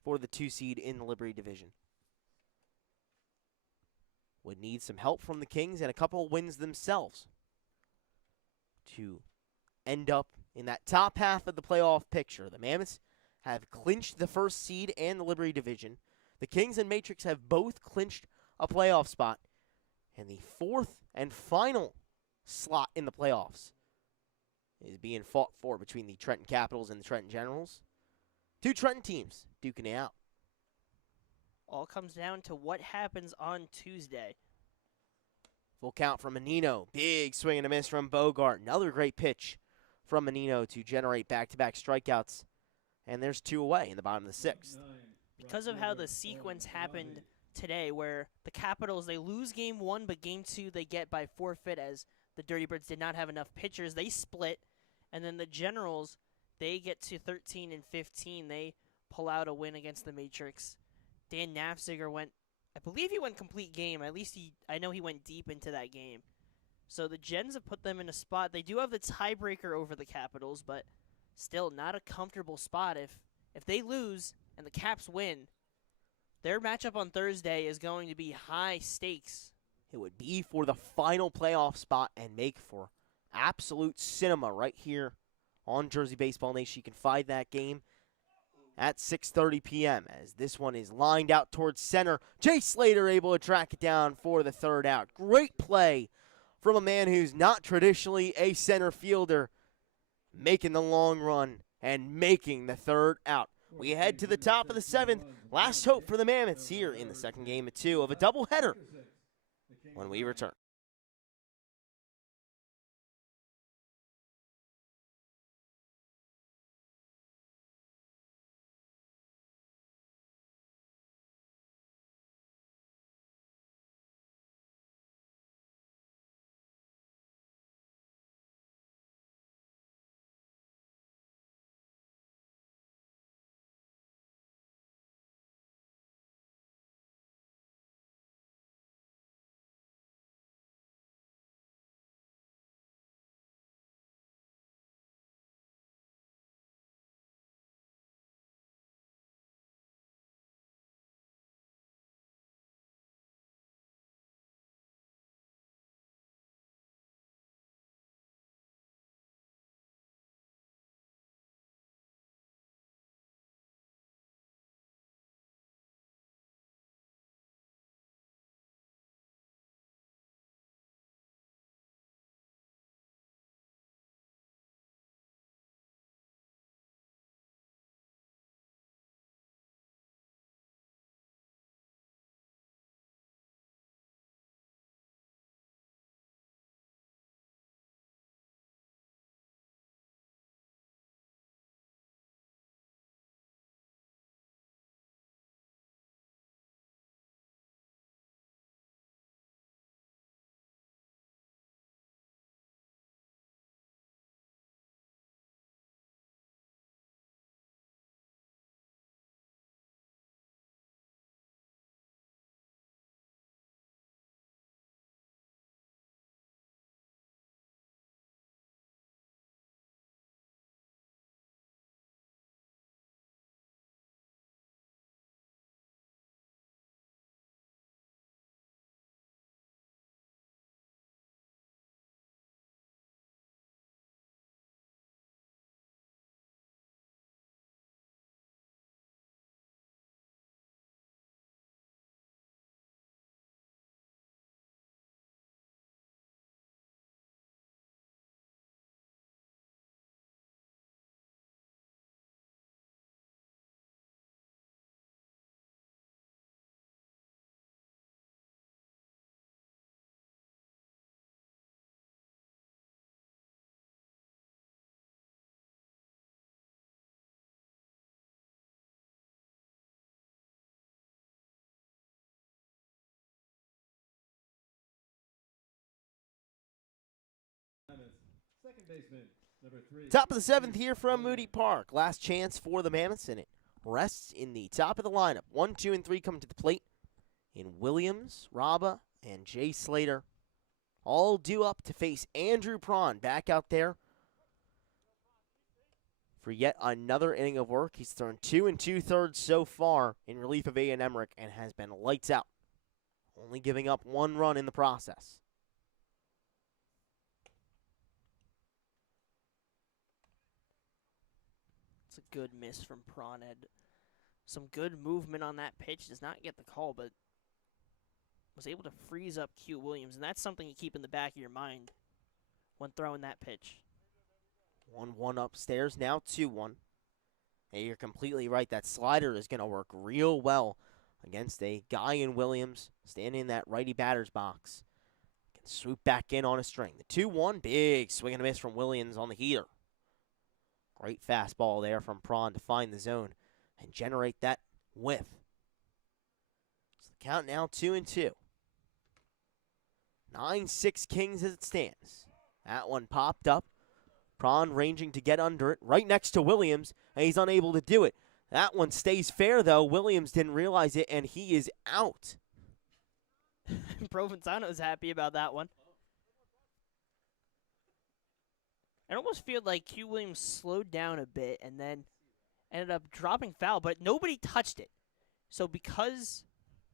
for the 2 seed in the Liberty Division. Would need some help from the Kings and a couple of wins themselves to end up in that top half of the playoff picture. The Mammoths have clinched the 1st seed and the Liberty Division. The Kings and Matrix have both clinched a playoff spot. And the 4th and final slot in the playoffs is being fought for between the Trenton Capitals and the Trenton Generals. 2 Trenton teams duking it out. All comes down to what happens on Tuesday. Full count from Menino. Big swing and a miss from Bogart. Another great pitch from Menino to generate back-to-back strikeouts. And there's 2 away in the bottom of the 6th. Because of how the sequence happened today, where the Capitals, they lose Game 1, but Game 2 they get by forfeit as the Dirty Birds did not have enough pitchers. They split. And then the Generals, they get to 13 and 15. They pull out a win against the Matrix. Dan Nafziger I believe he went complete game. At least I know he went deep into that game. So the Gens have put them in a spot. They do have the tiebreaker over the Capitals, but still not a comfortable spot. If they lose and the Caps win, their matchup on Thursday is going to be high stakes. It would be for the final playoff spot and make for absolute cinema right here on Jersey Baseball Nation. You can find that game at 6:30 p.m. as this one is lined out towards center. Jay Slater able to track it down for the third out. Great play from a man who's not traditionally a center fielder, making the long run and making the third out. We head to the top of the seventh. Last hope for the Mammoths here in the second game of 2 of a doubleheader when we return. Second baseman, number 3. Top of the seventh here from Moody Park. Last chance for the Mammoths, and it rests in the top of the lineup. 1, 2, and 3 come to the plate in Williams, Raba, and Jay Slater. All due up to face Andrew Prawn back out there for yet another inning of work. He's thrown 2 2/3 so far in relief of A.N. Emmerich and has been lights out, only giving up 1 run in the process. It's a good miss from Prawn. Had some good movement on that pitch. Does not get the call, but was able to freeze up Q Williams, and that's something you keep in the back of your mind when throwing that pitch. 1-1 upstairs, now 2-1. Hey, you're completely right. That slider is going to work real well against a guy in Williams standing in that righty batter's box. Can swoop back in on a string. The 2-1, big swing and a miss from Williams on the heater. Great fastball there from Prawn to find the zone and generate that whiff. So the count now 2-2. 9-6 Kings as it stands. That one popped up. Prawn ranging to get under it, right next to Williams, and he's unable to do it. That one stays fair, though. Williams didn't realize it, and he is out. Provenzano's happy about that one. I almost feel like Q Williams slowed down a bit and then ended up dropping foul, but nobody touched it. So because,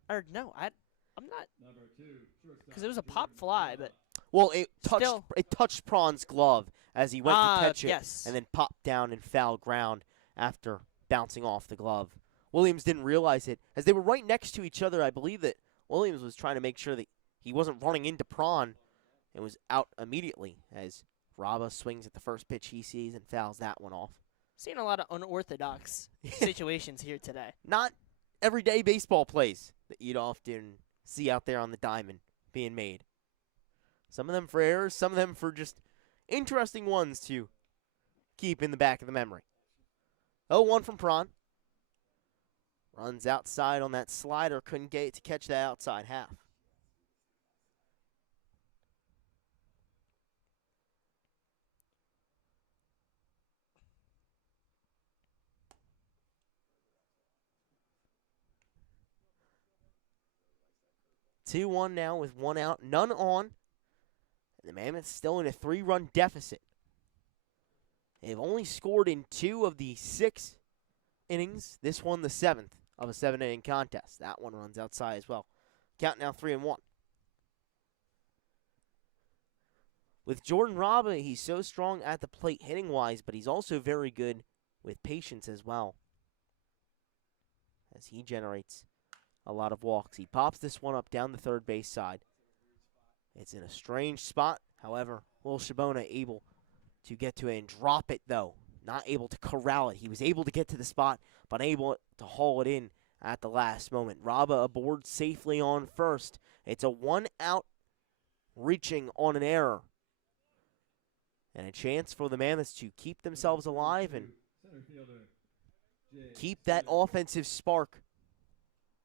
or no, I'm not, Number 2, shortstop. because it was a pop fly, but Well, it Still- touched Prawn's glove as he went to catch it, yes. and then popped down in foul ground after bouncing off the glove. Williams didn't realize it. As they were right next to each other, I believe that Williams was trying to make sure that he wasn't running into Prawn and was out immediately as Raba swings at the first pitch he sees and fouls that one off. Seeing a lot of unorthodox situations here today. Not everyday baseball plays that you'd often see out there on the diamond being made. Some of them for errors, some of them for just interesting ones to keep in the back of the memory. 0-1 from Prawn. Runs outside on that slider, couldn't get it to catch that outside half. Two-one now with one out, none on. And the Mammoths still in a 3-run deficit. They've only scored in 2 of the 6 innings. This one the 7th of a 7-inning contest. That one runs outside as well. Count now 3-1. With Jordan Raba, he's so strong at the plate hitting-wise, but he's also very good with patience as well, as he generates a lot of walks. He pops this one up down the third base side. It's in a strange spot. However, Will Shabona able to get to it and drop it, though. Not able to corral it. He was able to get to the spot, but unable to haul it in at the last moment. Raba aboard safely on first. It's a 1-out reaching on an error. And a chance for the Mammoths to keep themselves alive and Center fielder, Jay keep that Slater. offensive spark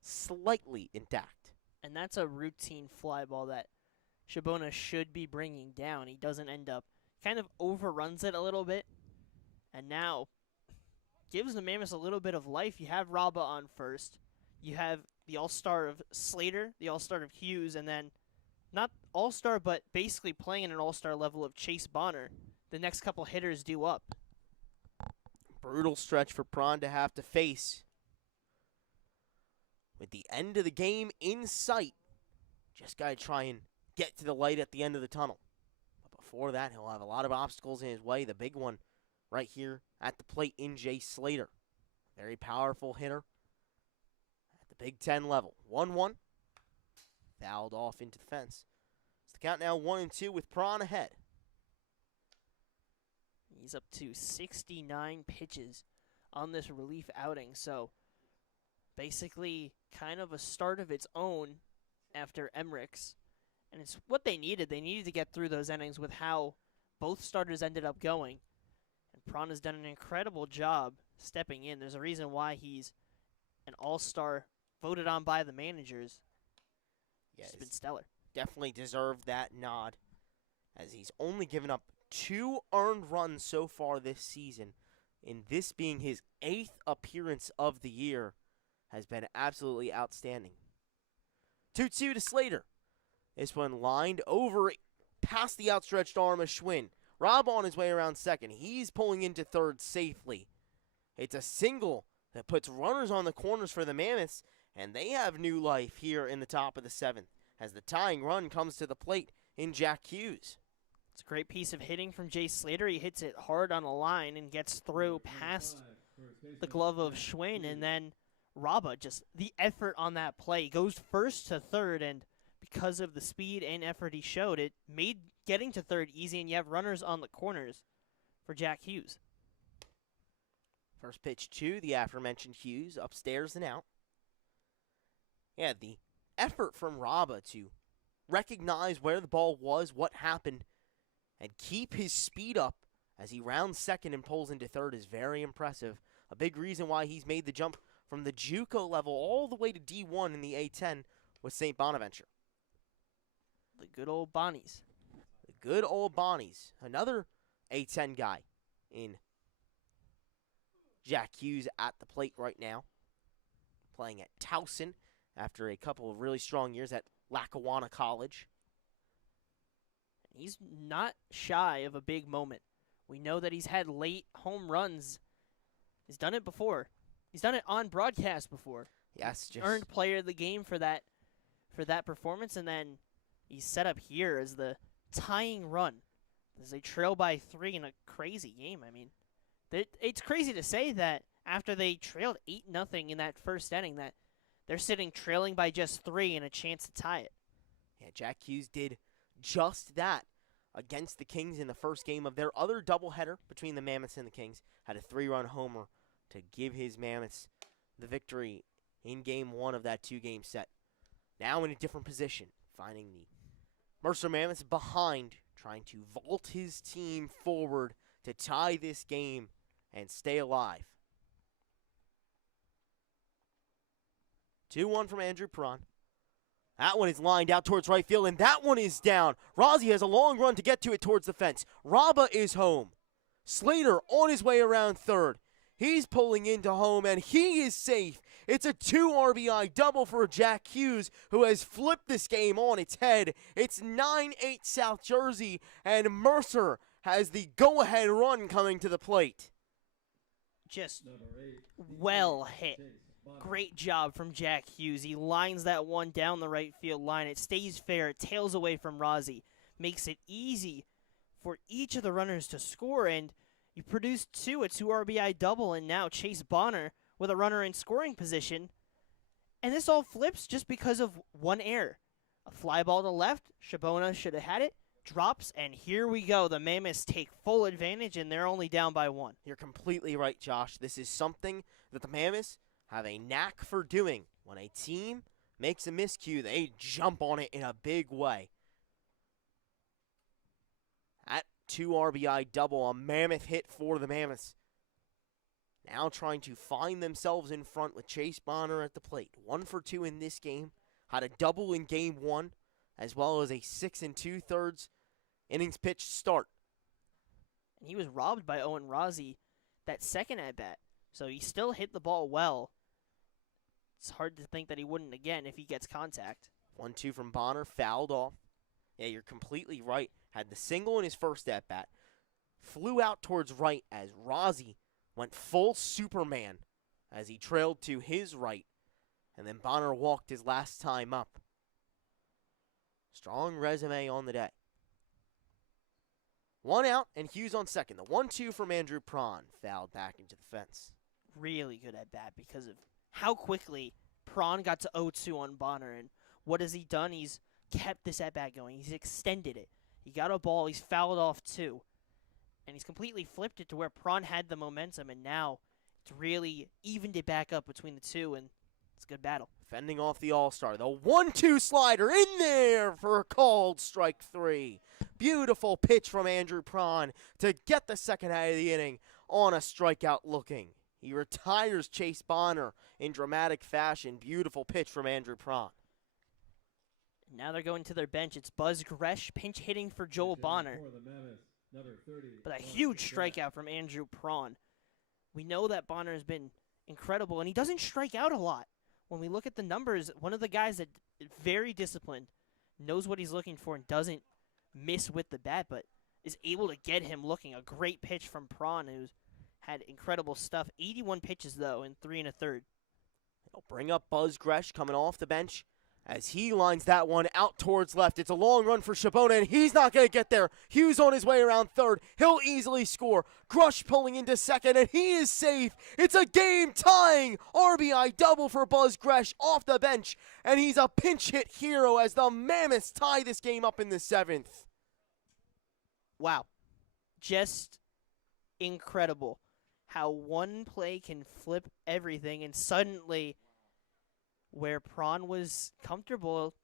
slightly intact. And that's a routine fly ball that Shabona should be bringing down. He doesn't end up, kind of overruns it a little bit. And now gives the Mammoths a little bit of life. You have Raba on first. You have the all-star of Slater, the all-star of Hughes, and then not all-star, but basically playing at an all-star level of Chase Bonner. The next couple hitters due up. Brutal stretch for Prawn to have to face. With the end of the game in sight, just got to try and get to the light at the end of the tunnel. But before that, he'll have a lot of obstacles in his way. The big one right here at the plate in Jay Slater. Very powerful hitter at the Big Ten level. 1-1. Fouled off into the fence. It's the count now 1-2 with Prawn ahead. He's up to 69 pitches on this relief outing. So basically kind of a start of its own after Emmerich's. And it's what they needed. They needed to get through those innings with how both starters ended up going. And Prawn has done an incredible job stepping in. There's a reason why he's an all-star voted on by the managers. Yeah, It's been stellar. definitely deserved that nod, as he's only given up 2 earned runs so far this season, and this being his 8th appearance of the year has been absolutely outstanding. 2-2 to Slater. This one lined over past the outstretched arm of Schwinn. Rob on his way around second. He's pulling into third safely. It's a single that puts runners on the corners for the Mammoths, and they have new life here in the top of the 7th as the tying run comes to the plate in Jack Hughes. It's a great piece of hitting from Jay Slater. He hits it hard on the line and gets through past the glove of Schwinn, and then Raba, just the effort on that play, goes first to third, and because of the speed and effort he showed, it made getting to third easy, and you have runners on the corners for Jack Hughes. First pitch to the aforementioned Hughes, upstairs and out. Yeah, the effort from Raba to recognize where the ball was, what happened, and keep his speed up as he rounds second and pulls into third is very impressive. A big reason why he's made the jump from the JUCO level all the way to D1 in the A10 with St. Bonaventure. The good old Bonnies. The good old Bonnies, another A10 guy in Jack Hughes at the plate right now, playing at Towson after a couple of really strong years at Lackawanna College. He's not shy of a big moment. We know that he's had late home runs. He's done it before. He's done it on broadcast before. Yes, just Earned player of the game for that performance, and then he's set up here as the tying run as they trail by 3 in a crazy game. I mean, it's crazy to say that after they trailed 8-0 in that first inning that they're sitting trailing by just 3 and a chance to tie it. Yeah, Jack Hughes did just that against the Kings in the first game of their other doubleheader between the Mammoths and the Kings. Had a 3-run homer to give his Mammoths the victory in Game 1 of that 2-game set. Now in a different position, finding the Mercer Mammoths behind, trying to vault his team forward to tie this game and stay alive. 2-1 from Andrew Perron. That one is lined out towards right field, and that one is down. Rozzi has a long run to get to it towards the fence. Raba is home. Slater on his way around third. He's pulling into home, and he is safe. It's a 2 RBI double for Jack Hughes, who has flipped this game on its head. It's 9-8 South Jersey, and Mercer has the go-ahead run coming to the plate. Just Number 8. well hit. Chase Bonner. Great job from Jack Hughes. He lines that one down the right field line. It stays fair. It tails away from Rozzi. Makes it easy for each of the runners to score, and you produce a 2 RBI double, and now Chase Bonner with a runner in scoring position. And this all flips just because of one error. A fly ball to left. Shabona should have had it. Drops, and here we go. The Mammoths take full advantage, and they're only down by 1. You're completely right, Josh. This is something that the Mammoths have a knack for doing. When a team makes a miscue, they jump on it in a big way. That 2 RBI double, a mammoth hit for the Mammoths. Now trying to find themselves in front with Chase Bonner at the plate. 1 for 2 in this game. Had a double in Game 1, as well as a 6 2/3 innings pitched start. And he was robbed by Owen Rozzi that second at-bat. So he still hit the ball well. It's hard to think that he wouldn't again if he gets contact. 1-2 from Bonner, fouled off. Yeah, you're completely right. Had the single in his first at-bat. Flew out towards right as Rozzi went full Superman as he trailed to his right. And then Bonner walked his last time up. Strong resume on the day. 1 out and Hughes on second. The 1-2 from Andrew Perron fouled back into the fence. Really good at-bat because of how quickly Perron got to 0-2 on Bonner. And what has he done? He's kept this at-bat going. He's extended it. He got a ball. He's fouled off 2. And he's completely flipped it to where Perron had the momentum. And now it's really evened it back up between the two. And it's a good battle. Fending off the All-Star. The 1-2 slider in there for a called strike 3. Beautiful pitch from Andrew Perron to get the second out of the inning on a strikeout looking. He retires Chase Bonner in dramatic fashion. Beautiful pitch from Andrew Perron. Now they're going to their bench. It's Buzz Gresh pinch hitting for Joel Bonner. For the Mammoths, number 30. But a huge strikeout from Andrew Perron. We know that Bonner has been incredible, and he doesn't strike out a lot. When we look at the numbers, one of the guys that is very disciplined, knows what he's looking for, and doesn't miss with the bat, but is able to get him looking. A great pitch from Perron, who's had incredible stuff. 81 pitches, though, in 3 1/3. They'll bring up Buzz Gresh coming off the bench as he lines that one out towards left. It's a long run for Shabona, and he's not going to get there. Hughes on his way around third. He'll easily score. Grush pulling into second, and he is safe. It's a game-tying RBI double for Buzz Gresh off the bench, and he's a pinch-hit hero as the Mammoths tie this game up in the 7th. Wow. Just incredible how one play can flip everything, and suddenly, where Perron was comfortable,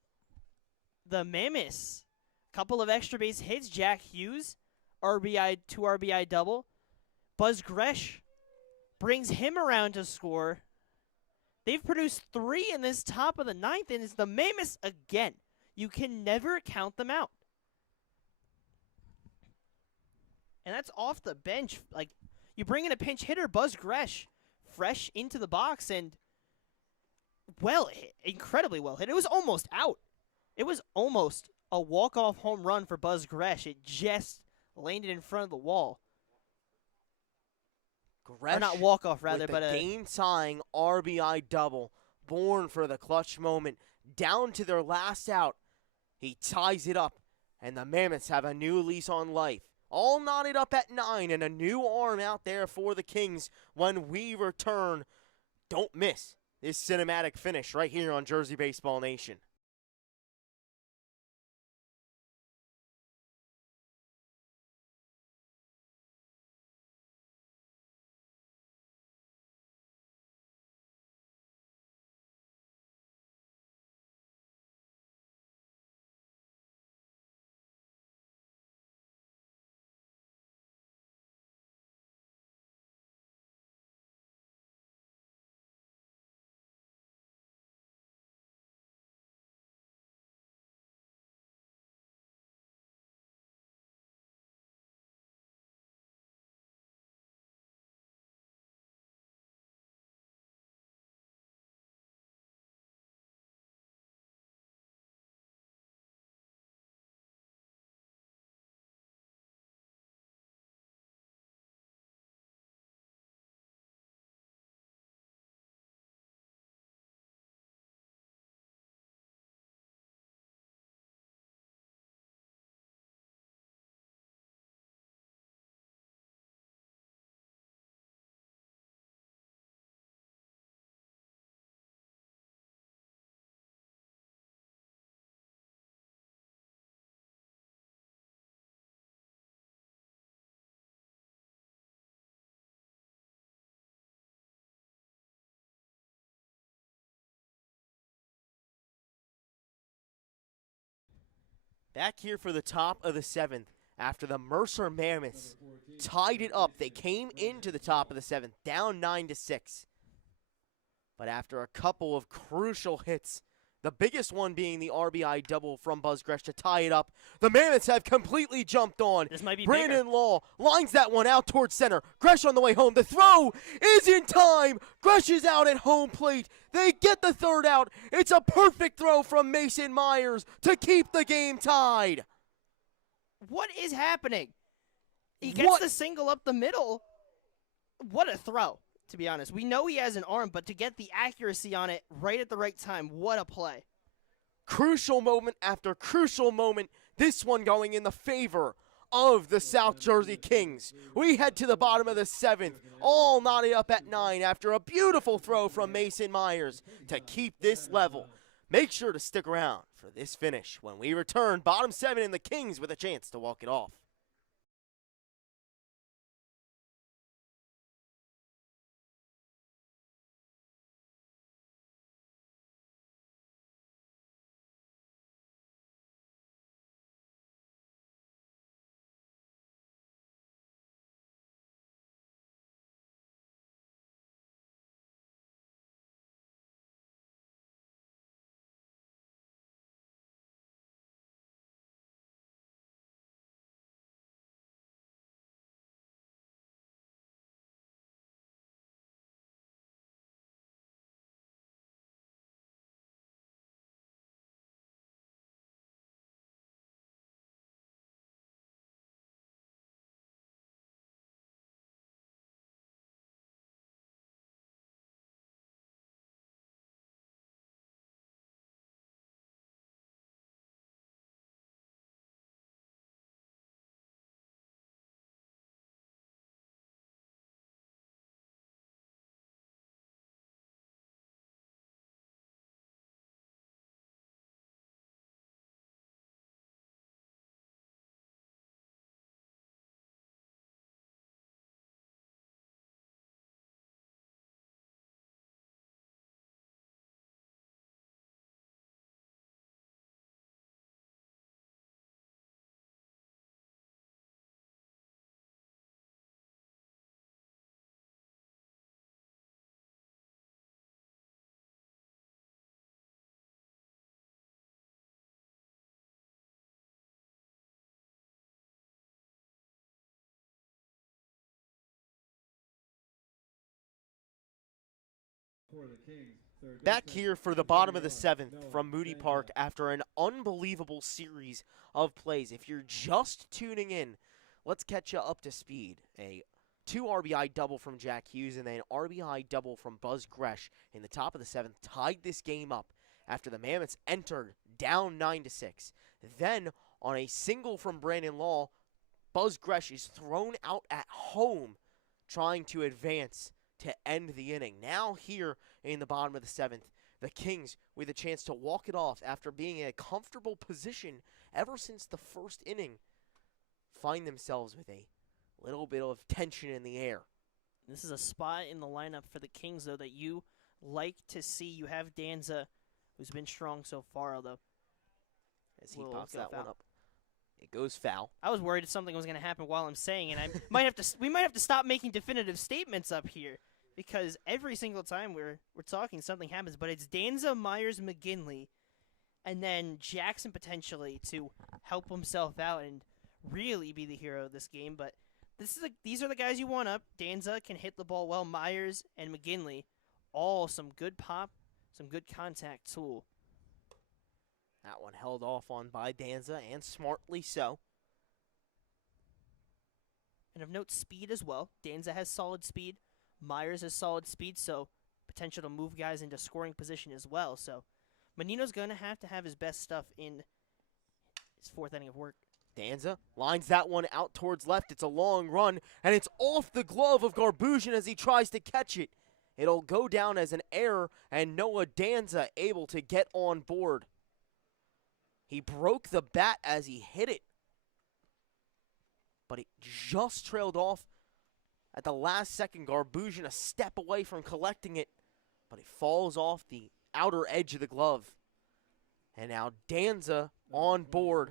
the Mammoths, couple of extra base hits, Jack Hughes, 2 RBI double. Buzz Gresh brings him around to score. They've produced 3 in this top of the 9th, and it's the Mammoths again. You can never count them out. And that's off the bench. Like, You bring in a pinch hitter, Buzz Gresh, fresh into the box, and well hit, incredibly well hit. It was almost out. It was almost a walk-off home run for Buzz Gresh. It just landed in front of the wall. Gresh Or not walk-off, rather, with but a game-tying RBI double, born for the clutch moment, down to their last out. He ties it up, and the Mammoths have a new lease on life. All knotted up at 9, and a new arm out there for the Kings when we return. Don't miss this cinematic finish right here on Jersey Baseball Nation. Back here for the top of the 7th, after the Mercer Mammoths tied it up. They came into the top of the 7th, down 9-6. But after a couple of crucial hits, the biggest one being the RBI double from Buzz Gresh to tie it up, the Mammoths have completely jumped on. This might be Brandon bigger. Law lines that one out towards center. Gresh on the way home. The throw is in time. Gresh is out at home plate. They get the third out. It's a perfect throw from Mason Myers to keep the game tied. What is happening? He gets the single up the middle. What a throw, to be honest. We know he has an arm, but to get the accuracy on it right at the right time, what a play. Crucial moment after crucial moment, this one going in the favor of the South Jersey Kings. We head to the bottom of the 7th, all knotted up at 9 after a beautiful throw from Mason Myers to keep this level. Make sure to stick around for this finish when we return. Bottom 7 and the Kings with a chance to walk it off. For the Kings, third Back baseman, here for the number bottom of the 31, seventh Noah from Moody Benja. Park after an unbelievable series of plays. If you're just tuning in, let's catch you up to speed. A 2 RBI double from Jack Hughes and then an RBI double from Buzz Gresh in the top of the seventh tied this game up after the Mammoths entered down 9-6. Then on a single from Brandon Law, Buzz Gresh is thrown out at home trying to advance to end the inning. Now here in the bottom of the seventh, the Kings with a chance to walk it off after being in a comfortable position ever since the first inning, find themselves with a little bit of tension in the air. This is a spot in the lineup for the Kings, though, that you like to see. You have Danza, who's been strong so far, although As he will pops go that one foul. up. It goes foul. I was worried something was going to happen while I'm saying, and we might have to stop making definitive statements up here, because every single time we're talking, something happens. But it's Danza, Myers, McGinley, and then Jackson potentially to help himself out and really be the hero of this game. But these are the guys you want up. Danza can hit the ball well. Myers and McGinley, all some good pop, some good contact tool. That one held off on by Danza, and smartly so. And of note, speed as well. Danza has solid speed. Myers has solid speed, so potential to move guys into scoring position as well. So Menino's going to have his best stuff in his fourth inning of work. Danza lines that one out towards left. It's a long run, and it's off the glove of Garbusian as he tries to catch it. It'll go down as an error, and Noah Danza able to get on board. He broke the bat as he hit it, but it just trailed off at the last second. Garbusian a step away from collecting it, but it falls off the outer edge of the glove. And now Danza on board.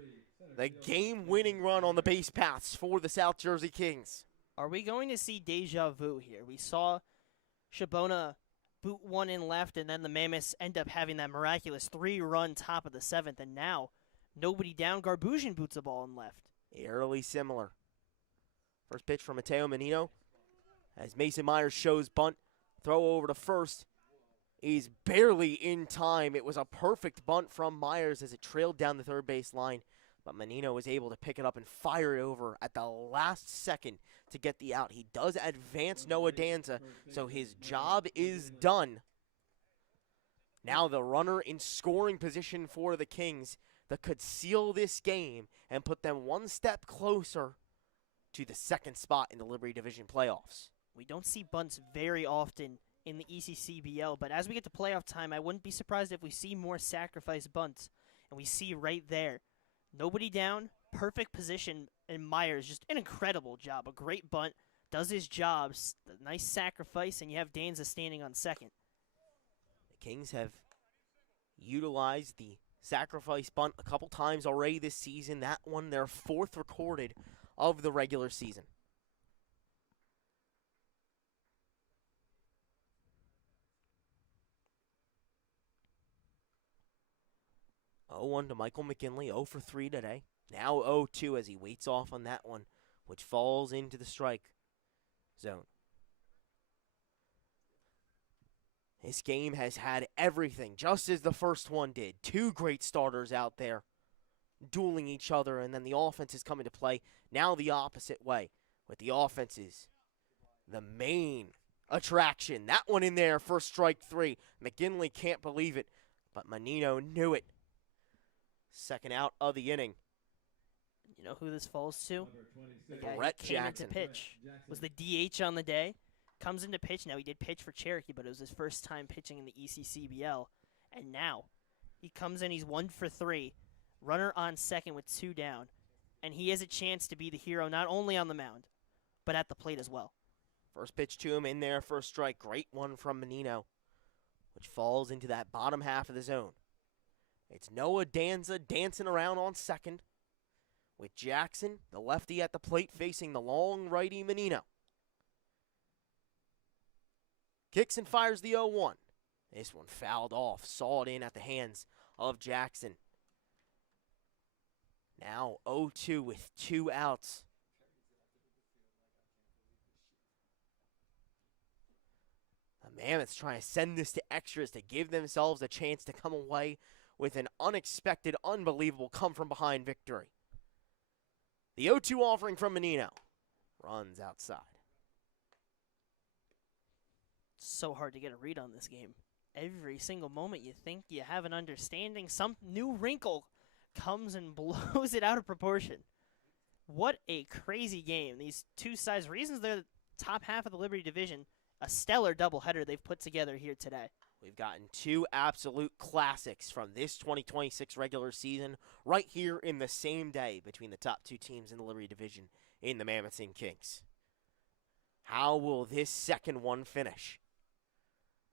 The game-winning run on the base paths for the South Jersey Kings. Are we going to see deja vu here? We saw Shabona boot one in left, and then the Mammoths end up having that miraculous 3-run top of the seventh, and now nobody down. Garbusian boots a ball in left. Eerily similar. First pitch from Mateo Menino as Mason Myers shows bunt. Throw over to first. He's barely in time. It was a perfect bunt from Myers as it trailed down the third base line, but Menino was able to pick it up and fire it over at the last second to get the out. He does advance Noah Danza, so his job is done. Now the runner in scoring position for the Kings that could seal this game and put them one step closer to the second spot in the Liberty Division playoffs. We don't see bunts very often in the ECCBL, but as we get to playoff time, I wouldn't be surprised if we see more sacrifice bunts. And we see right there, nobody down, perfect position, and Myers, just an incredible job. A great bunt, does his job, a nice sacrifice, and you have Danza standing on second. The Kings have utilized the sacrifice bunt a couple times already this season. That one, their fourth recorded of the regular season. Oh, 0-1 to Michael McGinley, 0 for 3 today. Now 0-2 as he waits off on that one, which falls into the strike zone. This game has had everything, just as the first one did. Two great starters out there dueling each other, and then the offense is coming to play. Now the opposite way, with the offenses, the main attraction. That one in there for strike three. McGinley can't believe it, but Menino knew it. Second out of the inning. You know who this falls to? The guy who Brett came Jackson. into pitch. Was the DH on the day. Comes into pitch. Now, he did pitch for Cherokee, but it was his first time pitching in the ECCBL. And now, he comes in, he's 1 for 3. Runner on second with 2 down. And he has a chance to be the hero not only on the mound, but at the plate as well. First pitch to him in there for a strike. Great one from Menino, which falls into that bottom half of the zone. It's Noah Danza dancing around on second, with Jackson, the lefty, at the plate facing the long righty Menino. Kicks and fires the 0-1. This one fouled off, sawed in at the hands of Jackson. Now 0-2 with 2 outs. The Mammoths trying to send this to extras to give themselves a chance to come away with an unexpected, unbelievable come-from-behind victory. The 0-2 offering from Menino runs outside. So hard to get a read on this game. Every single moment you think you have an understanding, some new wrinkle comes and blows it out of proportion. What a crazy game. These two sides, reasons they're the top half of the Liberty Division, a stellar doubleheader they've put together here today. We've gotten two absolute classics from this 2026 regular season right here in the same day between the top two teams in the Liberty Division in the Mammoths and Kings. How will this second one finish?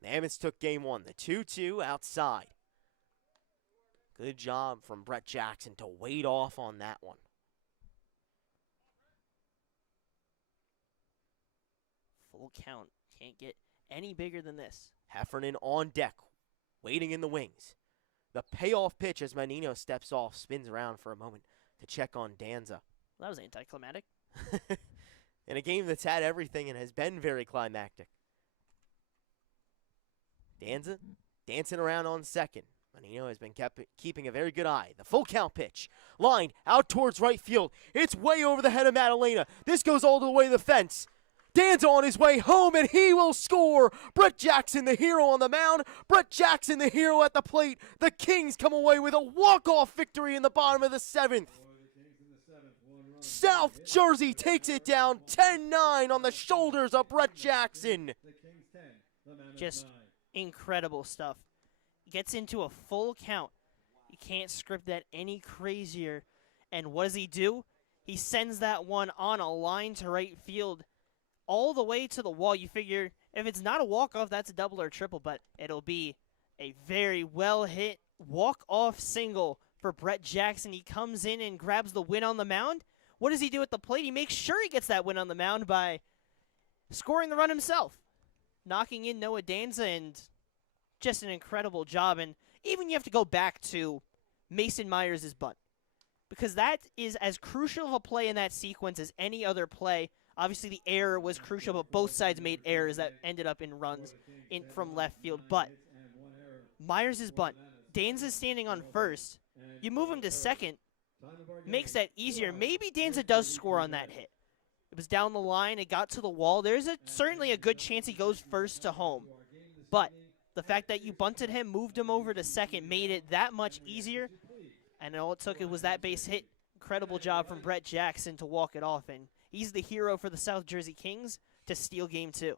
Mammoths took game one, the 2-2 outside. Good job from Brett Jackson to wait off on that one. Full count. Can't get any bigger than this. Heffernan on deck, waiting in the wings. The payoff pitch as Menino steps off, spins around for a moment to check on Danza. That was anticlimactic. In a game that's had everything and has been very climactic. Danza dancing around on second. Menino has been keeping a very good eye. The full count pitch. Lined out towards right field. It's way over the head of Madalena. This goes all the way to the fence. Danza on his way home, and he will score. Brett Jackson, the hero on the mound. Brett Jackson, the hero at the plate. The Kings come away with a walk-off victory in the bottom of the seventh. South Jersey takes it down 10-9 on the shoulders of Brett Jackson. Just incredible stuff. Gets into a full count. You can't script that any crazier. And what does he do? He sends that one on a line to right field all the way to the wall. You figure if it's not a walk-off, that's a double or triple, but it'll be a very well-hit walk-off single for Brett Jackson. He comes in and grabs the win on the mound. What does he do at the plate? He makes sure he gets that win on the mound by scoring the run himself, knocking in Noah Danza, and just an incredible job. And even you have to go back to Mason Myers' bunt, because that is as crucial of a play in that sequence as any other play. Obviously, the error was crucial, but both sides made errors that ended up in runs from left field. But Myers' bunt, Danza's standing on first. You move him to second, makes that easier. Maybe Danza does score on that hit. It was down the line. It got to the wall. There's certainly a good chance he goes first to home. But the fact that you bunted him, moved him over to second, made it that much easier. And all it took was that base hit. Incredible job from Brett Jackson to walk it off. And he's the hero for the South Jersey Kings to steal game two.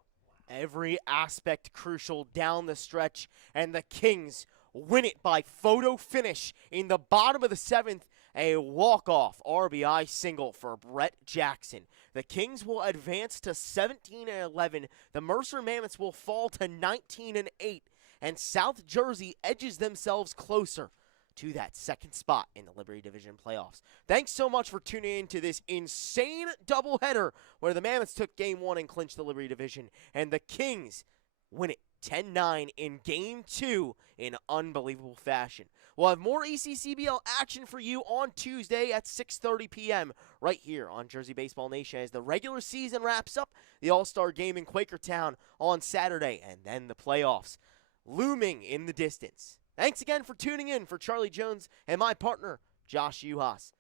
Every aspect crucial down the stretch, and the Kings win it by photo finish in the bottom of the seventh. A walk-off RBI single for Brett Jackson. The Kings will advance to 17-11. The Mercer Mammoths will fall to 19-8. And South Jersey edges themselves closer to that second spot in the Liberty Division playoffs. Thanks so much for tuning in to this insane doubleheader where the Mammoths took game one and clinched the Liberty Division, and the Kings win it 10-9 in game two in unbelievable fashion. We'll have more ECCBL action for you on Tuesday at 6:30 p.m. right here on Jersey Baseball Nation as the regular season wraps up, the All-Star game in Quakertown on Saturday, and then the playoffs looming in the distance. Thanks again for tuning in. For Charlie Jones and my partner, Josh Yuhas.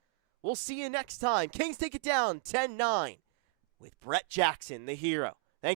We'll see you next time. Kings take it down 10-9 with Brett Jackson, the hero.